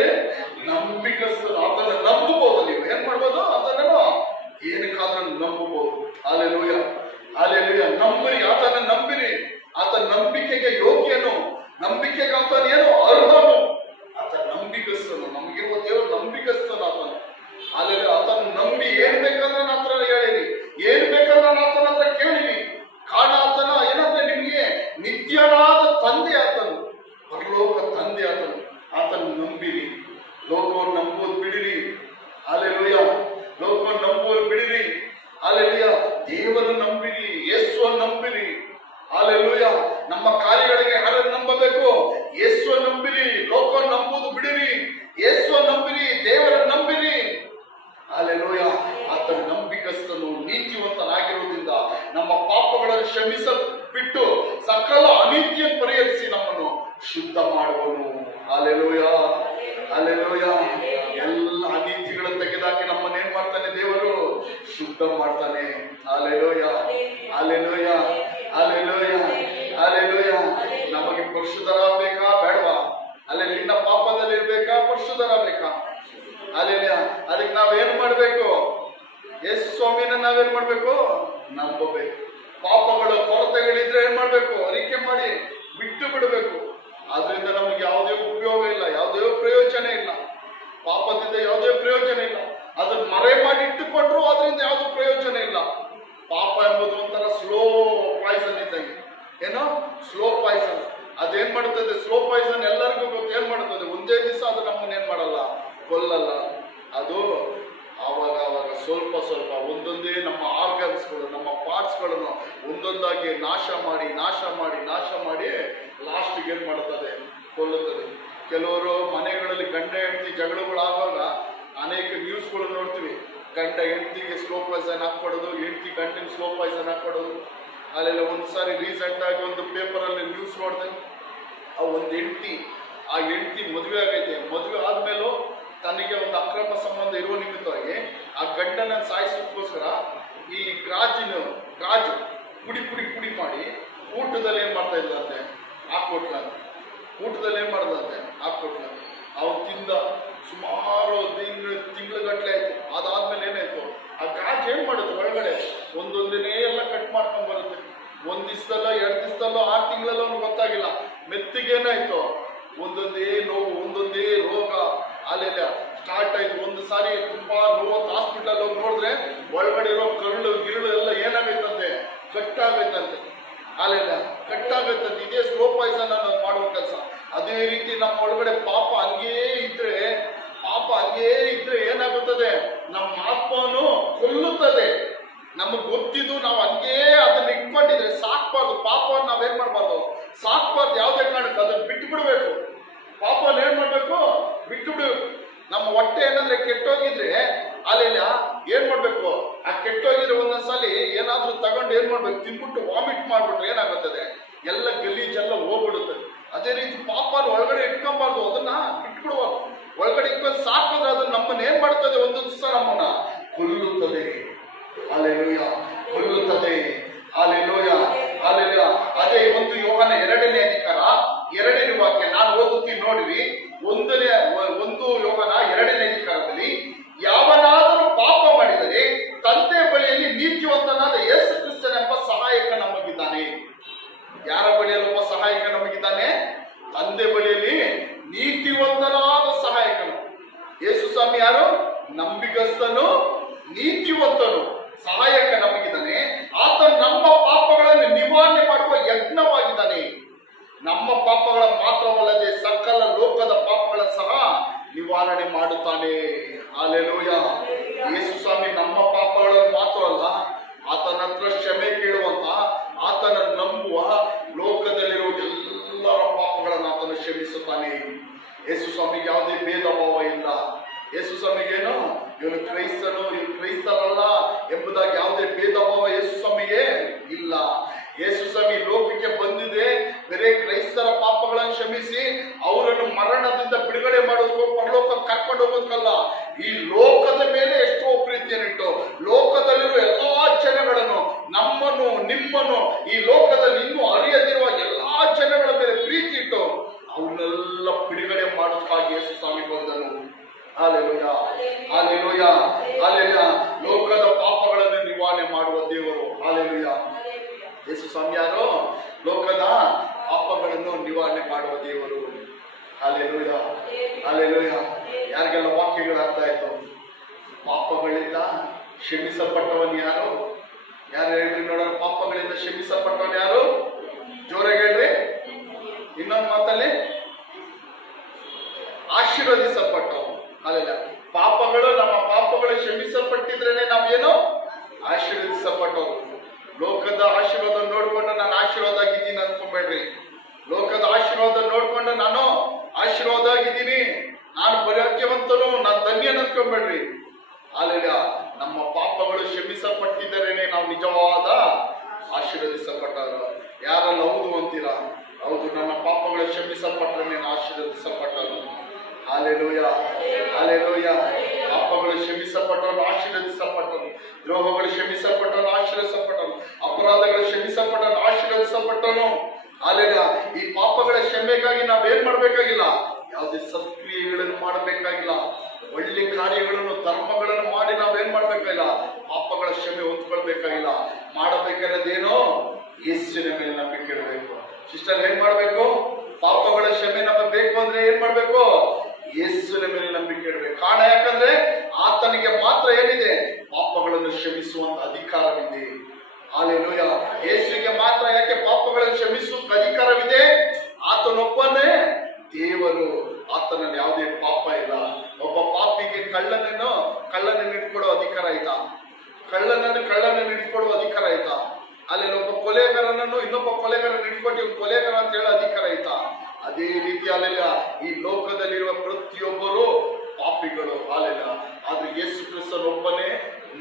ನಂಬಿಗಸ್ತನು. ಆತನ ನಂಬಬಹುದು, ನೀವು ಏನ್ ಮಾಡ್ಬೋದು, ಆತನನ್ನು ಏನಕ್ಕಾದ್ರೂ ನಂಬಬಹುದು. Alleluia, alleluia. ನಂಬಿರಿ, ಆತನ ನಂಬಿರಿ. ಆತ ನಂಬಿಕೆಗೆ ಯೋಗ್ಯನು, ನಂಬಿಕೆಗೆ ಆತನ ಏನು ಅರ್ಹನು. ಆತ ನಂಬಿಗಸ್ತನು. ನಮಗಿರುವ ದೇವರು ನಂಬಿಗಸ್ತನು ಆತನು. ಅಲ್ಲಿ ಆತನ ನಂಬಿ ಏನ್ ಬೇಕಾದ್ರೆ ನನ್ನ ಹತ್ರ ಹೇಳಿರಿ, ಏನ್ ಬೇಕಾದ್ರೆ ನನ್ನ ಆತನ ಹತ್ರ ಕೇಳಿರಿ. ಕಾರಣ ಆತನ ಏನಂದ್ರೆ ನಿಮಗೆ ನಿತ್ಯನಾದ ತಂದೆ ಆತನು, ಪರಲೋಕ ತಂದೆ ಆತನು. ಆತನ ನಂಬಿರಿ, ಲೋಕವನ್ನು ನಂಬುವುದು ಬಿಡಿರಿ. ಅಲ್ಲೆಲೂಯ್ಯ, ಲೋಕವನ್ನು ನಂಬುವುದು ಬಿಡಿರಿ. ಅಲ್ಲೆಲೂಯ್ಯ, ದೇವರನ್ನು ನಂಬಿರಿ, ಯೇಸುವನ್ನು ನಂಬಿರಿ. ಅಲ್ಲೆಲೂಯ್ಯ, ನಮ್ಮ ಕಾರ್ಯಗಳಿಗೆ ಯಾರನ್ನು ನಂಬಬೇಕು, ಯೇಸುವನ್ನು ನಂಬಿರಿ. ಲೋಕವನ್ನು ನಂಬುವುದು ಬಿಡಿರಿ, ಯೇಸುವನ್ನು ನಂಬಿರಿ, ದೇವರನ್ನು ನಂಬಿರಿ. ಅಲ್ಲೆಲೂಯ್ಯ, ಆತನ ನಂಬಿಕಸ್ತನು, ನೀತಿವಂತನಾಗಿರುವುದರಿಂದ ನಮ್ಮ ಪಾಪಗಳನ್ನು ಕ್ಷಮಿಸಲ್ಬಿಟ್ಟು ಸಕಲ ಅನೀತಿಯನ್ನು ಪರಿಹರಿಸಿ ನಮ್ಮನ್ನು ಶುದ್ಧ ಮಾಡುವನು. Alleluia, alleluia. ಎಲ್ಲ ಅನೀತಿಗಳನ್ನು ತೆಗೆದಾಕಿ ನಮ್ಮನ್ನು ಏನ್ ಮಾಡ್ತಾನೆ, ದೇವರು ಶುದ್ಧ ಮಾಡ್ತಾನೆ. Alleluia, alleluia, alleluia, alleluia. ನಮಗೆ ಪರಿಶುದ್ಧರಾಗಬೇಕಾ ಬೇಡವಾ? ಅಲ್ಲೇ ನಿನ್ನ ಪಾಪದಲ್ಲಿ ಇರ್ಬೇಕಾ, ಪರಿಶುದ್ಧರಾಗಬೇಕಾ? ಅಲ್ಲೆಲೂಯ್ಯ. ಅದಕ್ಕೆ ನಾವೇನ್ ಮಾಡ್ಬೇಕು, ಯೇಸು ಸ್ವಾಮಿನ ನಾವೇನ್ ಮಾಡ್ಬೇಕು, ನಂಬಬೇಕು. ಪಾಪಗಳು ಕೊರತೆಗಳಿದ್ರೆ ಏನ್ ಮಾಡ್ಬೇಕು, ಅರಿಕೆ ಮಾಡಿ ಬಿಟ್ಟು ಬಿಡಬೇಕು. ಆದ್ರಿಂದ ನಮ್ಗೆ ಯಾವುದೇ ಉಪಯೋಗ ಇಲ್ಲ, ಯಾವುದೇ ಪ್ರಯೋಜನ ಇಲ್ಲ. ಪಾಪದಿಂದ ಯಾವುದೇ ಪ್ರಯೋಜನ ಇಲ್ಲ. ಅದನ್ನ ಮರೆ ಮಾಡಿ ಇಟ್ಟುಕೊಂಡ್ರು ಅದರಿಂದ ಯಾವುದೇ ಪ್ರಯೋಜನ ಇಲ್ಲ. ಪಾಪ ಎಂಬುದು ಒಂಥರ ಸ್ಲೋ ಪಾಯ್ಸನ್ ಇದ್ದಂಗೆ. ಏನೋ ಸ್ಲೋ ಪಾಯ್ಸನ್. ಅದೇನ್ ಮಾಡುತ್ತದೆ, ಸ್ಲೋ ಪಾಯ್ಸನ್ ಎಲ್ಲರಿಗೂ ಗೊತ್ತು. ಏನ್ ಮಾಡುತ್ತದೆ, ಒಂದೇ ದಿವಸ ಅದು ನಮ್ಮನ್ನ ಏನ್ ಮಾಡಲ್ಲ, ಕೊಲ್ಲಲ್ಲ. ಅದು ಆವಾಗ ಆವಾಗ ಸ್ವಲ್ಪ ಸ್ವಲ್ಪ ಒಂದೊಂದೇ ನಮ್ಮ ಆರ್ಗನ್ಸ್ಗಳು, ನಮ್ಮ ಪಾರ್ಟ್ಸ್ಗಳನ್ನು ಒಂದೊಂದಾಗಿ ನಾಶ ಮಾಡಿ ನಾಶ ಮಾಡಿ ನಾಶ ಮಾಡಿ ಲಾಸ್ಟ್ಗೆ ಏನ್ ಮಾಡುತ್ತದೆ, ಕೊಲ್ಲುತ್ತದೆ. ಕೆಲವರು ಮನೆಗಳಲ್ಲಿ ಗಂಡ ಹೆಂಡತಿ ಜಗಳಗಳಾಗುವಾಗ ಅನೇಕ ನ್ಯೂಸ್ಗಳು ನೋಡ್ತೀವಿ. ಗಂಡ ಹೆಂಡತಿಗೆ ಸ್ಲೋ ಪಾಯ್ಸನ್ ಹಾಕ್ಕೊಡೋದು, ಹೆಂಡತಿ ಗಂಡಿನ ಸ್ಲೋ ಪಾಯ್ಸನ್ ಹಾಕ್ಕೊಡೋದು. ಅಲ್ಲೆಲ್ಲ ಒಂದ್ಸಾರಿ ರೀಸೆಂಟ್ ಆಗಿ ಒಂದು ಪೇಪರಲ್ಲಿ ನ್ಯೂಸ್ ನೋಡಿದೆ. ಆ ಒಂದು ಹೆಂಡತಿ, ಆ ಹೆಂಡತಿ ಮದುವೆ ಆಗೈತೆ. ಮದುವೆ ಆದ್ಮೇಲೂ ತನಗೆ ಒಂದು ಅಕ್ರಮ ಸಂಬಂಧ ಇರುವ ನಿಮಿತ್ತವಾಗಿ ಆ ಗಂಡನ ಸಾಯಿಸೋದಕ್ಕೋಸ್ಕರ ಈ ಗಾಜು ಪುಡಿ ಪುಡಿ ಪುಡಿ ಮಾಡಿ ಊಟದಲ್ಲಿ ಏನ್ ಮಾಡ್ತಾ ಇದ್ದಂತೆ, ಹಾಕೊಟ್ಲಂತೆ. ಊಟದಲ್ಲಿ ಏನ್ ಮಾಡ್ದಂತೆ, ಹಾಕೊಟ್ಲಂತೆ. ಅವ್ನು ತಿಂದ ಸುಮಾರು ತಿಂಗಳು ಅಲ್ಲೆಲ್ಲ ಸ್ಟಾರ್ಟ್ ಆಯ್ತು. ಒಂದು ಸಾರಿ ತುಂಬಾ ನೋವು ಹಾಸ್ಪಿಟಲ್ ಹೋಗಿ ನೋಡಿದ್ರೆ ಒಳಗಡೆ ಇರೋ ಕರುಳು ಗಿರುಳು ಎಲ್ಲ ಏನಾಗೈತಂತೆ, ಕಟ್ಟಾಗೈತಂತೆ. ಅಲ್ಲೆಲ್ಲ ಕಟ್ಟಾಗೈತಂತೆ. ಇದೇ ಸ್ಲೋ ಪಾಯ್ಸನ್ ಅನ್ನೋದು ಮಾಡುವ ಕೆಲಸ. ಅದೇ ರೀತಿ ನಮ್ಮ ಒಳಗಡೆ ಪಾಪ ಹಂಗೇ ಇದ್ರೆ ಏನಾಗುತ್ತದೆ, ನಮ್ಮ ಆತ್ಮನು ಕೊಲ್ಲುತ್ತದೆ. ನಮಗ್ ಗೊತ್ತಿದ್ದು ನಾವು ಹಂಗೇ ಅದನ್ನ ಇಟ್ಕೊಂಡಿದ್ರೆ ಸಾಕ್ಬಾರ್ದು. ಪಾಪವನ್ನು ನಾವೇನ್ ಮಾಡ್ಬಾರ್ದು, ಸಾಕ್ಬಾರ್ದು. ಯಾವುದೇ ಕಾರಣಕ್ಕೆ ಅದನ್ನ ಬಿಟ್ಟು ಬಿಡ್ಬೇಕು. ಪಾಪವನ್ನು ಏನ್ ಮಾಡ್ಬೇಕು, ಬಿಟ್ಟು ಬಿಡ್ಬೇಕು. ನಮ್ಮ ಹೊಟ್ಟೆ ಏನಂದ್ರೆ ಕೆಟ್ಟೋಗಿದ್ರೆ ಅಲ್ಲೆಲ್ಲ ಏನ್ ಮಾಡ್ಬೇಕು, ಆ ಕೆಟ್ಟೋಗಿದ್ರೆ ಒಂದೊಂದ್ಸಲಿ ಏನಾದ್ರೂ ತಗೊಂಡು ಏನ್ ಮಾಡ್ಬೇಕು, ತಿನ್ಬಿಟ್ಟು ವಾಮಿಟ್ ಮಾಡ್ಬಿಟ್ರೆ ಏನಾಗುತ್ತದೆ, ಎಲ್ಲ ಗಲೀಜೆಲ್ಲ ಹೋಗ್ಬಿಡುತ್ತದೆ. ಅದೇ ರೀತಿ ಪಾಪನ ಒಳಗಡೆ ಇಟ್ಕೊಂಬಾರ್ದು, ಅದನ್ನ ಬಿಟ್ಬಿಡ್ಬಾರ್ದು. ಒಳಗಡೆ ಇಟ್ಕೊಂಡು ಸಾಕಿದ್ರೆ ಅದನ್ನ ನಮ್ಮನ್ನ ಏನ್ ಮಾಡ್ತದೆ, ಒಂದೊಂದು ದಿವಸ ನಮ್ಮನ್ನ ಕೊಲ್ಲುತ್ತದೆ. ಹಲ್ಲೆಲೂಯ, ಕೊಲ್ಲುತ್ತದೆ. ಹಲ್ಲೆಲೂಯ, ಹಲ್ಲೆಲೂಯ. ಅದೇ ಒಂದು ಯೋಹಾನ 2ನೇ ಅಧಿಕಾರ 2ನೇ ವಾಕ್ಯ ನಾನು ಓದುತ್ತೀನಿ ನೋಡಿರಿ. 1 ಯೋಹಾನ 2ನೇ ಅಧಿಕಾರದಲ್ಲಿ, ಯಾವನಾದರೂ ಪಾಪ ಮಾಡಿದರೆ ತಂದೆ ಬಳಿಯಲ್ಲಿ ನೀತಿವಂತನಾದ ಯೇಸು ಕ್ರಿಸ್ತನೆಂಬ ಸಹಾಯಕ ನಮಗಿದ್ದಾನೆ. ಯಾರ ಬಳಿಯಲ್ಲಿ ಒಬ್ಬ ಸಹಾಯಕ ನಮಗಿದ್ದಾನೆ? ತಂದೆ ಬಳಿಯಲ್ಲಿ ನೀತಿವಂತನಾದ ಸಹಾಯಕನು. ಯೇಸು ಸ್ವಾಮಿ ಯಾರು? ನಂಬಿಗಸ್ತನು, ನೀತಿವಂತನು, ಸಹಾಯಕ ನಮಗಿದ್ದಾನೆ. ಆತ ನಮ್ಮ ಪಾಪಗಳನ್ನು ನಿವಾರಣೆ ಮಾಡುವ ಯಜ್ಞವಾಗಿದ್ದಾನೆ. ನಮ್ಮ ಪಾಪಗಳ ಮಾತ್ರವಲ್ಲದೆ ಸಕಲ ಲೋಕದ ಪಾಪಗಳ ಸಹ ನಿವಾರಣೆ ಮಾಡುತ್ತಾನೆ. ಹಲ್ಲೆಲೂಯ. ಯೇಸು ಸ್ವಾಮಿ ನಮ್ಮ ಪಾಪಗಳನ್ನು ಮಾತ್ರವಲ್ಲ, ಆತನ ಹತ್ರ ಕ್ಷಮೆ ಕೇಳುವಂತ, ಆತನ ನಂಬುವ ಲೋಕದಲ್ಲಿರುವ ಎಲ್ಲರ ಪಾಪಗಳನ್ನು ಆತನು ಕ್ಷಮಿಸುತ್ತಾನೆ. ಯೇಸು ಸ್ವಾಮಿಗೆ ಯಾವುದೇ ಭೇದ ಭಾವ ಇಲ್ಲ. ಯೇಸು ಸ್ವಾಮಿಗೇನು ಇವನು ಕ್ರೈಸ್ತನು, ಇವನು ಕ್ರೈಸ್ತರಲ್ಲ ಎಂಬುದಾಗಿ ಯಾವುದೇ ಭೇದ ಭಾವ ಯೇಸು ಸ್ವಾಮಿಗೆ ಇಲ್ಲ. ಯೇಸು ಸ್ವಾಮಿ ಲೋಕಕ್ಕೆ ಬಂದಿದೆ ಬೇರೆ ಕ್ರೈಸ್ತರ ಪಾಪಗಳನ್ನು ಕ್ಷಮಿಸಿ ಅವರನ್ನು ಮರಣದಿಂದ ಬಿಡುಗಡೆ ಮಾಡೋದಕ್ಕೂ ಪರಲೋಕಕ್ಕೆ ಕರ್ಕೊಂಡು ಹೋಗೋದಕ್ಕಲ್ಲ. ಈ ಲೋಕದ ಮೇಲೆ ಎಷ್ಟೋ ಪ್ರೀತಿಯನ್ನಿಟ್ಟು ಲೋಕದಲ್ಲಿರುವ ಎಲ್ಲಾ ಜನಗಳನ್ನು, ನಮ್ಮನ್ನು, ನಿಮ್ಮನ್ನು, ಈ ಲೋಕದಲ್ಲಿ ಇನ್ನೂ ಅರಿಯದಿರುವ ಎಲ್ಲಾ ಜನಗಳ ಮೇಲೆ ಪ್ರೀತಿ ಇಟ್ಟು ಅವನ್ನೆಲ್ಲ ಬಿಡುಗಡೆ ಮಾಡೋದಕ್ಕಾಗಿ ಯೇಸು ಸ್ವಾಮಿ ಬಂದನು. Hallelujah, hallelujah, hallelujah. ಲೋಕದ ಪಾಪಗಳನ್ನು ನಿವಾರಣೆ ಮಾಡುವ ದೇವರು. ಹಲ್ಲೆಲೂಯ. ಯೇಸು ಸ್ವಾಮಿ ಯಾರು? ಲೋಕದ ಪಾಪಗಳನ್ನು ನಿವಾರಣೆ ಮಾಡುವ ದೇವರು. Hallelujah, hallelujah. ಯಾರಿಗೆಲ್ಲ ವಾಕ್ಯಗಳು ಅರ್ಥ ಆಯ್ತು? ಪಾಪಗಳಿಂದ ಕ್ಷಮಿಸಲ್ಪಟ್ಟವನು ಯಾರು? ಯಾರು ಹೇಳ್ರಿ ನೋಡೋಣ. ಪಾಪಗಳಿಂದ ಕ್ಷಮಿಸಲ್ಪಟ್ಟವನು ಯಾರು? ಜೋರಾಗಿ ಹೇಳ್ರಿ. ಇನ್ನೊಂದು ಮಾತಲ್ಲಿ ಆಶೀರ್ವದಿಸಲ್ಪಟ್ಟವನು. ಅಲ್ಲ, ಪಾಪಗಳು, ನಮ್ಮ ಪಾಪಗಳು ಕ್ಷಮಿಸಲ್ಪಟ್ಟಿದ್ರೇನೆ ನಾವೇನು ಆಶೀರ್ವದಿಸಲ್ಪಟ್ಟವರು. ಲೋಕದ ಆಶೀರ್ವಾದ ನೋಡ್ಕೊಂಡು ನಾನು ಆಶೀರ್ವಾದ ಆಗಿದ್ದೀನಿ ಅನ್ಕೊಂಬೇಡ್ರಿ. ಲೋಕದ ಆಶೀರ್ವಾದ ನೋಡ್ಕೊಂಡು ನಾನು ಆಶೀರ್ವಾದ ಆಗಿದ್ದೀನಿ, ನಾನು ಭಾಗ್ಯವಂತನು, ನಾನು ಧನ್ಯನ್ ಅನ್ಕೊಂಬೇಡ್ರಿ. ಅಲ್ಲ, ನಮ್ಮ ಪಾಪಗಳು ಕ್ಷಮಿಸಲ್ಪಟ್ಟಿದ್ದರೇನೆ ನಾವು ನಿಜವಾದ ಆಶೀರ್ವದಿಸಲ್ಪಟ್ಟವರು. ಯಾರಲ್ಲ ಹೌದು ಅಂತೀರಾ? ಹೌದು, ನನ್ನ ಪಾಪಗಳು ಕ್ಷಮಿಸಲ್ಪಟ್ಟರೆ ನಾನು ಆಶೀರ್ವದಿಸಲ್ಪಟ್ಟರು. Hallelujah, hallelujah. ಪಾಪಗಳು ಕ್ಷಮಿಸಲ್ಪಟ್ಟರು, ಆಶೀರ್ವದಿಸಲ್ಪಟ್ಟರು. ದ್ರೋಹಗಳು ಕ್ಷಮಿಸಲ್ಪಟ್ಟರು, ಆಶೀರ್ವದಿಸಲ್ಪಟ್ಟರು. ಅಪರಾಧಗಳು ಕ್ಷಮಿಸಲ್ಪಟ್ಟರು, ಆಶೀರ್ವದಿಸಲ್ಪಟ್ಟರು. ಹಲ್ಲೆಲೂಯ. ಈ ಪಾಪಗಳ ಕ್ಷಮೆಗಾಗಿ ನಾವೇನ್ ಮಾಡ್ಬೇಕಾಗಿಲ್ಲ, ಯಾವುದೇ ಸತ್ಕ್ರಿಯೆಗಳನ್ನು ಮಾಡಬೇಕಾಗಿಲ್ಲ. ಒಳ್ಳೆ ಕಾರ್ಯಗಳನ್ನು, ಧರ್ಮಗಳನ್ನು ಮಾಡಿ ನಾವೇನ್ ಮಾಡ್ಬೇಕಾಗಿಲ್ಲ, ಪಾಪಗಳ ಕ್ಷಮೆ ಹೊಂದ್ಕೊಳ್ಬೇಕಾಗಿಲ್ಲ. ಮಾಡಬೇಕಾಗಿರೋದೇನೋ ಯೇಸುವಿನ ಮೇಲೆ ನಂಬಿಕೆ ಇಡಬೇಕು. ಸಿಸ್ಟರ್, ಏನ್ ಮಾಡ್ಬೇಕು? ಪಾಪಗಳ ಕ್ಷಮೆ ನಮಗೆ ಬೇಕು ಅಂದ್ರೆ ಏನ್ ಮಾಡ್ಬೇಕು? ಯೇಸುವಿನ ಮೇಲೆ ನಂಬಿಕೆ ಇಡಬೇಕು. ಕಾರಣ ಯಾಕಂದ್ರೆ ಆತನಿಗೆ ಮಾತ್ರ ಏನಿದೆ, ಪಾಪಗಳನ್ನು ಕ್ಷಮಿಸುವಂತ ಅಧಿಕಾರವಿದೆ. ಹಲ್ಲೆಲೂಯ. ಯೇಸುವಿಗೆ ಮಾತ್ರ ಯಾಕೆ ಪಾಪಗಳನ್ನು ಕ್ಷಮಿಸುವ ಅಧಿಕಾರವಿದೆ? ಆತನೊಬ್ಬನೇ ದೇವರು, ಆತನಲ್ಲಿ ಯಾವುದೇ ಪಾಪ ಇಲ್ಲ. ಒಬ್ಬ ಪಾಪಿಗೆ ಕಳ್ಳನನ್ನು ಹಿಡ್ಕೊಡೋ ಅಧಿಕಾರ ಆಯ್ತಾ? ಕಳ್ಳನನ್ನು ಹಿಡ್ಕೊಡುವ ಅಧಿಕಾರ ಆಯ್ತಾ? ಅಲ್ಲಿ ಒಬ್ಬ ಕೊಲೆಗಾರನನ್ನು ಇನ್ನೊಬ್ಬ ಕೊಲೆಗಾರನ ಹಿಡ್ಕೊಟ್ಟು ಕೊಲೆಗಾರ ಅಂತ ಹೇಳೋ ಅಧಿಕಾರ ಆಯ್ತಾ? ಅದೇ ರೀತಿ ಅಲ್ಲೆಲ್ಲ ಈ ಲೋಕದಲ್ಲಿರುವ ಪ್ರತಿಯೊಬ್ಬರು ಪಾಪಿಗಳು. ಅಲ್ಲೆಲ್ಲ ಆದ್ರೆ ಯೇಸು ಕ್ರಿಸ್ತನೊಬ್ಬನೇ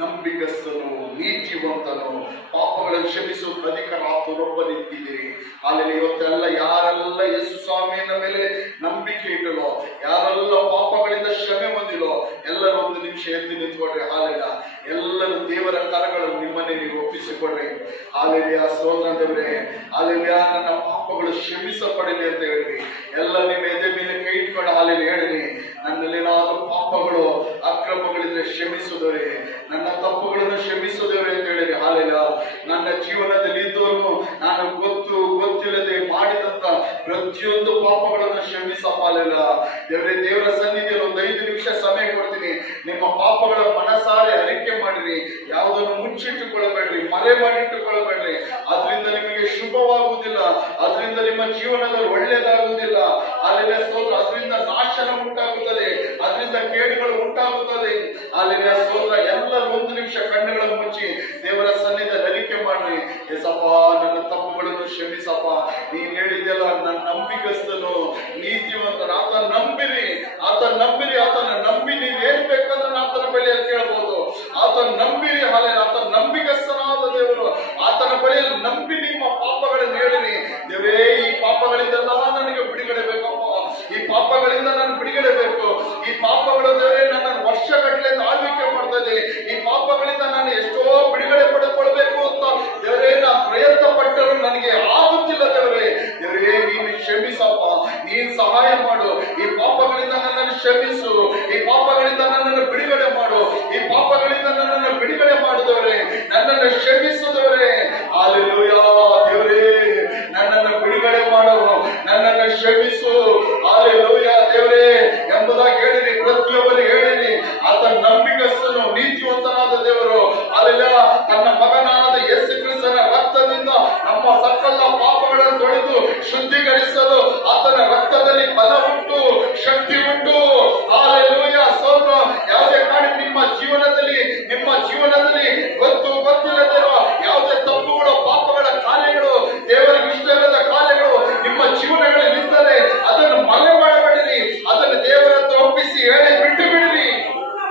ನಂಬಿಗಸ್ತನು, ನೀತಿವಂತನು, ಪಾಪಗಳನ್ನು ಕ್ಷಮಿಸುವ ಅಧಿಕಾರ ಆತನೊಬ್ಬನಿದ್ದಿದೆ. ಅಲ್ಲೆಲ್ಲ ಇವತ್ತೆಲ್ಲ ಯಾರೆಲ್ಲ ಯೇಸು ಸ್ವಾಮಿಯ ಮೇಲೆ ನಂಬಿಕೆ ಇಟ್ಟಲೋ, ಯಾರೆಲ್ಲ ಪಾಪಗಳಿಂದ ಕ್ಷಮೆ ಹೊಂದಿಲೋ, ಎಲ್ಲರೂ ಒಂದು ನಿಮಿಷ ಎದ್ದು ನಿಂತ್ಕೊಡ್ರಿ. ಹಾಲೆಲ್ಲ ಎಲ್ಲರೂ ದೇವರ ಕರಗಳನ್ನು ನಿಮ್ಮನ್ನೇ ನೀವು ಒಪ್ಪಿಸಿಕೊಡ್ರಿ. ಹಾಲೆಲ್ಲ ಸ್ತೋತ್ರ ದೇವರೇ, ಹಾಲೆಲ್ಲ ನನ್ನ ಪಾಪಗಳು ಕ್ಷಮಿಸಪಡಲಿ ಅಂತ ಹೇಳ್ರಿ. ಎಲ್ಲ ನಿಮ್ಮ ಎದೆ ಮೇಲೆ ಕೈ ಇಟ್ಕೊಂಡು ಹಾಲೆಲ್ಲ ಹೇಳಿರಿ, ನನ್ನಲ್ಲೇನಾದ್ರೂ ಪಾಪಗಳು ಅಕ್ರಮಗಳಿದ್ರೆ ಕ್ಷಮಿಸುವುದವರೇ, ನನ್ನ ತಪ್ಪುಗಳನ್ನು ಕ್ಷಮಿಸುವುದವರೇ ಅಂತ ಹೇಳಿರಿ. ಹಾಲೆಲ್ಲ ನನ್ನ ಜೀವನದಲ್ಲಿ ಇದ್ದವರೆಗೂ ನಾನು ಗೊತ್ತಿಲ್ಲದೆ ಮಾಡಿದಂತ ಪ್ರತಿಯೊಂದು ಪಾಪಗಳನ್ನು ಕ್ಷಮಿಸಪ್ಪ. ಹಾಲೆಲ್ಲ ದೇವರೇ, ದೇವರ ಸನ್ನಿಧಿಯಲ್ಲಿ ಒಂದು 5 ನಿಮಿಷ ಸಮಯ ಕೊಡ್ತೀನಿ. ನಿಮ್ಮ ಪಾಪಗಳ ಮನಸಾರೆ ಅರಿಕೆ ಮಾಡಿರಿ. ಯಾವುದನ್ನು ಮುಚ್ಚಿಟ್ಟುಕೊಳ್ಳಬೇಡ್ರಿ, ಮರೆ ಮಾಡಿಟ್ಟುಕೊಳ್ಳಬೇಡ್ರಿ. ಅದರಿಂದ ನಿಮಗೆ ಶುಭವಾಗುವುದಿಲ್ಲ, ಅದರಿಂದ ನಿಮ್ಮ ಜೀವನದಲ್ಲಿ ಒಳ್ಳೆಯದಾಗುವುದಿಲ್ಲ. ಅಲ್ಲಿನ ಸ್ತೋತ್ರ. ಅದರಿಂದ ನಾಶನ ಉಂಟಾಗುತ್ತದೆ, ಅದರಿಂದ ಕೇಡುಗಳು ಉಂಟಾಗುತ್ತದೆ. ಅಲ್ಲಿನ ಸ್ತೋತ್ರ. ಎಲ್ಲರೂ 1 ನಿಮಿಷ ಕಣ್ಣುಗಳನ್ನು ಮುಚ್ಚಿ ದೇವರ ಸನ್ನಿಧಿಯಲ್ಲಿ ಅರಿಕೆ ಮಾಡ್ರಿ. ಏಸಪ್ಪ, ನನ್ನ ತಪ್ಪುಗಳನ್ನು ಕ್ಷಮಿಸಪ್ಪ. ನೀನ್ ಹೇಳಿದೆಲ್ಲ, ನನ್ನ ನಂಬಿಕಸ್ತನು ನೀತಿವಂತನ. ಆತನ ನಂಬಿರಿ, ಆತನ ನಂಬಿರಿ. ಆತನ ನಂಬಿ ನೀವು ಏನ್ ಬೇಕಂದ್ರೆ ಆತನ ಬಳಿಯಲ್ಲಿ ಕೇಳಬಹುದು. ಆತನ ನಂಬಿರಿ. ಹಾಲೆ ಆತನ ನಂಬಿಕಸ್ತನಾದ ದೇವರು. ಆತನ ಬಳಿಯಲ್ಲಿ ನಂಬಿ ನಿಮ್ಮ ಪಾಪಗಳನ್ನು ಹೇಳಿರಿ. ದೇವರೇ, ಈ ಪಾಪಗಳಿಂದೆಲ್ಲ ನನಗೆ ಬಿಡುಗಡೆ ಬೇಕಪ್ಪ. ಈ ಪಾಪಗಳಿಂದ ನಾನು ಬಿಡುಗಡೆ ಬೇಕು. ಈ ಪಾಪಗಳು ದೇವರೇ ನನ್ನ ವರ್ಷಗಟ್ಟಲೆ ಆಳ್ವಿಕೆ ಮಾಡ್ತದೆ. ಈ ಪಾಪಗಳಿಂದ ನಾನು ಎಷ್ಟೋ ಬಿಡುಗಡೆ ಪಡೆದುಕೊಳ್ಬೇಕು ಅಂತ ದೇವರೇ ನಾನು ಪ್ರಯತ್ನ ಪಟ್ಟರು ನನಗೆ ಆಗುತ್ತಿಲ್ಲ. ದೇವರೇ, ದೇವರೇ ನೀನು ಕ್ಷಮಿಸಪ್ಪ, ನೀನ್ ಸಹಾಯ ಮಾಡು. ಈ ಪಾಪಗಳಿಂದ ನನ್ನನ್ನು ಕ್ಷಮಿಸು. ಈ ಪಾಪಗಳಿಂದ ನನ್ನನ್ನು ಬಿಡುಗಡೆ ಮಾಡು. ಈ ಪಾಪಗಳಿಂದ ನನ್ನನ್ನು ಬಿಡುಗಡೆ ಮಾಡಿದವರೇ, ನನ್ನನ್ನು ಕ್ಷಮಿಸಿದವರೇ. ಹಲ್ಲೆಲೂಯಾ. ದೇವರೇ, ನನ್ನನ್ನು ಬಿಡುಗಡೆ ಮಾಡು, ನನ್ನನ್ನು ಕ್ಷಮಿಸು. ಹಲ್ಲೆಲೂಯಾ. ದೇವರೇ ಎಂಬುದಾಗಿ ಹೇಳಿರಿ. ಪ್ರತಿಯೊಬ್ಬರು ಹೇಳಿರಿ. ಆತನ ನಂಬಿಕಸ್ತನು ನೀತಿವಂತನಾದ ದೇವರು. ಹಲ್ಲೆಲೂಯಾ. ತನ್ನ ಮಗನಾದ ಯೇಸು ಕ್ರಿಸ್ತನ ರಕ್ತದಿಂದ ನಮ್ಮ ಸಕಲ ಪಾಪಗಳನ್ನು ತೊಳೆದು ಶುದ್ಧೀಕರಿಸಲು ಆತನ ರಕ್ತದಲ್ಲಿ ಬಲ ಉಂಟು, ಶಕ್ತಿ ಉಂಟು. ಹಲ್ಲೆಲೂಯಾ. ಸ್ತೋತ್ರ. ಯಾವುದೇ ಕಾರಣ ನಿಮ್ಮ ಜೀವನದಲ್ಲಿ ಗೊತ್ತಿಲ್ಲದಿರುವ ಯಾವುದೇ ತಪ್ಪುಗಳು, ಪಾಪಗಳ ಕಾರ್ಯಗಳು, ದೇವರಿಗೆ ಇಷ್ಟವಿಲ್ಲದ ಕಾರ್ಯಗಳು ನಿಮ್ಮ ಜೀವನಗಳಲ್ಲಿ ಇದ್ದರೆ ಅದನ್ನು ಮರೆ ಮಾಡಬೇಡಿರಿ. ಅದನ್ನು ದೇವರ ಹತ್ರ ಒಪ್ಪಿಸಿ ಹೇಳಿ ಬಿಟ್ಟು ಬಿಡಿರಿ.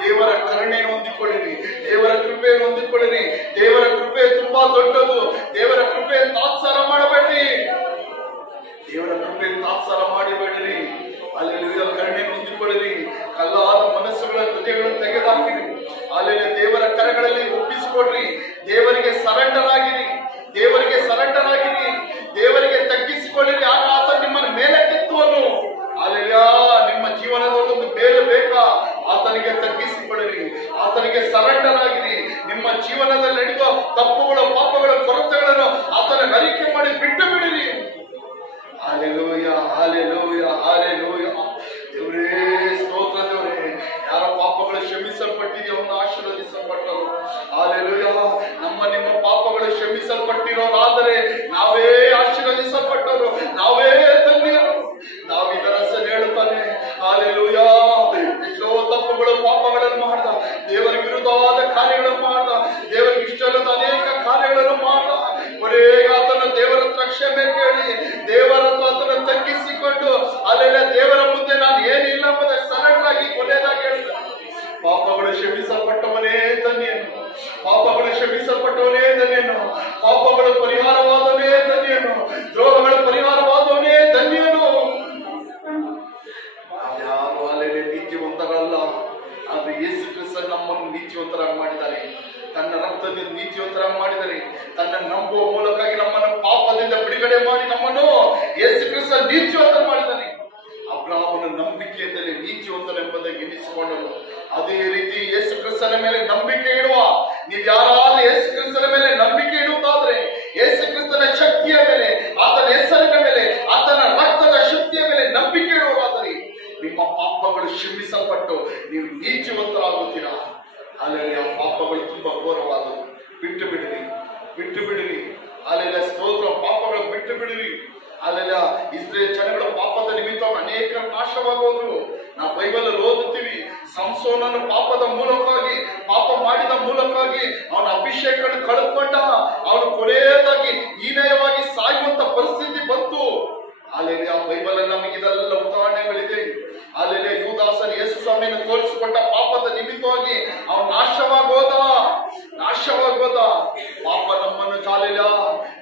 ದೇವರ ಕರುಣೆಯನ್ನು ಹೊಂದಿಕೊಳ್ಳಿರಿ, ದೇವರ ಕೃಪೆಯನ್ನು ಹೊಂದಿಕೊಳ್ಳಿರಿ. ದೇವರ ಕೃಪೆ ತುಂಬಾ ದೊಡ್ಡದು. ದೇವರ ಕೃಪೆ ತಾತ್ಸಾರ ಮಾಡಬೇಡ್ರಿ. ದೇವರ ಕೃಪೆ ತಾತ್ಸಾರ ಮಾಡಿಬೇಡಿರಿ. ಅಲ್ಲಿ ಕರುಣೆಯನ್ನು ಹೊಂದಿಕೊಳ್ಳಿರಿ. ಕಲ್ಲಾದ ಮನಸ್ಸುಗಳ ಹೃದಯಗಳನ್ನು ತೆಗೆದುಹಾಕಿರಿ. ಅಲ್ಲಿ ದೇವರ ಕರಗಳಲ್ಲಿ ಒಪ್ಪಿಸಿಕೊಡ್ರಿ. ದೇವರಿಗೆ ಸರೆಂಡರ್ ಆಗಿರಿ. ದೇವರಿಗೆ ಸರೆಂಡರ್ ಆಗಿರಿ. ದೇವರಿಗೆ ತಗ್ಗಿಸಿಕೊಳ್ಳಿರಿ. ಆಗ ಆತ ನಿಮ್ಮನ್ನು ಮೇಲೆ ಕೆತ್ತುವನು. ಅಲ್ಲೆಲ್ಲಾ ನಿಮ್ಮ ಜೀವನದಲ್ಲಿ ಒಂದು ಬೇರು ಬೇಕಾ, ಆತನಿಗೆ ತಗ್ಗಿಸಿಕೊಳ್ಳಿರಿ. ಆತನಿಗೆ ಸರೆಂಡರ್ ಆಗಿರಿ. ನಿಮ್ಮ ಜೀವನದಲ್ಲಿ ನಡೆಯುವ ತಪ್ಪುಗಳು, ಪಾಪಗಳ ಕೊರತೆಗಳನ್ನು ಆತನ ಅರಿಕೆ ಮಾಡಿ ಬಿಟ್ಟು ಬಿಡಿರಿ. Hallelujah, hallelujah, hallelujah. ದೇವರೇ ಸ್ತೋತ್ರ. ದೇವರೇ, ಯಾರ ಪಾಪಗಳು ಕ್ಷಮಿಸಲ್ಪಟ್ಟಿದೆಯೋ ಅವನು ಆಶೀರ್ವದಿಸಲ್ಪಟ್ಟರು. ಹಲ್ಲೆಲೂಯಾ. ನಿಮ್ಮ ಪಾಪಗಳು ಕ್ಷಮಿಸಲ್ಪಟ್ಟಿರೋರಾದರೆ ನಾವೇ ಆಶೀರ್ವದಿಸಲ್ಪಟ್ಟರು, ನಾವೇ ಧನ್ಯರು. ದಾವೀದನ ರಸನೆ ಹೇಳುತ್ತಾನೆ. ಹಲ್ಲೆಲೂಯಾ. ಎಷ್ಟೋ ತಪ್ಪುಗಳು, ಪಾಪಗಳನ್ನು ಮಾಡ್ದ, ದೇವರ ವಿರುದ್ಧವಾದ ಕಾರ್ಯಗಳನ್ನು ಮಾಡ್ದ, ದೇವರಿಗೆ ಇಷ್ಟವಿಲ್ಲದ ಅನೇಕ ಕಾರ್ಯಗಳನ್ನು ಮಾಡ್ದ. ಕೊನೆಗೆ ಆತನ ದೇವರ ಹತ್ರ ಕ್ಷಮೆ ಕೇಳಿ, ದೇವರ ಹತ್ರ ಅದನ್ನು ತಗ್ಗಿಸಿಕೊಂಡು, ಅಲ್ಲೆಲ್ಲ ದೇವರ ಮುಂದೆ ನಾನು ಏನಿಲ್ಲ ಎಂಬುದಾಗಿ ಸರೆಂಡರ್ ಆಗಿ ಕೊನೆಯದಾಗಿ ಹೇಳ್ತಾನೆ. ಪಾಪಗಳು ಕ್ಷಮಿಸಲ್ಪಟ್ಟವನೇ ಧನ್ಯನು. ಪಾಪಗಳು ಕ್ಷಮಿಸಲ್ಪಟ್ಟವನೇ ಧನ್ಯನು. ಪಾಪಗಳು ಪರಿಹಾರವಾದವನೇ ಧನ್ಯನು. ದ್ರೋಹಗಳ ಪರಿಹಾರವಾದವನೇ ಧನ್ಯನು. ಯಾರು ಅಲ್ಲೆಲ್ಲ ನೀತಿವಂತರಲ್ಲ, ಆದ್ರೆ ಯೇಸು ಕ್ರಿಸ್ತ ನಮ್ಮನ್ನು ನೀತಿವಂತರಾಗಿ ಮಾಡಿದ್ದಾರೆ. ತನ್ನ ರಕ್ತದಿಂದ ನೀತಿವಂತರಾಗಿ ಮಾಡಿದರೆ, ತನ್ನ ನಂಬುವ ಮೂಲಕವಾಗಿ ನಮ್ಮನ್ನು ಪಾಪದಿಂದ ಬಿಡುಗಡೆ ಮಾಡಿ ನಮ್ಮನ್ನು ಯೇಸು ಕ್ರಿಸ್ತ ನೀತಿವಂತ ಮಾಡಿದ್ದಾನೆ. ಅಬ್ರಹಾಮನ ನಂಬಿಕೆಯಿಂದಲೇ ನೀತಿವಂತನೆಂಬುದಾಗಿ ಎನಿಸಿಕೊಂಡನು. ಅದೇ ರೀತಿ ಯೇಸು ಕ್ರಿಸ್ತನ ಮೇಲೆ ನಂಬಿಕೆ ಇಡುವ ನೀವು ಯಾರಾದ್ರೂ ಯೇಸು ಕ್ರಿಸ್ತನ ಮೇಲೆ ನಂಬಿಕೆ ಇಡುವುದಾದ್ರೆ, ಯೇಸು ಕ್ರಿಸ್ತನ ಶಕ್ತಿಯ ಮೇಲೆ, ಆತನ ಹೆಸರಿನ ಮೇಲೆ, ಆತನ ರಕ್ತದ ಶಕ್ತಿಯ ಮೇಲೆ ನಂಬಿಕೆ ಇಡುವುದಾದರೆ ನಿಮ್ಮ ಪಾಪಗಳು ಕ್ಷಮಿಸಲ್ಪಟ್ಟು ನೀವು ನೀತಿವಂತರಾಗುತ್ತೀರಾ. ಅಲ್ಲಲ್ಲಿ ಆ ಪಾಪಗಳು ತುಂಬಾ ಘೋರವಾದವು. ಬಿಟ್ಟು ಬಿಡಿರಿ, ಬಿಟ್ಟು ಬಿಡಿರಿ. ಅಲ್ಲೆಲ್ಲ ಸ್ತೋತ್ರ. ಪಾಪಗಳು ಬಿಟ್ಟು ಬಿಡಿರಿ. ಅಲ್ಲೆಲ್ಲ ಇಸ್ರೇಲ್ ಜನಗಳ ಪಾಪದ ನಿಮಿತ್ತ ಅನೇಕ ನಾಶವಾಗೋದ್ರು. ನಾವು ಬೈಬಲ್ ಅಲ್ಲಿ ಓದುತ್ತೀವಿ. ಸಂಸೋನನ್ನು ಪಾಪದ ಮೂಲಕವಾಗಿ, ಪಾಪ ಮಾಡಿದ ಮೂಲಕವಾಗಿ ಅವನ ಅಭಿಷೇಕವನ್ನು ಕಳೆದುಕೊಂಡ. ಅವನು ಕೊನೆಯದಾಗಿ ಹೀನಯವಾಗಿ ಸಾಯುವಂತ ಪರಿಸ್ಥಿತಿ ಬಂತು. ಅಲ್ಲೆಲ್ಲ ಆ ಬೈಬಲ್ ಅಲ್ಲಿ ನಮಗೆ ಇದೆಲ್ಲ ಉದಾಹರಣೆಗಳಿದೆ. ಅಲ್ಲೆಲ್ಲ ಯೂದಾಸನ ಯೇಸು ಸ್ವಾಮಿಯನ್ನು ತೋರಿಸಿಕೊಟ್ಟ ಪಾಪದ ನಿಮಿತ್ತವಾಗಿ ಅವನು ನಾಶವಾಗೋದ. ಪಾಪ ನಮ್ಮನ್ನು ಚಾಲಿಲ್ಲ,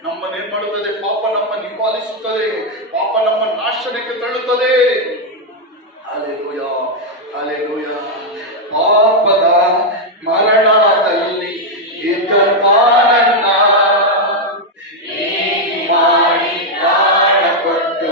ನಮ್ಮನ್ನು ಏನ್ ಮಾಡುತ್ತದೆ? ಪಾಪ ನಮ್ಮನ್ನು ಹಿಂಬಾಲಿಸುತ್ತದೆ. ಪಾಪ ನಮ್ಮ ನಾಶನಕ್ಕೆ ತಳ್ಳುತ್ತದೆ. Hallelujah, hallelujah. ಪಾಪದ ಮರಣದಲ್ಲಿ ಇದ್ದ ಕಾರಣ ಮಾಡಿ ಪ್ರಾಣ ಕೊಟ್ಟು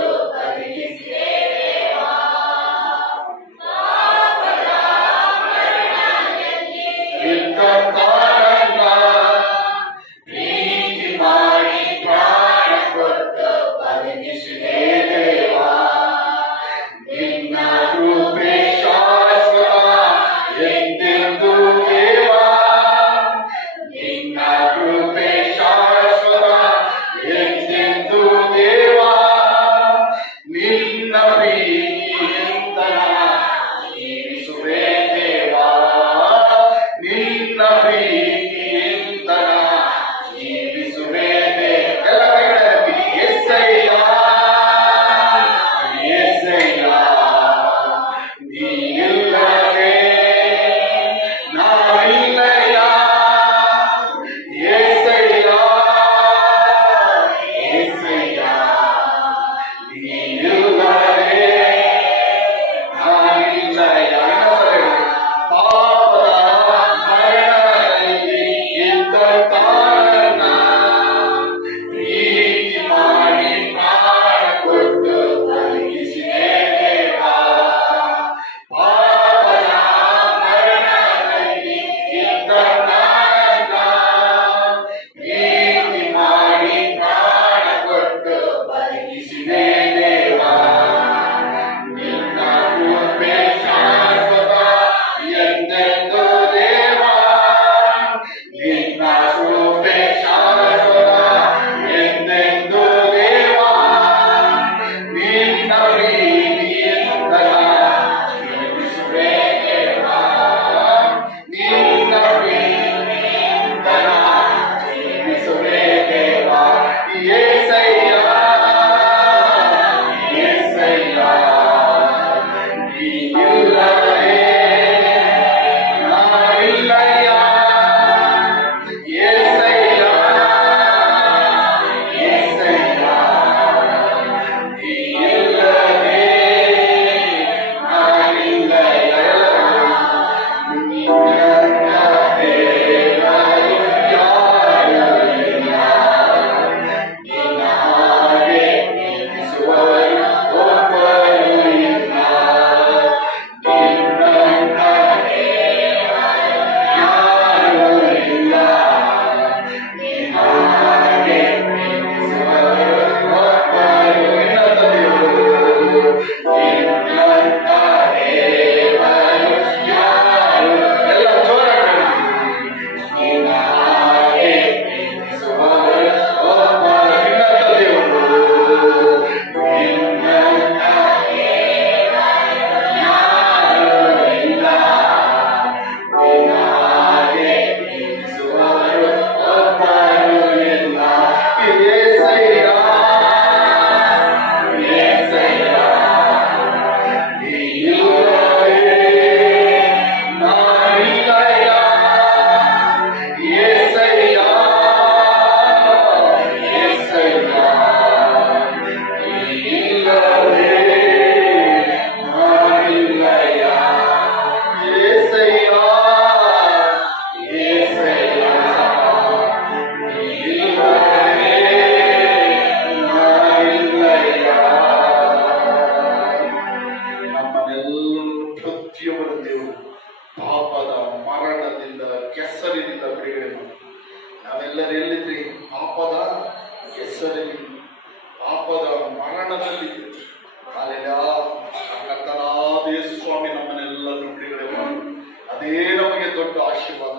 ಆಶೀರ್ವಾದ.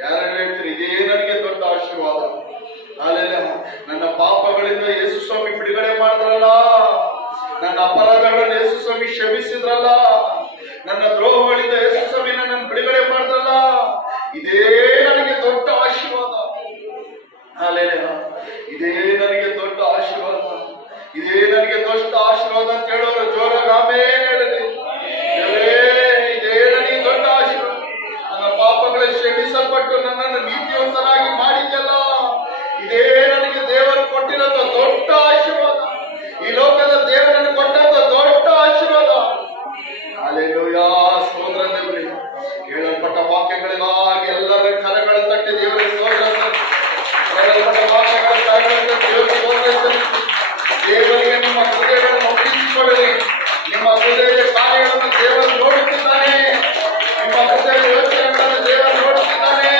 ಯಾರು ಹೇಳ್ತೀರಿ ಇದೇ ನನಗೆ ದೊಡ್ಡ ಆಶೀರ್ವಾದ? ಅಲ್ಲೆಲ್ಲ ನನ್ನ ಪಾಪಗಳಿಂದ ಯೇಸು ಸ್ವಾಮಿ ಬಿಡುಗಡೆ ಮಾಡಿದ್ರಲ್ಲ, ನನ್ನ ಅಪರಾಧಗಳನ್ನು ಯೇಸು ಸ್ವಾಮಿ ಕ್ಷಮಿಸಿದ್ರಲ್ಲ, ನನ್ನ ದ್ರೋಹಗಳಿಂದ ಯೇಸು ಸ್ವಾಮಿ ನನ್ನ ಬಿಡುಗಡೆ ಮಾಡಿದ್ರಲ್ಲ, ಇದೇ ನನಗೆ ದೊಡ್ಡ ಆಶೀರ್ವಾದ. ಅಲ್ಲೆಲ್ಲ ಇದೇ ನನಗೆ ದೊಡ್ಡ ಆಶೀರ್ವಾದ, ಇದೇ ನನಗೆ ದೊಡ್ಡ ಆಶೀರ್ವಾದ ಅಂತ ಹೇಳೋರು ಜೋರಾಗಿ ಆಮೇಲೆ ಹೇಳಿದೆ. ಇದೇ ನನಗೆ ದೊಡ್ಡ ಆಶೀರ್ವಾದ. ನನ್ನ ಪಾಪಗಳು ಕ್ಷಮಿಸಲ್ಪಟ್ಟು ನನ್ನನ್ನು ನೀತಿವಂತನಾಗಿ ಮಾಡಿದ್ದಲ್ಲ, ಇದೇ ನನಗೆ ದೇವರು ಕೊಟ್ಟಿರೋದು ದೊಡ್ಡ ಆಶೀರ್ವಾದ. ಈ ಲೋಕದ ದೇವರನ್ನು ಕೊಟ್ಟಂತ ದೊಡ್ಡ ಆಶೀರ್ವಾದ. ಹಲ್ಲೆಲೂಯಾ, ಸ್ತೋತ್ರ ದೇವರೇ. ಹೇಳಲ್ಪಟ್ಟ ವಾಕ್ಯಗಳಿಗಾಗಿ ಎಲ್ಲರ ಕರಗಳ ತಟ್ಟಿ ದೇವರ ಸ್ತೋತ್ರ. ಹೇಳಲ್ಪಟ್ಟ ವಾಕ್ಯಗಳ ಕರಗಳ ದೇವರ ಸ್ತೋತ್ರ. ದೇವರಿಗೆ ನಿಮ್ಮ ಹೃದಯಗಳನ್ನು ಒಪ್ಪಿಸಿಕೊಳ್ಳಲಿ. ನಿಮ್ಮ ಹೃದಯದ ಕಾರ್ಯಗಳನ್ನು ದೇವರು ನೋಡುತ್ತಿದ್ದಾನೆ. ನಿಮ್ಮ ಹೃದಯದ ಯೋಚನೆಗಳನ್ನು ದೇವರು ನೋಡುತ್ತಿದ್ದಾನೆ.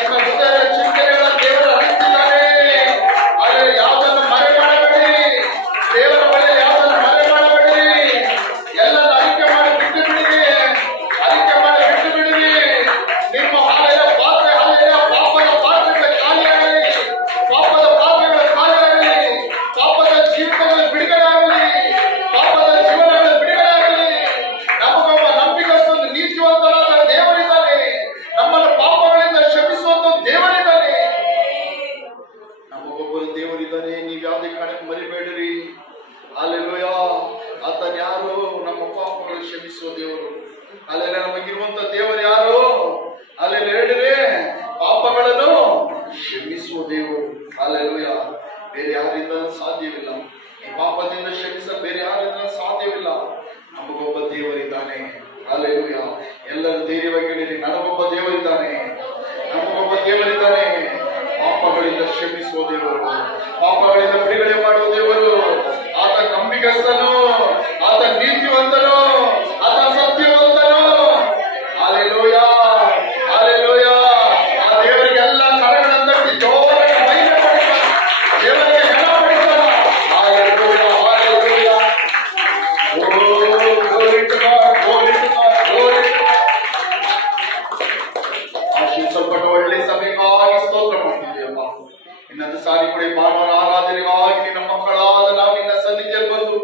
ನಿಮ್ಮ ಹೃದಯದ ಚಿಂತನೆಗಳನ್ನು ದೇವರು ಅರಿತಿದ್ದಾನೆ. ಆದರೆ ಯಾವುದನ್ನು ಮರೆ ಮಾಡಬೇಡಿ. ದೇವರ ಬಳಿ ಯಾವುದನ್ನು ಮರೆ ಮಾಡಬೇಡಿ. ಎಲ್ಲನ್ನು ಅರಿಕೆ ಮಾಡಿ ಬಿಟ್ಟು ಬಿಡಿ. ಅರಿಕೆ ಮಾಡಿ ಬಿಟ್ಟು ಬಿಡಿ. ನಿಮ್ಮ ಹಾಲೆಯ ಪಾತ್ರೆ ಪಾಪದ ಪಾತ್ರೆಗಳ ಖಾಲಿಯಾಗಲಿ. ಪಾಪದ ಪಾತ್ರೆಗಳ ಖಾಲಿಯಾಗಲಿ. ಪಾಪದ ಜೀವನಗಳು ಬಿಡುಗಡೆ ಆಗಲಿ. ಪಾಪದ ಜೀವನಗಳು ಬಿಡುಗಡೆ ಆಗಲಿ. ನಮಗೊಬ್ಬ ನಂಬಿಕಸ್ಥ ನೀತಿವಂತನಾದ ದೇವರಿದ್ದಾನೆ. ನಮ್ಮನ್ನು ಪಾಪಗಳಿಂದ ಕ್ಷಮಿಸುವಂತ ದೇವರಿದ್ದಾನೆ. ನಮಗೊಬ್ಬರು ದೇವರಿದ್ದಾನೆ. ನೀವು ಯಾವುದೇ ಕಾರಣಕ್ಕೆ ಮರಿಬೇಡಿರಿ. ಹಲ್ಲೆಲೂಯಾ. ಆತನ ಯಾರು? ನಮ್ಮ ಪಾಪಗಳು ಕ್ಷಮಿಸುವ ದೇವರು. ಅಲ್ಲೆಲ್ಲ ನಮಗಿರುವಂತ ದೇವರು ಯಾರು? ಅಲ್ಲೆಲ್ಲ ಹೇಳಿದ್ರೆ ಪಾಪಗಳನ್ನು ಕ್ಷಮಿಸುವ ದೇವರು. ಹಲ್ಲೆಲೂಯಾ. ಬೇರೆ ಯಾರಿಂದ ಸಾಧ್ಯವಿಲ್ಲ. ಈ ಪಾಪದಿಂದ ಕ್ಷಮಿಸಲು ಬೇರೆ ಯಾರಿಂದ ಸಾಧ್ಯವಿಲ್ಲ. ನಮಗೊಬ್ಬ ದೇವರಿದ್ದಾನೆ. ಹಲ್ಲೆಲೂಯಾ. ಎಲ್ಲರೂ ಧೈರ್ಯವಾಗಿ ಹೇಳಿರಿ, ನನಗೊಬ್ಬ ದೇವರಿದ್ದಾನೆ. ನಮಗೊಬ್ಬ ದೇವರಿದ್ದಾನೆ. ಪಾಪಗಳಿಂದ ಕ್ಷಮಿಸುವ ದೇವರು, ಪಾಪಗಳಿಂದ ಬಿಡುಗಡೆ ಮಾಡುವ ದೇವರು. ಆತ ನಂಬಿಕಸ್ಥನು, ಆತ ನೀತಿವಂತನು, ಆತ ಸತ್ಯವಂತನು. Hallelujah, hallelujah. ಆ ದೇವರಿಗೆ ಎಲ್ಲ ಕರಗಳನ್ನು ತಟ್ಟಿ ಜೋರಾಗಿ ಮಹಿಮೆ ಪಡಿಸೋಣ. ದೇವರಿಗೆ ಹೆಣ ಪಡಿಸೋಣ. ಹಲ್ಲೆಲೂಯಾ, ಹಲ್ಲೆಲೂಯಾ. Glory to God, glory to God, glory to God. ಆಶೀರ್ವದಿಸಲ್ಪಟ್ಟ ಒಳ್ಳೆ ಸಭೆಗಾಗಿ ಸ್ತೋತ್ರ ಮಾಡ್ತಿದ್ದೀಯಪ್ಪ. ಇನ್ನೊಂದು ಸಾರಿ ಕೂಡ ಭಾನುವಾರ ಆರಾಧನೆಗಾಗಿ ನಿನ್ನ ಮಕ್ಕಳಾದ ನಾವು ನಿನ್ನ ಸನ್ನಿಧಿಯಲ್ಲಿ ಬಂದು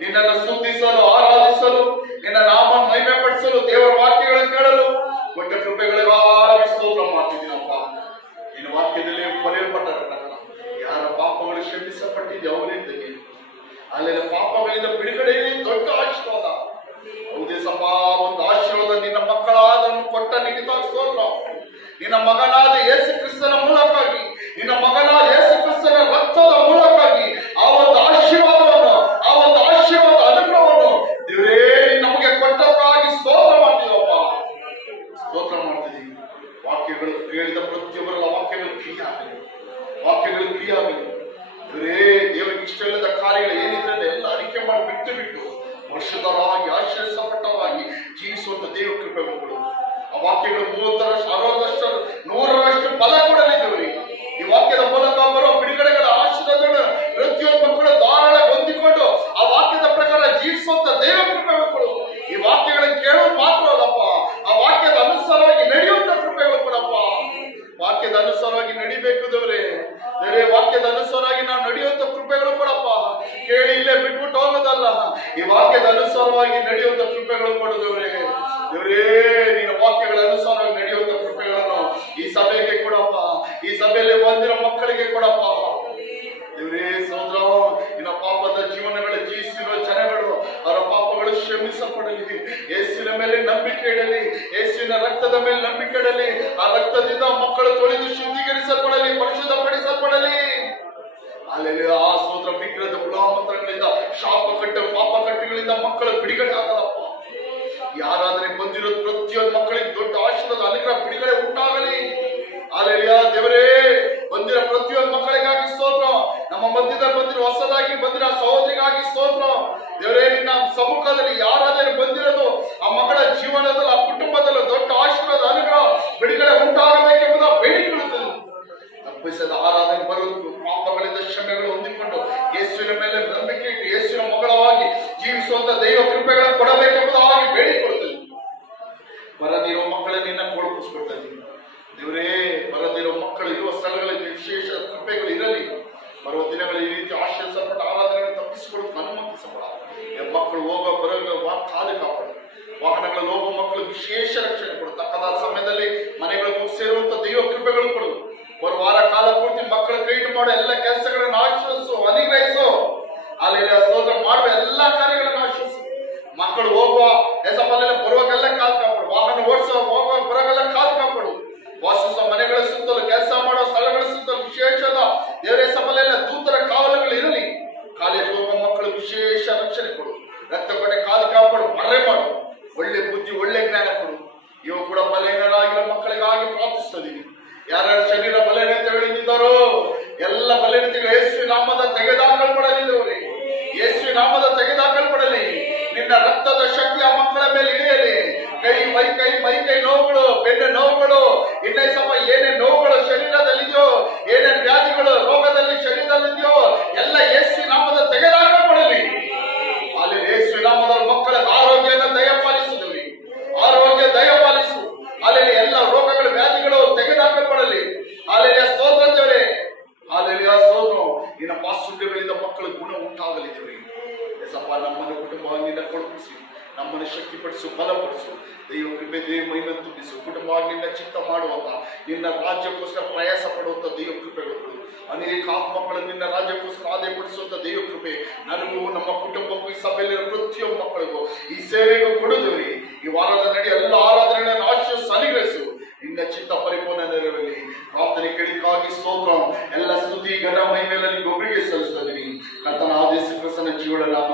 ನಿನ್ನನ್ನು ಸ್ತುತಿಸಲು, ಆರಾಧಿಸಲು, ನಿನ್ನ ನಾಮ ಮಹಿಮೆ ಪಡಿಸಲು, ದೇವರ ವಾಕ್ಯಗಳನ್ನು ಕೇಳಲು ಕೊಟ್ಟ ಕೃಪೆಗಳಿಗಾಗಿ ಸ್ತೋತ್ರ ಮಾಡ್ತಿದ್ದೀನಪ್ಪ. ನಿನ್ನ ವಾಕ್ಯದಲ್ಲಿ ಬರೆಯಲ್ಪಟ್ಟ ಯಾರ ಪಾಪಗಳು ಕ್ಷಮಿಸಲ್ಪಟ್ಟಿದೆ ಅವರಿಂದಲೇ ಅಲ್ಲೆಲ್ಲ ಪಾಪಗಳಿಂದ ಬಿಡುಗಡೆ ದೊಡ್ಡ ಆಶೀರ್ವಾದ. ಹೌದೇ ಸಪ, ಒಂದು ಆಶೀರ್ವಾದ ನಿನ್ನ ಮಕ್ಕಳಾದನ್ನು ಕೊಟ್ಟ ನಿಮಿತ್ತ ಸ್ತೋತ್ರ. ನಿನ್ನ ಮಗನಾದ ಯೇಸು ಕ್ರಿಸ್ತನ ಮೂಲಕವಾಗಿ, ನಿನ್ನ ಮಗನಾದ ಯೇಸು ಕ್ರಿಸ್ತನ ರಕ್ತದ ಮೂಲಕವಾಗಿ ಆ ಒಂದು ಆಶೀರ್ವಾದವನ್ನು, ಆ ಒಂದು ಆಶೀರ್ವಾದ ಅನುಗ್ರಹವನ್ನು ದೇವರೇ ನಮಗೆ ಕೊಟ್ಟಕ್ಕಾಗಿ ಸ್ತೋತ್ರ ಮಾಡ್ತೀವಪ್ಪ. ಸ್ತೋತ್ರ ಮಾಡ್ತಿದ್ದೀವಿ. ವಾಕ್ಯಗಳು ಕೇಳಿದ ಪ್ರತಿಯೊಬ್ಬರ ವಾಕ್ಯಗಳು ಕ್ರಿಯೆ ಆಗಲಿ, ವಾಕ್ಯಗಳು ಕ್ರಿಯೆ ಆಗಲಿ. ದೇವರಿಗೆ ಇಷ್ಟ ಇಲ್ಲದ ಕಾರ್ಯಗಳು ಏನಿದ್ರೆ ಎಲ್ಲ ಅರಿಕೆ ಮಾಡಿ ಬಿಟ್ಟು ಬಿಟ್ಟು ವರ್ಷದವರಾಗಿ ಆಶ್ರಯಿಸಲ್ಪಟ್ಟವರಾಗಿ ಜೀವಿಸುವಂತ ದೇವ ಕೃಪೆ ಮಕ್ಕಳು. ಆ ವಾಕ್ಯಗಳು 30ರಷ್ಟು 60ರಷ್ಟು 100ರಷ್ಟು ಫಲ ಕೊಡಲಿ ದೇವರಿಗೆ. ಈ ವಾಕ್ಯದ ಮೂಲಕ ಬರುವ ಬಿಡುಗಡೆಗಳ ಆಶೀರ್ವಾದಗಳು ಪ್ರತಿಯೊಂದು ಮಕ್ಕಳು ಧಾರಾಳ ಹೊಂದಿಕೊಂಡು ಆ ವಾಕ್ಯದ ಪ್ರಕಾರ ಜೀವಿಸುವಂತ ದೇವ ಕೃಪೆ ಮಕ್ಕಳು. ಈ ವಾಕ್ಯಗಳನ್ನು ಕೇಳೋದು ಮಾತ್ರ ಅಲ್ಲಪ್ಪ, ಆ ವಾಕ್ಯದ ಅನುಸಾರವಾಗಿ ನಡೆಯುವಂತ ಕೃಪೆಗಳು ಕೊಡಪ್ಪ. ವಾಕ್ಯದ ಅನುಸಾರವಾಗಿ ನಡಿಬೇಕು ದೇವರೇ. ಬೇರೆ ವಾಕ್ಯದ ಅನುಸಾರವಾಗಿ ನಾವು ನಡೆಯುವಂತ ಕೃಪೆಗಳು ಕೊಡಪ್ಪ. ಕೇಳಿ ಇಲ್ಲೇ ಬಿಟ್ಬಿಟ್ಟು ಹೋಗೋದಲ್ಲ, ಈ ವಾಕ್ಯದ ಅನುಸಾರವಾಗಿ ನಡೆಯುವಂತ ಕೃಪೆಗಳು ಕೊಡು ದೇವರೇ. ದೇವರೇ, ನಿನ್ನ ವಾಕ್ಯಗಳ ಅನುಸಾರವಾಗಿ ನಡೆಯುವಂತ ಕೃಪೆಗಳನ್ನು ಈ ಸಭೆಗೆ ಕೊಡಪ್ಪ, ಈ ಸಭೆಯಲ್ಲಿ ಬಂದಿರೋ ಮಕ್ಕಳಿಗೆ ಕೊಡಪ್ಪ. ದೇವರೇ ಸೋದರ, ನಿನ್ನ ಪಾಪದ ಜೀವನಗಳ ಜೀವಿಸಿರುವ ಜನಗಳು ಅವರ ಪಾಪಗಳು ಕ್ಷಮಿಸಲ್ಪಡಲಿ. ಯೇಸುವಿನ ಮೇಲೆ ನಂಬಿಕೆ ಇಡಲಿ, ಯೇಸುವಿನ ರಕ್ತದ ಮೇಲೆ ನಂಬಿಕೆ ಇಡಲಿ. ಆ ರಕ್ತದಿಂದ ಮಕ್ಕಳು ತೊಳೆದು ಶುದ್ಧೀಕರಿಸಲ್ಪಡಲಿ, ಪರಿಶುದ್ಧಪಡಿಸಲ್ಪಡಲಿ. ಅಲ್ಲಿ ಆ ಸ್ತೋತ್ರ. ವಿಗ್ರಹದ ಗುಲಾಮತನಗಳಿಂದ, ಶಾಪ ಕಟ್ಟ ಪಾಪ ಕಟ್ಟುಗಳಿಂದ ಮಕ್ಕಳ ಬಿಡುಗಡೆ ಆಗಲಪ್ಪ. ಯಾರಾದ್ರೆ ಬಂದಿರೋದು ಪ್ರತಿಯೊಂದು ಮಕ್ಕಳಿಗೆ ದೊಡ್ಡ ಆಶೀರ್ವಾದ, ಅನುಗ್ರಹ, ಬಿಡುಗಡೆ ಉಂಟಾಗಲಿ. ಅಲ್ಲೆಲ್ಲ ದೇವರೇ, ಬಂದಿರೋ ಪ್ರತಿಯೊಂದು ಮಕ್ಕಳಿಗಾಗಿ ಸ್ತೋತ್ರ. ನಮ್ಮ ಮಧ್ಯದಲ್ಲಿ ಬಂದಿರೋ ಹೊಸದಾಗಿ ಬಂದಿರೋ ಸಹೋದರಿಗಾಗಿ ಸ್ತೋತ್ರ. ದೇವರೇ, ನಿನ್ನ ಸಮ್ಮುಖದಲ್ಲಿ ಯಾರಾದರೂ ಬಂದಿರೋದು ಆ ಮಕ್ಕಳ ಜೀವನದಲ್ಲಿ, ಆ ಕುಟುಂಬದಲ್ಲಿ ದೊಡ್ಡ ಆಶೀರ್ವಾದ, ಅನುಗ್ರಹ, ಬಿಡುಗಡೆ ಉಂಟಾಗಬೇಕೆಂಬುದ ಬೇಡಿಕೊಳ್ಳುತ್ತದೆ. ತಪ್ಪಿಸದ ಆರಾಧನೆ ಬರುವುದು, ಪಾಪಗಳಿಂದ ಕ್ಷಮೆಗಳು ಹೊಂದಿಕೊಂಡು ಯೇಸುವಿನ ಮೇಲೆ ನಂಬಿಕೆ ಇಟ್ಟು ಯೇಸುವಿನ ಮಗಳವಾಗಿ ಜೀವಿಸುವಂತ ದೈವ ಕೃಪೆಗಳನ್ನು ಕೊಡಬೇಕೆಂಬುದಾಗಿ ಬೇಡಿಕೊಳ್ಳುತ್ತದೆ. ಬರದಿರೋ ಮಕ್ಕಳನ್ನ ನಿನ್ನ ಕೊಡಿಸ್ಕೊಡ್ತಾ ಇದ್ದೀನಿ ದೇವರೇ. ಬರದಿರೋ ಮಕ್ಕಳು ಇರುವ ಸ್ಥಳಗಳಲ್ಲಿ ವಿಶೇಷ ಕೃಪೆಗಳು ಇರಲಿ. ಬರುವ ದಿನಗಳಲ್ಲಿ ಈ ರೀತಿ ಆಶ್ರಯಿಸಲ್ಪಟ್ಟ ಆರಾಧನೆಗಳನ್ನು ತಪ್ಪಿಸಿಕೊಳ್ಳೋದು ಅನುಮತಿಸಬೇಡ. ಮಕ್ಕಳು ಹೋಗೋ ಬರೋ ಕಾದು ಕಾಪಾಡು. ವಾಹನಗಳಲ್ಲಿ ಹೋಗುವ ಮಕ್ಕಳು ವಿಶೇಷ ರಕ್ಷಣೆ ಕೊಡು. ತಕ್ಕದ ಸಮಯದಲ್ಲಿ ಮನೆಗಳು ಸೇರುವಂತ ದೈವ ಕೃಪೆಗಳು ಕೊಡು. ಒಂದು ವಾರ ಕಾಲ ಪೂರ್ತಿ ಮಕ್ಕಳು ಕೈಟ್ ಮಾಡೋ ಎಲ್ಲ ಕೆಲಸಗಳನ್ನು ಆಶ್ರಯಿಸು, ಅನುಗ್ರಹಿಸು. ಅಲ್ಲಿ ಸ್ತೋತ್ರ ಮಾಡುವ ಎಲ್ಲಾ ಕಾರ್ಯಗಳನ್ನು ಆಶ್ರಯಿಸು. ಮಕ್ಕಳು ಹೋಗುವ ಹೆಸಪಲ್ಲೆಲ್ಲ ಬರುವಾಗೆಲ್ಲ ಕಾದು ಕಾಪಾಡು. ವಾಹನ ಓಡಿಸುವ ಹೋಗುವ ಬರುವಾಗೆಲ್ಲ ಕಾದು ಕಾಪಾಡು. ವಾಸಿಸುವ ಮನೆಗಳ ಸುತ್ತಲೂ, ಕೆಲಸ ಮಾಡುವ ಸ್ಥಳಗಳ ಸುತ್ತಲೂ ವಿಶೇಷದ ದೇವರ ಸಭೆಲ್ಲ ದೂತರ ಕಾವಲುಗಳು ಇರಲಿ. ಕಾಲೇಜ್ ಹೋಗುವ ಮಕ್ಕಳು ವಿಶೇಷ ರಕ್ಷಣೆ ಕೊಡು. ರಕ್ತ ಕೊಟ್ಟೆ ಕಾದು ಕಾಪಾಡು, ಮರೆ ಮಾಡು. ಒಳ್ಳೆ ಬುದ್ಧಿ, ಒಳ್ಳೆ ಜ್ಞಾನ ಕೊಡು. ಇವು ಕೂಡ ಬಲಹೀನರಾಗಿರೋ ಮಕ್ಕಳಿಗಾಗಿ ಪ್ರಾರ್ಥಿಸ್ತಿದ್ದೀನಿ. ಯಾರ್ಯಾರು ಶರೀರ ಬಲಹೀನತೆ ಹೇಳಿದ್ದಾರೋ ಎಲ್ಲ ಬಲಹೀನತೆಗಳು ಯೇಸುವಿನ ನಾಮದ ತೆಗೆದಾಕಲ್ಪಡಲಿ. ದೇವರೇ, ಯೇಸುವಿನ ನಾಮದ ತೆಗೆದಾಕಲ್ಪಡಲಿ. ನಿನ್ನ ರಕ್ತದ ಶಕ್ತಿ ಆ ಮಕ್ಕಳ ಮೇಲೆ ಇಳಿಯಲಿ. ಮೈ ಕೈ ನೋವುಗಳು, ಬೆನ್ನು ನೋವುಗಳು, ಇನ್ನೇ ಸ್ವಲ್ಪ ಏನೇ ನೋವುಗಳು ಶರೀರದಲ್ಲಿದೆಯೋ, ಏನೇನು ವ್ಯಾಧಿಗಳು ರೋಗದಲ್ಲಿ ಶರೀರದಲ್ಲಿದೆಯೋ ಎಲ್ಲ ಯೇಸುವಿನ ನಾಮದ ತೆಗೆದಾಕಲ್ಪಡಲಿ. ಅಲ್ಲಿ ಯೇಸುವಿನ ನಾಮದ ಮಕ್ಕಳ ಆರೋಗ್ಯನ ದಯಪಾಲಿಸಿದವಿ. ಆರೋಗ್ಯ ದಯಪಾಲಿಸು. ಅಲ್ಲಿ ಎಲ್ಲ ರೋಗಗಳು, ವ್ಯಾಧಿಗಳು ತೆಗೆದಾಕಲ್ಪಡಲಿ. ಅಲ್ಲಿ ಸ್ತೋತ್ರ ದೇವರೇ, ಅಲ್ಲಿ ಸ್ತೋತ್ರ. ನಿನ್ನ ಪಾಸುಂಡ್ಯಗಳಿಂದ ಮಕ್ಕಳ ಗುಣ ಉಂಟಾಗಲಿ ದೇವರೇ. ಎಸಪ್ಪ, ನಮ್ಮನ್ನು ಕುಟುಂಬವಾಗಿಂದ ಕೊಡಿಸಿ, ನಮ್ಮನ್ನು ಶಕ್ತಿಪಡಿಸು, ಬಲಪಡಿಸು. ದೈವ ಕೃಪೆ, ದೇವ ಮಹಿಮೆ ತುಂಬಿಸು. ಕುಟುಂಬವಾಗಿ ನಿನ್ನ ಚಿತ್ತ ಮಾಡುವಂತ, ನಿನ್ನ ರಾಜ್ಯಕ್ಕೋಸ್ಕರ ಪ್ರಯಾಸ ಪಡುವಂತ ದೈವ ಕೃಪೆಗಳು. ಅನೇಕ ಆತ್ಮಗಳನ್ನು ನಿನ್ನ ರಾಜ್ಯಕ್ಕೋಸ್ಕರ ಆದಾಯಪಡಿಸುವಂತ ದೈವ ಕೃಪೆ ನನಗೂ, ನಮ್ಮ ಕುಟುಂಬಕ್ಕೂ, ಈ ಸಭೆಯಲ್ಲಿರೋ ಪ್ರತಿಯೊಬ್ಬ ಮಕ್ಕಳಿಗೂ, ಈ ಸೇವೆಗೂ ಕೊಡುತ್ತೇವೆ. ಈ ವಾರದ ನಡಿ ಎಲ್ಲ ಆರಾಧನೆಗಳನ್ನು ಆಶ್ರಯಿಸು, ಅನುಗ್ರಹಿಸು. ನಿನ್ನ ಚಿತ್ತ ಪರಿಪೂರ್ಣ ನೆರವೇರಲಿ. ಪ್ರಾರ್ಥನೆ ಕೇಳಿಗಾಗಿ ಸ್ತೋತ್ರ. ಎಲ್ಲ ಸ್ತುತಿ, ಘನ, ಮಹಿಮೆಲ್ಲ ನಿಮಗೆ ಒಬ್ಬರಿಗೆ ಸಲ್ಲಿಸ್ತಾ ಇದ್ದೀನಿ. ಕರ್ತನ ಆದೇಶ ಕ್ರಿಸ್ತನ ಜೀವನ ನಾಮ